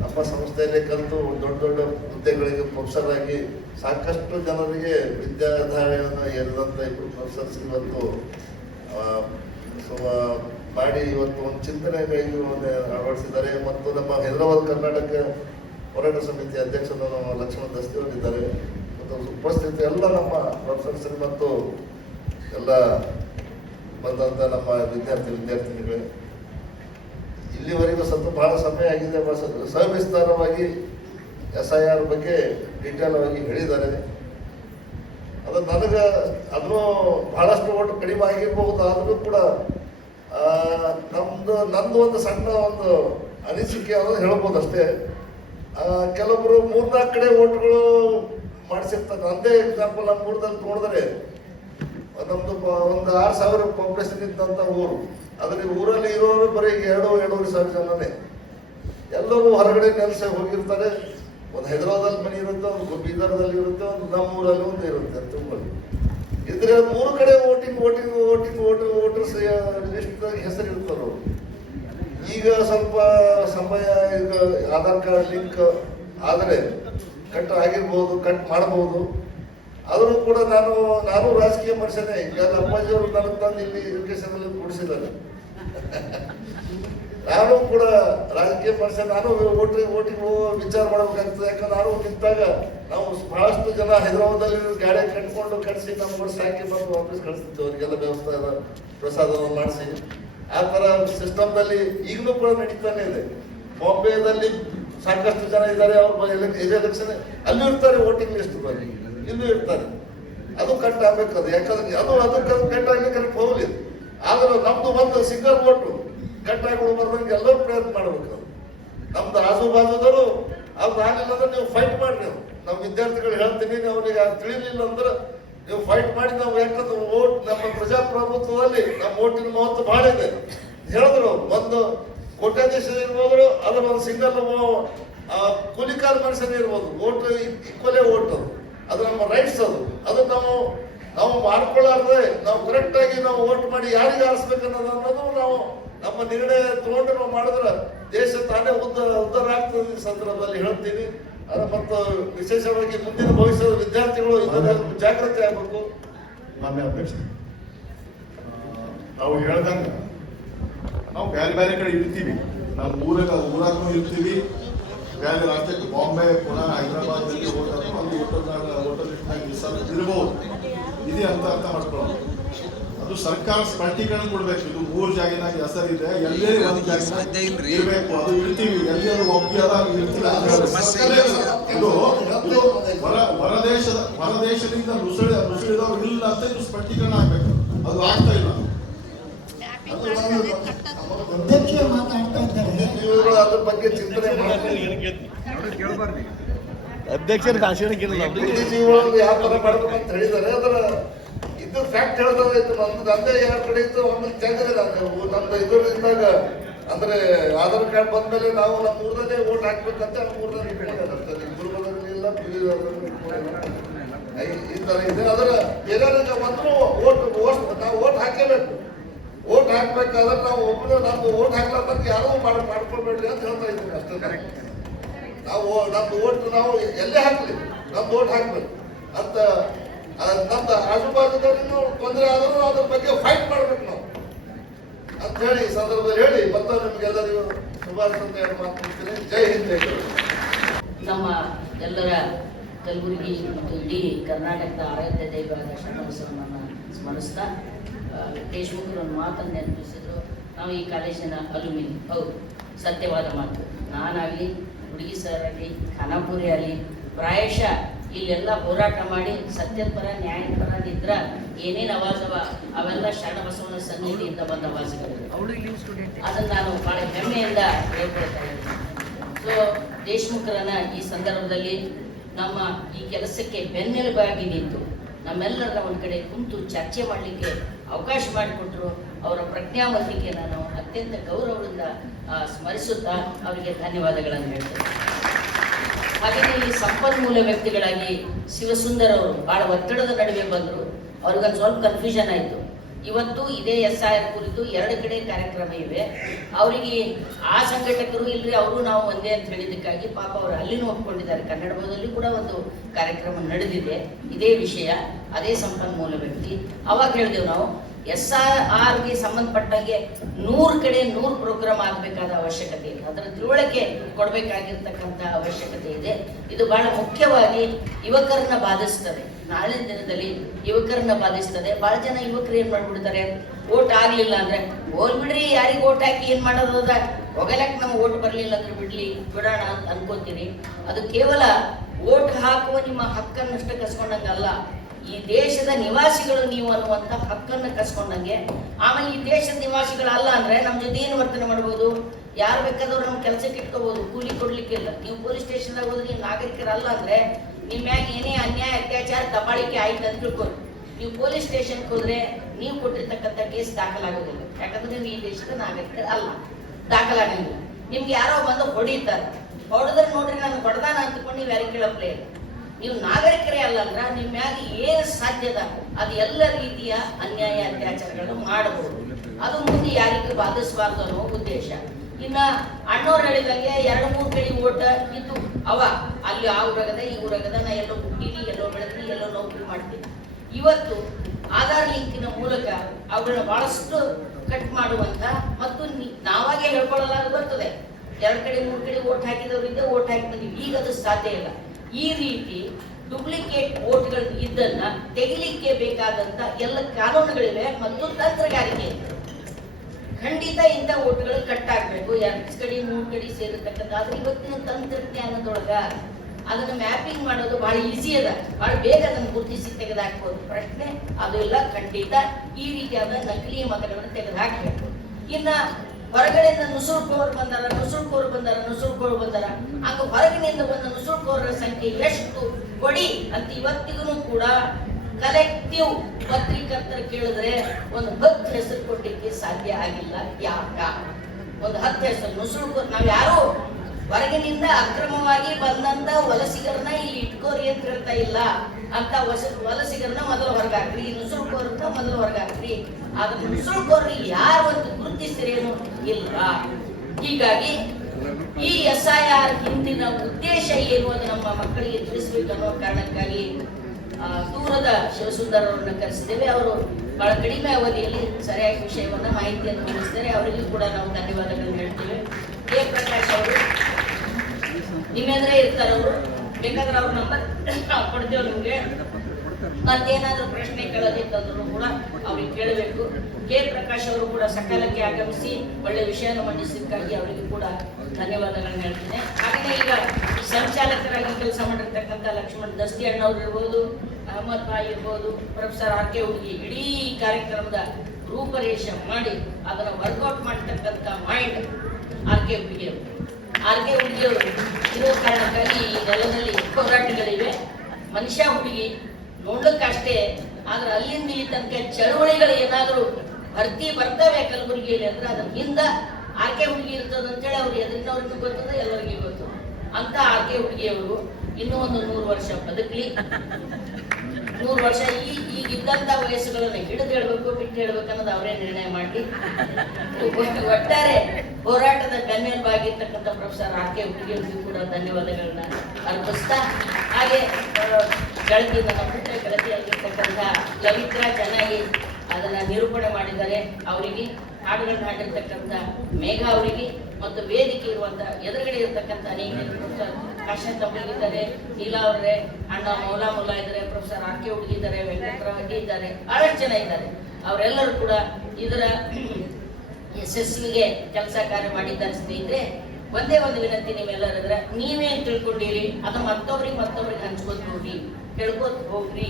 ನಮ್ಮ ಸಂಸ್ಥೆಯಲ್ಲಿ ಕಲಿತು ದೊಡ್ಡ ದೊಡ್ಡ ಹುದ್ದೆಗಳಿಗೆ ಪ್ರೊಫೆಸರ್ ಆಗಿ ಸಾಕಷ್ಟು ಜನರಿಗೆ ವಿದ್ಯಾಧಾರಣೆಯನ್ನು ಏರಿದಂಥ ಇಬ್ಬರು ಪ್ರೊಫೆಸರ್ಸ್ ಇವತ್ತು ಮಾಡಿ ಇವತ್ತು ಒಂದು ಚಿಂತನೆ ಕೈಗೆ ಅಳವಡಿಸಿದ್ದಾರೆ. ಮತ್ತು ನಮ್ಮ ಹೈದರಾಬಾದ್ ಕರ್ನಾಟಕ ಹೋರಾಟ ಸಮಿತಿ ಅಧ್ಯಕ್ಷರು ಲಕ್ಷ್ಮಣ ದಸ್ತಿಯವರಿದ್ದಾರೆ. ಮತ್ತು ಉಪಸ್ಥಿತಿ ಎಲ್ಲ ನಮ್ಮ ಪ್ರೊಫೆಸರ್ಸ್ ಮತ್ತು ಎಲ್ಲ ಬಂದಂಥ ನಮ್ಮ ವಿದ್ಯಾರ್ಥಿನಿಗಳೇ, ಇಲ್ಲಿವರೆಗೂ ಸ್ವಲ್ಪ ಬಹಳ ಸಮಯ ಆಗಿದೆ. ಸವಿಸ್ತಾರವಾಗಿ SIR ಬಗ್ಗೆ ಡೀಟೇಲ್ ಆಗಿ ಹೇಳಿದ್ದಾರೆ. ಅದು ನನಗೆ ಅದನ್ನು ಬಹಳಷ್ಟು ಓಟು ಕಡಿಮೆ ಆಗಿರ್ಬಹುದು. ಆದರೂ ಕೂಡ ನಂದು ಒಂದು ಸಣ್ಣ ಒಂದು ಅನಿಸಿಕೆ ಅನ್ನೋದು ಹೇಳ್ಬೋದು ಅಷ್ಟೇ. ಕೆಲವೊಬ್ಬರು 3-4 ಕಡೆ ಓಟ್ಗಳು ಮಾಡಿಸಿರ್ತಾರೆ. ನಂದೇ ಎಕ್ಸಾಂಪಲ್ ನಮ್ಮ ಊರದಲ್ಲಿ ನೋಡಿದ್ರೆ ನಮ್ದು ಒಂದು 6,000 ಪಾಪ್ಯುಲೇಷನ್ ಇದ್ದಂಥ ಊರು. ಅದರಲ್ಲಿ ಊರಲ್ಲಿ ಇರೋರು ಬರೀ 2-2.5 ಸಾವಿರ ಜನನೇ. ಎಲ್ಲರೂ ಹೊರಗಡೆ ನೆಲೆಸಿ ಹೋಗಿರ್ತಾರೆ. ಒಂದು ಹೈದರಾಬಾದಲ್ಲಿ ಮನೆ ಇರುತ್ತೆ, ಒಂದು ಬೀದರ್ದಲ್ಲಿ ಇರುತ್ತೆ, ಒಂದು ನಮ್ಮೂರಲ್ಲಿ ಒಂದು ಇರುತ್ತೆ. ತುಂಬ ಇದ್ರೆ 3 ಕಡೆ ವೋಟರ್ಸ್ ಲಿಸ್ಟ್ದಾಗ ಹೆಸರು ಇರ್ತಾರೆ. ಈಗ ಸ್ವಲ್ಪ ಸಮಯ, ಈಗ ಆಧಾರ್ ಕಾರ್ಡ್ ಲಿಂಕ್ ಆದರೆ ಕಟ್ ಆಗಿರ್ಬೋದು, ಕಟ್ ಮಾಡಬಹುದು. ಆದರೂ ಕೂಡ ನಾನು ರಾಜಕೀಯ ಮನುಷ್ಯನೇ. ಈಗ ಅಪ್ಪಾಜಿಯವರು ನನಗೆ ತಂದು ಇಲ್ಲಿ ಎಜುಕೇಶನ್ ಕೊಡಿಸಿದ್ದಾರೆ. ನಾನು ಕೂಡ ರಾಜಕೀಯ ಮನುಷ್ಯ. ನಾನು ಓಟಿಂಗ್ ವಿಚಾರ ಮಾಡಬೇಕಾಗ್ತದೆ. ಯಾಕಂದ್ರೆ ನಾನು ನಿಂತಾಗ ನಾವು ಬಹಳಷ್ಟು ಜನ ಹೈದರಾಬಾದಲ್ಲಿ ಗಾಡಿ ಕಟ್ಸಿ ನಮ್ಮ ವರ್ಷ ಹಾಕಿ ಬಂದು ವಾಪಸ್ ಕಳಿಸ್ತಿದ್ವಿ. ಅವರಿಗೆಲ್ಲ ವ್ಯವಸ್ಥೆ ಪ್ರಸಾದವನ್ನು ಮಾಡಿಸಿ ಆ ಥರ ಸಿಸ್ಟಮ್ದಲ್ಲಿ ಈಗಲೂ ಕೂಡ ನಡೀತಾನೆ ಇದೆ. ಬಾಂಬೆದಲ್ಲಿ ಸಾಕಷ್ಟು ಜನ ಇದ್ದಾರೆ. ಅವ್ರು ಎಲೆಕ್ಷನ್ ಅಲ್ಲೂ ಇರ್ತಾರೆ, ವೋಟಿಂಗ್ ಲಿಸ್ಟ್ ಬಗ್ಗೆ ಇಲ್ಲೂ ಇರ್ತಾರೆ. ಅದು ಕಟ್ ಆಗ್ಬೇಕು. ಅದು ಯಾಕಂದ್ರೆ ಅದು ಕಟ್ ಆಗ್ಲಿಕ್ಕೆ ಹೋಗ್ಲಿ. ಆದ್ರೆ ನಮ್ದು ಒಂದು ಸಿಂಗಲ್ ವೋಟು ಕಟ್ ಆಗಿಬಿಡ್ಬಾರ್ದಂಗೆ ಎಲ್ಲರೂ ಪ್ರಯತ್ನ ಮಾಡ್ಬೇಕು. ನಮ್ದು ಆಜು ಬಾಜುದವರು ಅದು ಆಗಲಿಲ್ಲ ಅಂದ್ರೆ ನೀವು ಫೈಟ್ ಮಾಡ್ರಿ. ನಮ್ಮ ವಿದ್ಯಾರ್ಥಿಗಳು ಹೇಳ್ತೀನಿ, ಅವ್ರಿಗೆ ತಿಳಿಲಿಲ್ಲ ಅಂದ್ರೆ ನೀವು ಫೈಟ್ ಮಾಡಿ. ನಾವು ಯಾಕಂದ್ರೆ ವೋಟ್ ನಮ್ಮ ಪ್ರಜಾಪ್ರಭುತ್ವದಲ್ಲಿ ನಮ್ಮ ವೋಟಿನ ಮಹತ್ವ ಬಹಳ ಇದೆ. ಹೇಳಿದ್ರು ಒಂದು ಕೋಟ್ಯಾಧೀಶ ಇರ್ಬೋದು, ಅದ್ರ ಒಂದು ಸಿಂಗಲ್ ಕೂಲಿಕಾರ್ ಮನುಷ್ಯನೇ ಇರ್ಬೋದು. ವೋಟ್ ಈಕ್ವಲೇ ವೋಟ್ ಅದು ನಮ್ಮ ರೈಟ್ಸ್. ಅದು ನಾವು ಮಾಡ್ಕೊಳ್ಳಾರ್ದೆ ನಾವು ಕರೆಕ್ಟ್ ಆಗಿ ನಾವು ವೋಟ್ ಮಾಡಿ ಯಾರಿಗೆ ಆರಿಸ್ಬೇಕು ಅನ್ನೋದು ನಾವು ನಮ್ಮ ನಿರ್ಣಯ ತಗೊಂಡು ನಾವು ಮಾಡಿದ್ರೆ ದೇಶ ತಾನೇ ಉದ್ಧಾರ ಆಗ್ತದೆ. ಈ ಸಂದರ್ಭದಲ್ಲಿ ಹೇಳ್ತೀನಿ. ಅದು ಮತ್ತು ವಿಶೇಷವಾಗಿ ಮುಂದಿನ ಭವಿಷ್ಯದ ವಿದ್ಯಾರ್ಥಿಗಳು ಇದರ ಜಾಗೃತಿ ಆಗಬೇಕು. ಮಾನ್ಯ ಅಧ್ಯಕ್ಷ, ನಾವು ಹೇಳ್ದಂಗ ನಾವು ಬೇರೆ ಕಡೆ ಇರ್ತೀವಿ. ನಮ್ಮ ಊರಾಗೂ ಇರ್ತೀವಿ. ಬೇರೆ ರಾಜ್ಯಕ್ಕೆ ಬಾಂಬೆ, ಪುನಃ ಹೈದರಾಬಾದ್ನಲ್ಲಿ ಹೋದಾಗ ಒಂದು ಹೋಟೆಲ್ ಲಿಸ್ಟ್ನಾಗ ಇರ್ಬೋದು. ಇದೆ ಅಂತ ಅರ್ಥ ಮಾಡ್ಕೊಳ್ಳೋದು. ಅದು ಸರ್ಕಾರ ಸ್ಪಷ್ಟೀಕರಣ ಕೊಡ್ಬೇಕು. ಇದು 3 ಜಾಗನಾಗ ಹೆಸರಿದೆ, ಎಲ್ಲೇ ಒಂದು ಜಾಗ ಇರಬೇಕು, ಅದು ಇರ್ತೀವಿ, ಎಲ್ಲಿ ಅದು ಒಪ್ಪಿಗೆ ಇರ್ತಿಲ್ಲ ಅಂತ ಹೇಳ್ಬೇಕು. ಇದು ಹೊರದೇಶದಿಂದ ನುಸುಳಿದವ್ರು ಇಲ್ಲ ಅಂತ ಇದು ಸ್ಪಷ್ಟೀಕರಣ ಆಗ್ಬೇಕು. ಅದು ಆಗ್ತಾ ಇಲ್ಲ. ಅಧ್ಯಕ್ಷ ಮಾತಾಡ್ತಾ ಇದ್ದಾರೆ. ಇವುಗಳು ಅದ್ರ ಬಗ್ಗೆ ಚಿಂತನೆ ಅಧ್ಯಕ್ಷರ ಭಾಷಣ ಕೇಳಿಲ್ಲ. ಬುದ್ಧಿಜೀವಿಗಳು ಯಾವ ತರ ಮಾಡ್ಬೇಕು ಅಂತ ಹೇಳಿದ್ದಾರೆ. ಅದರ ಇದು ಫ್ಯಾಕ್ಟ್ ಹೇಳ್ದಂಗೆ ಇತ್ತು. ನಮ್ದು ನಂದೇ 2 ಕಡೆ ಇತ್ತು, ಆಮೇಲೆ ತೆಗೆದ್ರೆ ನಮ್ದು ಇದರಿಂದಾಗ ಅಂದ್ರೆ ಆಧಾರ್ ಕಾರ್ಡ್ ಬಂದ್ಮೇಲೆ ನಾವು ನಮ್ಮ ಊರದೇ ಓಟ್ ಹಾಕ್ಬೇಕಂತ ನಮ್ಮ ಊರದಲ್ಲಿ ಇಟ್ಕೊಂಡಿದ್ದಾರೆ. ಗುಲ್ಬರ್ಗದಲ್ಲಿ ಇಲ್ಲ, ಈ ತರ ಇದೆ. ಅದರ ಎಲ್ಲರಿಗೂ ಒಂದು ನಾವು ಓಟ್ ಹಾಕೇಬೇಕು. ಓಟ್ ಹಾಕ್ಬೇಕಾದ್ರೆ ನಾವು ಒಬ್ಬರು ನಮ್ದು ಓಟ್ ಹಾಕ್ಲಾರ್ದಂಗೆ ಯಾರೋ ಮಾಡ್ಕೊಳ್ಬೇಡ್ರಿ ಅಂತ ಹೇಳ್ತಾ ಇದ್ದೀನಿ ಅಷ್ಟೇ. ನಾವು ನಮ್ದು ಓಟ್ ನಾವು ಎಲ್ಲೇ ಹಾಕ್ಲಿ ನಮ್ದು ಓಟ್ ಹಾಕ್ಬೇಕು ಅಂತ. ನಮ್ದು ಆಜುಬಾಜುದವ್ರಿಗೂ ತೊಂದರೆ ಆದರೂ ಅದ್ರ ಬಗ್ಗೆ ಫೈಟ್ ಮಾಡ್ಬೇಕು ನಾವು ಅಂತ ಹೇಳಿ ಈ ಸಂದರ್ಭದಲ್ಲಿ ಹೇಳಿ ಮತ್ತೆ ನಿಮ್ಗೆಲ್ಲರಿಗೂ ಶುಭಾಶಯ ಅಂತ ಹೇಳಿ ಮಾತನಾಡ್ತೀನಿ. ಜೈ ಹಿಂದ್, ಜೈ ಕರ್ನಾಟಕ. ನಮ್ಮ ಎಲ್ಲರ ಕಲಬುರಗಿ ಮತ್ತು ಇಡೀ ಕರ್ನಾಟಕದ ಆರಾಧ್ಯ ದೈವವಾದ ಶರಣಬಸವಣ್ಣನ ಸ್ಮರಿಸ್ತಾ ದೇಶಮುಖರು ಒಂದು ಮಾತನ್ನು ನೆನಪಿಸಿದ್ರು. ನಾವು ಈ ಕಾಲೇಜಿನ ಅಲುಮಿನಿ. ಹೌದು, ಸತ್ಯವಾದ ಮಾತು. ನಾನಾಗಲಿ, ಹುಡುಗಿ ಸರ್ ಆಗಲಿ, ಖಾನಾಪುರಿ ಆಗಲಿ, ಪ್ರಾಯಶಃ ಇಲ್ಲೆಲ್ಲ ಹೋರಾಟ ಮಾಡಿ ಸತ್ಯದ ಪರ ನ್ಯಾಯದ ಪರ ನಿದ್ರ ಏನೇನು ಅವಾಜವ ಅವೆಲ್ಲ ಶರಣಬಸವನ ಸನ್ನಿಧಿಯಿಂದ ಬಂದ ಅವಾಜಗಳು. ಅದನ್ನು ನಾನು ಭಾಳ ಹೆಮ್ಮೆಯಿಂದ ಹೇಳ್ಕೊಳ್ತಾ ಇದ್ದೀನಿ. ಸೊ ದೇಶಮುಖರನ್ನ ಈ ಸಂದರ್ಭದಲ್ಲಿ ನಮ್ಮ ಈ ಕೆಲಸಕ್ಕೆ ಬೆನ್ನೆಲುಬಾಗಿ ನಿಂತು ನಮ್ಮೆಲ್ಲರ ಒಂದು ಕಡೆ ಕುಂತು ಚರ್ಚೆ ಮಾಡಲಿಕ್ಕೆ ಅವಕಾಶ ಮಾಡಿಕೊಟ್ರು. ಅವರ ಪ್ರಜ್ಞಾವಂತಿಕೆ ನಾನು ಅತ್ಯಂತ ಗೌರವದಿಂದ ಸ್ಮರಿಸುತ್ತಾ ಅವರಿಗೆ ಧನ್ಯವಾದಗಳನ್ನು ಹೇಳ್ತೇನೆ. ಹಾಗೆಯೇ ಈ ಸಂಪನ್ಮೂಲ ವ್ಯಕ್ತಿಗಳಾಗಿ ಶಿವಸುಂದರ್ ಅವರು ಭಾಳ ಒತ್ತಡದ ನಡುವೆ ಬಂದರು. ಅವ್ರಿಗೊಂದು ಸ್ವಲ್ಪ ಕನ್ಫ್ಯೂಷನ್ ಆಯಿತು. ಇವತ್ತು ಇದೇ SIR ಕುರಿತು 2 ಕಡೆ ಕಾರ್ಯಕ್ರಮ ಇವೆ. ಅವರಿಗೆ ಆ ಸಂಘಟಕರು ಇಲ್ಲರಿ, ಅವರು ನಾವು ಒಂದೇ ಅಂತ ಹೇಳಿದ್ದಕ್ಕಾಗಿ ಪಾಪ ಅವರು ಅಲ್ಲಿನೂ ಒಪ್ಕೊಂಡಿದ್ದಾರೆ. ಕನ್ನಡ ಭವನದಲ್ಲಿ ಕೂಡ ಒಂದು ಕಾರ್ಯಕ್ರಮ ನಡೆದಿದೆ ಇದೇ ವಿಷಯ, ಅದೇ ಸಂಪನ್ಮೂಲ ವ್ಯಕ್ತಿ. ಅವಾಗ ಹೇಳಿದೆವು ನಾವು SIRಗೆ ಸಂಬಂಧಪಟ್ಟಂಗೆ 100 ಕಡೆ 100 ಪ್ರೋಗ್ರಾಮ್ ಆಗಬೇಕಾದ ಅವಶ್ಯಕತೆ ಇದೆ. ಅದರ ತಿಳುವಳಿಕೆ ಕೊಡಬೇಕಾಗಿರ್ತಕ್ಕಂಥ ಅವಶ್ಯಕತೆ ಇದೆ. ಇದು ಬಹಳ ಮುಖ್ಯವಾಗಿ ಯುವಕರನ್ನ ಬಾಧಿಸ್ತದೆ. ನಾಳಿನ ದಿನದಲ್ಲಿ ಯುವಕರನ್ನ ಬಾಧಿಸ್ತದೆ. ಬಹಳ ಜನ ಯುವಕರು ಏನ್ ಮಾಡ್ಬಿಡ್ತಾರೆ, ಓಟ್ ಆಗ್ಲಿಲ್ಲ ಅಂದ್ರೆ ಹೋಗ್ಬಿಡ್ರಿ, ಯಾರಿಗೆ ಓಟ್ ಹಾಕಿ ಏನ್ ಮಾಡೋದ, ಹೋಗಲಕ್ಕೆ ನಮ್ಗೆ ಓಟ್ ಬರಲಿಲ್ಲ ಅಂದ್ರೆ ಬಿಡೋಣ ಅಂತ ಅನ್ಕೋತೀರಿ. ಅದು ಕೇವಲ ಓಟ್ ಹಾಕುವ ನಿಮ್ಮ ಹಕ್ಕನ್ನಷ್ಟು ಕಸ್ಕೊಂಡಂಗಲ್ಲ, ಈ ದೇಶದ ನಿವಾಸಿಗಳು ನೀವು ಅನ್ನುವಂಥ ಹಕ್ಕನ್ನು ಕಸ್ಕೊಂಡಂಗೆ. ಆಮೇಲೆ ಈ ದೇಶದ ನಿವಾಸಿಗಳಲ್ಲ ಅಂದ್ರೆ ನಮ್ಮ ಜೊತೆ ಏನು ವರ್ತನೆ ಮಾಡ್ಬೋದು, ಯಾರು ಬೇಕಾದವ್ರು ನಮ್ಮ ಕೆಲಸಕ್ಕೆ ಇಟ್ಕೋಬಹುದು, ಕೂಲಿ ಕೊಡ್ಲಿಕ್ಕಿಲ್ಲ. ನೀವು ಪೊಲೀಸ್ ಸ್ಟೇಷನ್ದಾಗ ಹೋದ್ರೆ ನೀವು ನಾಗರಿಕರಲ್ಲ ಅಂದ್ರೆ ನಿಮ್ಮ ಮ್ಯಾಗ ಏನೇ ಅನ್ಯಾಯ ಅತ್ಯಾಚಾರ ದಬ್ಬಾಳಿಕೆ ಆಯ್ತು ಅಂತ ತಿಳ್ಕೊಂಡು ನೀವು ಪೊಲೀಸ್ ಸ್ಟೇಷನ್ಗೆ ಹೋದ್ರೆ ನೀವು ಕೊಟ್ಟಿರ್ತಕ್ಕಂಥ ಕೇಸ್ ದಾಖಲಾಗೋದಿಲ್ಲ. ಯಾಕಂದ್ರೆ ನೀವು ಈ ದೇಶದ ನಾಗರಿಕರು ಅಲ್ಲ, ದಾಖಲಾಗಲಿಲ್ಲ. ನಿಮ್ಗೆ ಯಾರೋ ಬಂದು ಹೊಡಿತಾರೆ, ಹೊಡೆದ್ರೆ ನೋಡ್ರಿ ನಾನು ಹೊಡೆದಾನ ಅಂತಕೊಂಡು ನೀವು ಯಾರಿಗೆ ಕೇಳಪ್ಲೇ ಇಲ್ಲ. ನೀವು ನಾಗರಿಕರೇ ಅಲ್ಲ ಅಂದ್ರೆ ನಿಮ್ಮ ಮ್ಯಾಗ ಏನು ಸಾಧ್ಯದ ಅದು ಎಲ್ಲ ರೀತಿಯ ಅನ್ಯಾಯ ಅತ್ಯಾಚಾರಗಳನ್ನು ಮಾಡಬಹುದು. ಅದು ಮುಂದೆ ಯಾರಿಗೂ ಬಾಧಿಸಬಾರ್ದು ಅನ್ನೋ ಉದ್ದೇಶ. ಇನ್ನ ಅಣ್ಣವ್ರು ಹೇಳಿದಂಗೆ 2-3 ಕಡೆ ಓಟ ಇದ್ದು ಅವ ಅಲ್ಲಿ ಆ ಊರಾಗದ ಈ ಊರಾಗದ, ನಾ ಎಲ್ಲೋ ಹುಟ್ಟಿನಿ, ಎಲ್ಲೋ ಬೆಳೆದ್ನಿ, ಎಲ್ಲೋ ನೌಕರಿ ಮಾಡ್ತೀನಿ. ಇವತ್ತು ಆಧಾರ್ ಲಿಂಕಿನ ಮೂಲಕ ಅವುಗಳನ್ನ ಬಹಳಷ್ಟು ಕಟ್ ಮಾಡುವಂತ ಮತ್ತು ನಾವಾಗೆ ಹೇಳ್ಕೊಳ್ಳಲ್ಲ, ಅದು ಬರ್ತದೆ. 2 ಕಡೆ 3 ಕಡೆ ಓಟ್ ಹಾಕಿದವರಿಂದ ಓಟ್ ಹಾಕಿ ಬಂದಿವಿ. ಈಗ ಅದು ಸಾಧ್ಯ ಇಲ್ಲ. ಈ ರೀತಿ ಡುಪ್ಲಿಕೇಟ್ ಓಟ್ಗಳು ಇದ್ದನ್ನ ತೆಗಿಲಿಕ್ಕೆ ಬೇಕಾದಂತ ಎಲ್ಲ ಕಾನೂನುಗಳಿವೆ ಮತ್ತು ತಂತ್ರಗಾರಿಕೆ. ಖಂಡಿತ ಇಂಥ ಓಟ್ಗಳು ಕಟ್ ಆಗ್ಬೇಕು. 2 ಕಡೆ 3 ಕಡೆ ಸೇರಿರ್ತಕ್ಕಂಥ. ಆದ್ರೆ ಇವತ್ತಿನ ತಂತ್ರಜ್ಞಾನದೊಳಗ ಅದನ್ನ ಮ್ಯಾಪಿಂಗ್ ಮಾಡೋದು ಬಹಳ ಈಸಿ ಅದ, ಬಹಳ ಬೇಗ ಅದನ್ನು ಗುರುತಿಸಿ ತೆಗೆದುಹಾಕ್ಬೋದು. ಪ್ರಶ್ನೆ ಅದು ಇಲ್ಲ. ಖಂಡಿತ ಈ ರೀತಿಯಾದ ನಕಲಿ ಮತಗಳನ್ನು ತೆಗೆದುಹಾಕಬೇಕು. ಇನ್ನ ಹೊರಗಡೆಯಿಂದ ನುಸುಳುಕೋರು ಬಂದಾರ ಹಂಗ ಹೊರಗಿನಿಂದ ಬಂದ ನುಸುಳುಕೋರರ ಸಂಖ್ಯೆ ಎಷ್ಟು ಕೊಡಿ ಅಂತ ಇವತ್ತಿಗೂ ಕೂಡ ಕಲೆಕ್ಟಿವ್ ಪತ್ರಿಕರ್ತರ ಕೇಳಿದ್ರೆ ಒಂದು 10 ಹೆಸರು ಕೊಡ್ಲಿಕ್ಕೆ ಸಾಧ್ಯ ಆಗಿಲ್ಲ. ಯಾಕ? ಒಂದು 10 ಹೆಸರು ನುಸುಳುಕೋರು. ನಾವ್ ಯಾರು ಹೊರಗಿನಿಂದ ಅಕ್ರಮವಾಗಿ ಬಂದಂತ ವಲಸಿಗರನ್ನ ಇಲ್ಲಿ ಇಟ್ಕೋರಿ ಅಂತ ಹೇಳ್ತಾ ಇಲ್ಲ. ಅಂತ ವಲಸಿಗರನ್ನ ಮೊದಲು ಹೊರಗಾಕ್ರಿ, ನುಸುಳುಕೋರನ್ನ ಮೊದಲು ಹೊರಗಾಕ್ರಿ. ಆದ್ರೆ ನುಸುಳುಕೋರ್ರಿ ಯಾರು ಅಂತ ಗುರುತಿಸಿರೇನು ಇಲ್ಲ. ಹೀಗಾಗಿ ಈ SIR ಹಿಂದಿನ ಉದ್ದೇಶ ಏನು ಅದು ನಮ್ಮ ಮಕ್ಕಳಿಗೆ ತಿಳಿಸ್ಬೇಕು ಅನ್ನೋ ಕಾರಣಕ್ಕಾಗಿ ದೂರದ ಶಿವಸುಂದರ್ ಅವರನ್ನ ಕರೆಸಿದ್ದೇವೆ. ಅವರು ಬಹಳ ಕಡಿಮೆ ಅವಧಿಯಲ್ಲಿ ಸರಿಯಾಗಿ ವಿಷಯವನ್ನ ಮಾಹಿತಿಯನ್ನು ತಿಳಿಸ್ತಾರೆ. ಅವರಿಗೂ ಕೂಡ ನಾವು ಧನ್ಯವಾದಗಳನ್ನು ಹೇಳ್ತೇವೆ. ಕೆ ಪ್ರಕಾಶ್ ಅವರು ನಿಮ್ಮೆದ್ರೆ ಇರ್ತಾರೆ. ಅವರು ಬೇಕಾದ್ರೆ ಅವ್ರ ನಂಬರ್ ಕೊಡ್ತೇವೆ ನಿಮ್ಗೆ. ಮತ್ತೇನಾದ್ರೂ ಪ್ರಶ್ನೆ ಕೇಳೋದಿತ್ತಂದ್ರೂ ಕೂಡ ಅವ್ರಿಗೆ ಕೇಳಬೇಕು. ಕೆ ಪ್ರಕಾಶ್ ಅವರು ಕೂಡ ಸಕಾಲಕ್ಕೆ ಆಗಮಿಸಿ ಒಳ್ಳೆ ವಿಷಯವನ್ನು ಮಂಡಿಸಿದ್ದಕ್ಕಾಗಿ ಅವರಿಗೆ ಕೂಡ ಧನ್ಯವಾದಗಳನ್ನ ಹೇಳ್ತೀನಿ. ಹಾಗೆಯೇ ಈಗ ಸಂಚಾಲಕರಾಗಿ ಕೆಲಸ ಮಾಡಿರ್ತಕ್ಕಂಥ ಲಕ್ಷ್ಮಣ್ ದಸ್ತಿ ಅಣ್ಣವ್ರು ಇರ್ಬೋದು, ಅಹಮದ್ ಭಾಯ್ ಇರ್ಬೋದು, ಪ್ರೊಫೆಸರ್ ಆರ್ ಕೆ ಹುಡುಗಿ ಇಡೀ ಕಾರ್ಯಕ್ರಮದ ರೂಪರೇಷೆ ಮಾಡಿ ಅದನ್ನು ವರ್ಕೌಟ್ ಮಾಡ್ತಕ್ಕಂಥ ಮೈಂಡ್ ಆರ್ ಕೆ ಹುಡುಗಿಯವರು. ಆರ್ ಕೆ ಹುಡುಗಿಯವರು ಇರೋ ಕಾರಣಕ್ಕಾಗಿ ಈ ನೆಲದಲ್ಲಿ ಹೋರಾಟಗಳಿವೆ. ಮನುಷ್ಯ ಹುಡುಗಿ ನೋಡ್ಲಿಕ್ಕಷ್ಟೇ, ಆದ್ರೆ ಅಲ್ಲಿಂದ ಇಲ್ಲಿ ತನಕ ಚಳವಳಿಗಳು ಏನಾದರೂ ಭರ್ತಿ ಬರ್ತವೆ ಕಲಬುರಗಿಯಲ್ಲಿ ಅಂದ್ರೆ ಅದ್ರ ಹಿಂದ ಆರ್ ಕೆ ಹುಡುಗಿ ಇರ್ತದೆ ಅಂತೇಳಿ ಅವ್ರು ಎದುರಿನವ್ರಿಗೂ ಗೊತ್ತದ, ಎಲ್ಲರಿಗೂ ಗೊತ್ತು. ಅಂತ ಆರ್ ಕೆ ಹುಡುಗಿಯವರು ಇನ್ನೂ ಒಂದು 100 ವರ್ಷ ಬದುಕಲಿ. 100 ವರ್ಷ ಈಗಿದ್ದಂತ ವಯಸ್ಸುಗಳನ್ನು ಹಿಡಿದು ಹೇಳ್ಬೇಕು, ಬಿಟ್ಟು ಹೇಳ್ಬೇಕು ಅನ್ನೋದು ಅವರೇ ನಿರ್ಣಯ ಮಾಡಿ. ಒಟ್ಟಾರೆ ಹೋರಾಟದ ಬೆನ್ನೆಲುಬಾಗಿರ್ತಕ್ಕಂಥ ಪ್ರೊಫೆಸರ್ ಆರ್ ಕೆ ಹುಡುಗಿಯವರಿಗೂ ಕೂಡ ಧನ್ಯವಾದಗಳನ್ನ ಅರ್ಪಿಸ್ತಾ, ಹಾಗೆ ಗೆಳತಿ, ನನ್ನ ಪುಟ್ಟ ಗೆಳತಿಯಾಗಿರ್ತಕ್ಕಂಥ ಲವಿತ್ರ ಚೆನ್ನಾಗಿ ಅದನ್ನ ನಿರೂಪಣೆ ಮಾಡಿದ್ದಾರೆ. ಅವರಿಗೆ ಹಾಡುಗಳನ್ನ ಹಾಡಿರ್ತಕ್ಕಂಥ ಮೇಘ ಅವರಿಗೆ ಮತ್ತು ವೇದಿಕೆ ಇರುವಂತ ಎದುರುಗಡೆ ಇರತಕ್ಕಂಥ ಅನೇಕ ಪ್ರೊಫೆಸರ್ ಕಾಶನ್ ತಮ್ಮಗಿದ್ದಾರೆ, ನೀಲಾ ಅವರೇ, ಅಣ್ಣ ಮೌಲಾ ಇದ್ದಾರೆ, ಪ್ರೊಫೆಸರ್ ಆರ್ ಕೆ ಹುಡುಗಿದ್ದಾರೆ, ವೆಂಕಟರಾವ್ ಇದ್ದಾರೆ, ಬಹಳಷ್ಟು ಜನ ಇದ್ದಾರೆ. ಅವರೆಲ್ಲರೂ ಕೂಡ ಇದರ ಯಶಸ್ವಿಗೆ ಕೆಲಸ ಕಾರ್ಯ ಮಾಡಿದ್ದಾರೆ. ಸ್ನೇಹಿತರೆ, ಒಂದೇ ಒಂದು ವಿನಂತಿ ನೀವೆಲ್ಲರಿದ್ರೆ, ನೀವೇನ್ ತಿಳ್ಕೊಂಡಿರಿ ಅದು ಮತ್ತೊಬ್ರಿಗೆ ಹಂಚ್ಕೋತ ಹೋಗ್ರಿ, ಹೇಳ್ಕೋತ ಹೋಗ್ರಿ.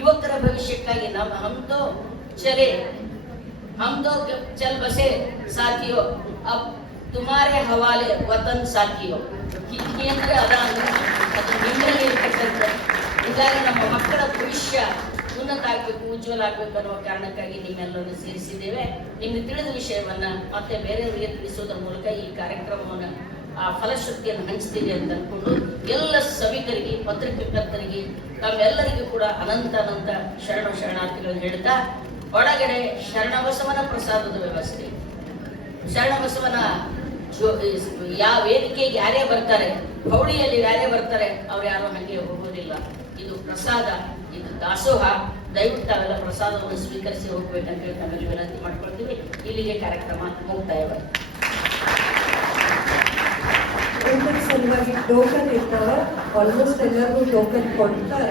ಯುವಕರ ಭವಿಷ್ಯಕ್ಕಾಗಿ ನಾವು हम तो चल बसे साथियों, अब तुम्हारे हवाले वतन साथियों. ಅಂದ್ರೆ ಅದು ನಿಮ್ಮಲ್ಲಿ ಇರ್ತಕ್ಕಂಥ. ಹೀಗಾಗಿ ನಮ್ಮ ಮಕ್ಕಳ ಭವಿಷ್ಯ ಉನ್ನತ ಆಗ್ಬೇಕು, ಉಜ್ವಲ ಆಗ್ಬೇಕು ಅನ್ನುವ ಕಾರಣಕ್ಕಾಗಿ ನಿಮ್ಮೆಲ್ಲರನ್ನು ಸೇರಿಸಿದ್ದೇವೆ. ನಿಮ್ಗೆ ತಿಳಿದ ವಿಷಯವನ್ನ ಮತ್ತೆ ಬೇರೆಯವರಿಗೆ ತಿಳಿಸೋದ್ರ ಮೂಲಕ ಈ ಕಾರ್ಯಕ್ರಮವನ್ನು ಆ ಫಲಶ್ರುತಿಯನ್ನು ಹಂಚ್ತೀವಿ ಅಂತ ಅನ್ಕೊಂಡು ಎಲ್ಲ ಸಭಿಕರಿಗೆ, ಪತ್ರಿಕರ್ತರಿಗೆ, ತಮ್ಮೆಲ್ಲರಿಗೂ ಕೂಡ ಅನಂತ ಶರಣಾರ್ಥಿಗಳನ್ನು ಹೇಳ್ತಾ, ಒಳಗಡೆ ಶರಣಬಸವನ ಪ್ರಸಾದದ ವ್ಯವಸ್ಥೆ, ಶರಣಬಸವನ ಯಾವ ವೇದಿಕೆಗೆ ಯಾರೇ ಬರ್ತಾರೆ, ಹೌಳಿಯಲ್ಲಿ ಯಾರೇ ಬರ್ತಾರೆ, ಅವ್ರು ಯಾರು ಹಂಗೆ ಹೋಗೋದಿಲ್ಲ. ಇದು ಪ್ರಸಾದ, ಇದು ದಾಸೋಹ. ದಯವಿಟ್ಟು ತಾವೆಲ್ಲ ಪ್ರಸಾದವನ್ನು ಸ್ವೀಕರಿಸಿ ಹೋಗ್ಬೇಕಂತ ಹೇಳಿ ನಮ್ಮಲ್ಲಿ ವಿನಂತಿ ಮಾಡ್ಕೊಳ್ತೀವಿ. ಇಲ್ಲಿಗೆ ಕಾರ್ಯಕ್ರಮ ಮುಕ್ತಾಯವಾಗಿದೆ. ಸಲುವಾಗಿ ಟೋಕನ್ ಇರ್ತಾವ, ಆಲ್ಮೋಸ್ಟ್ ಎಲ್ಲರಿಗೂ ಟೋಕನ್ ಕೊಡ್ತಾರ.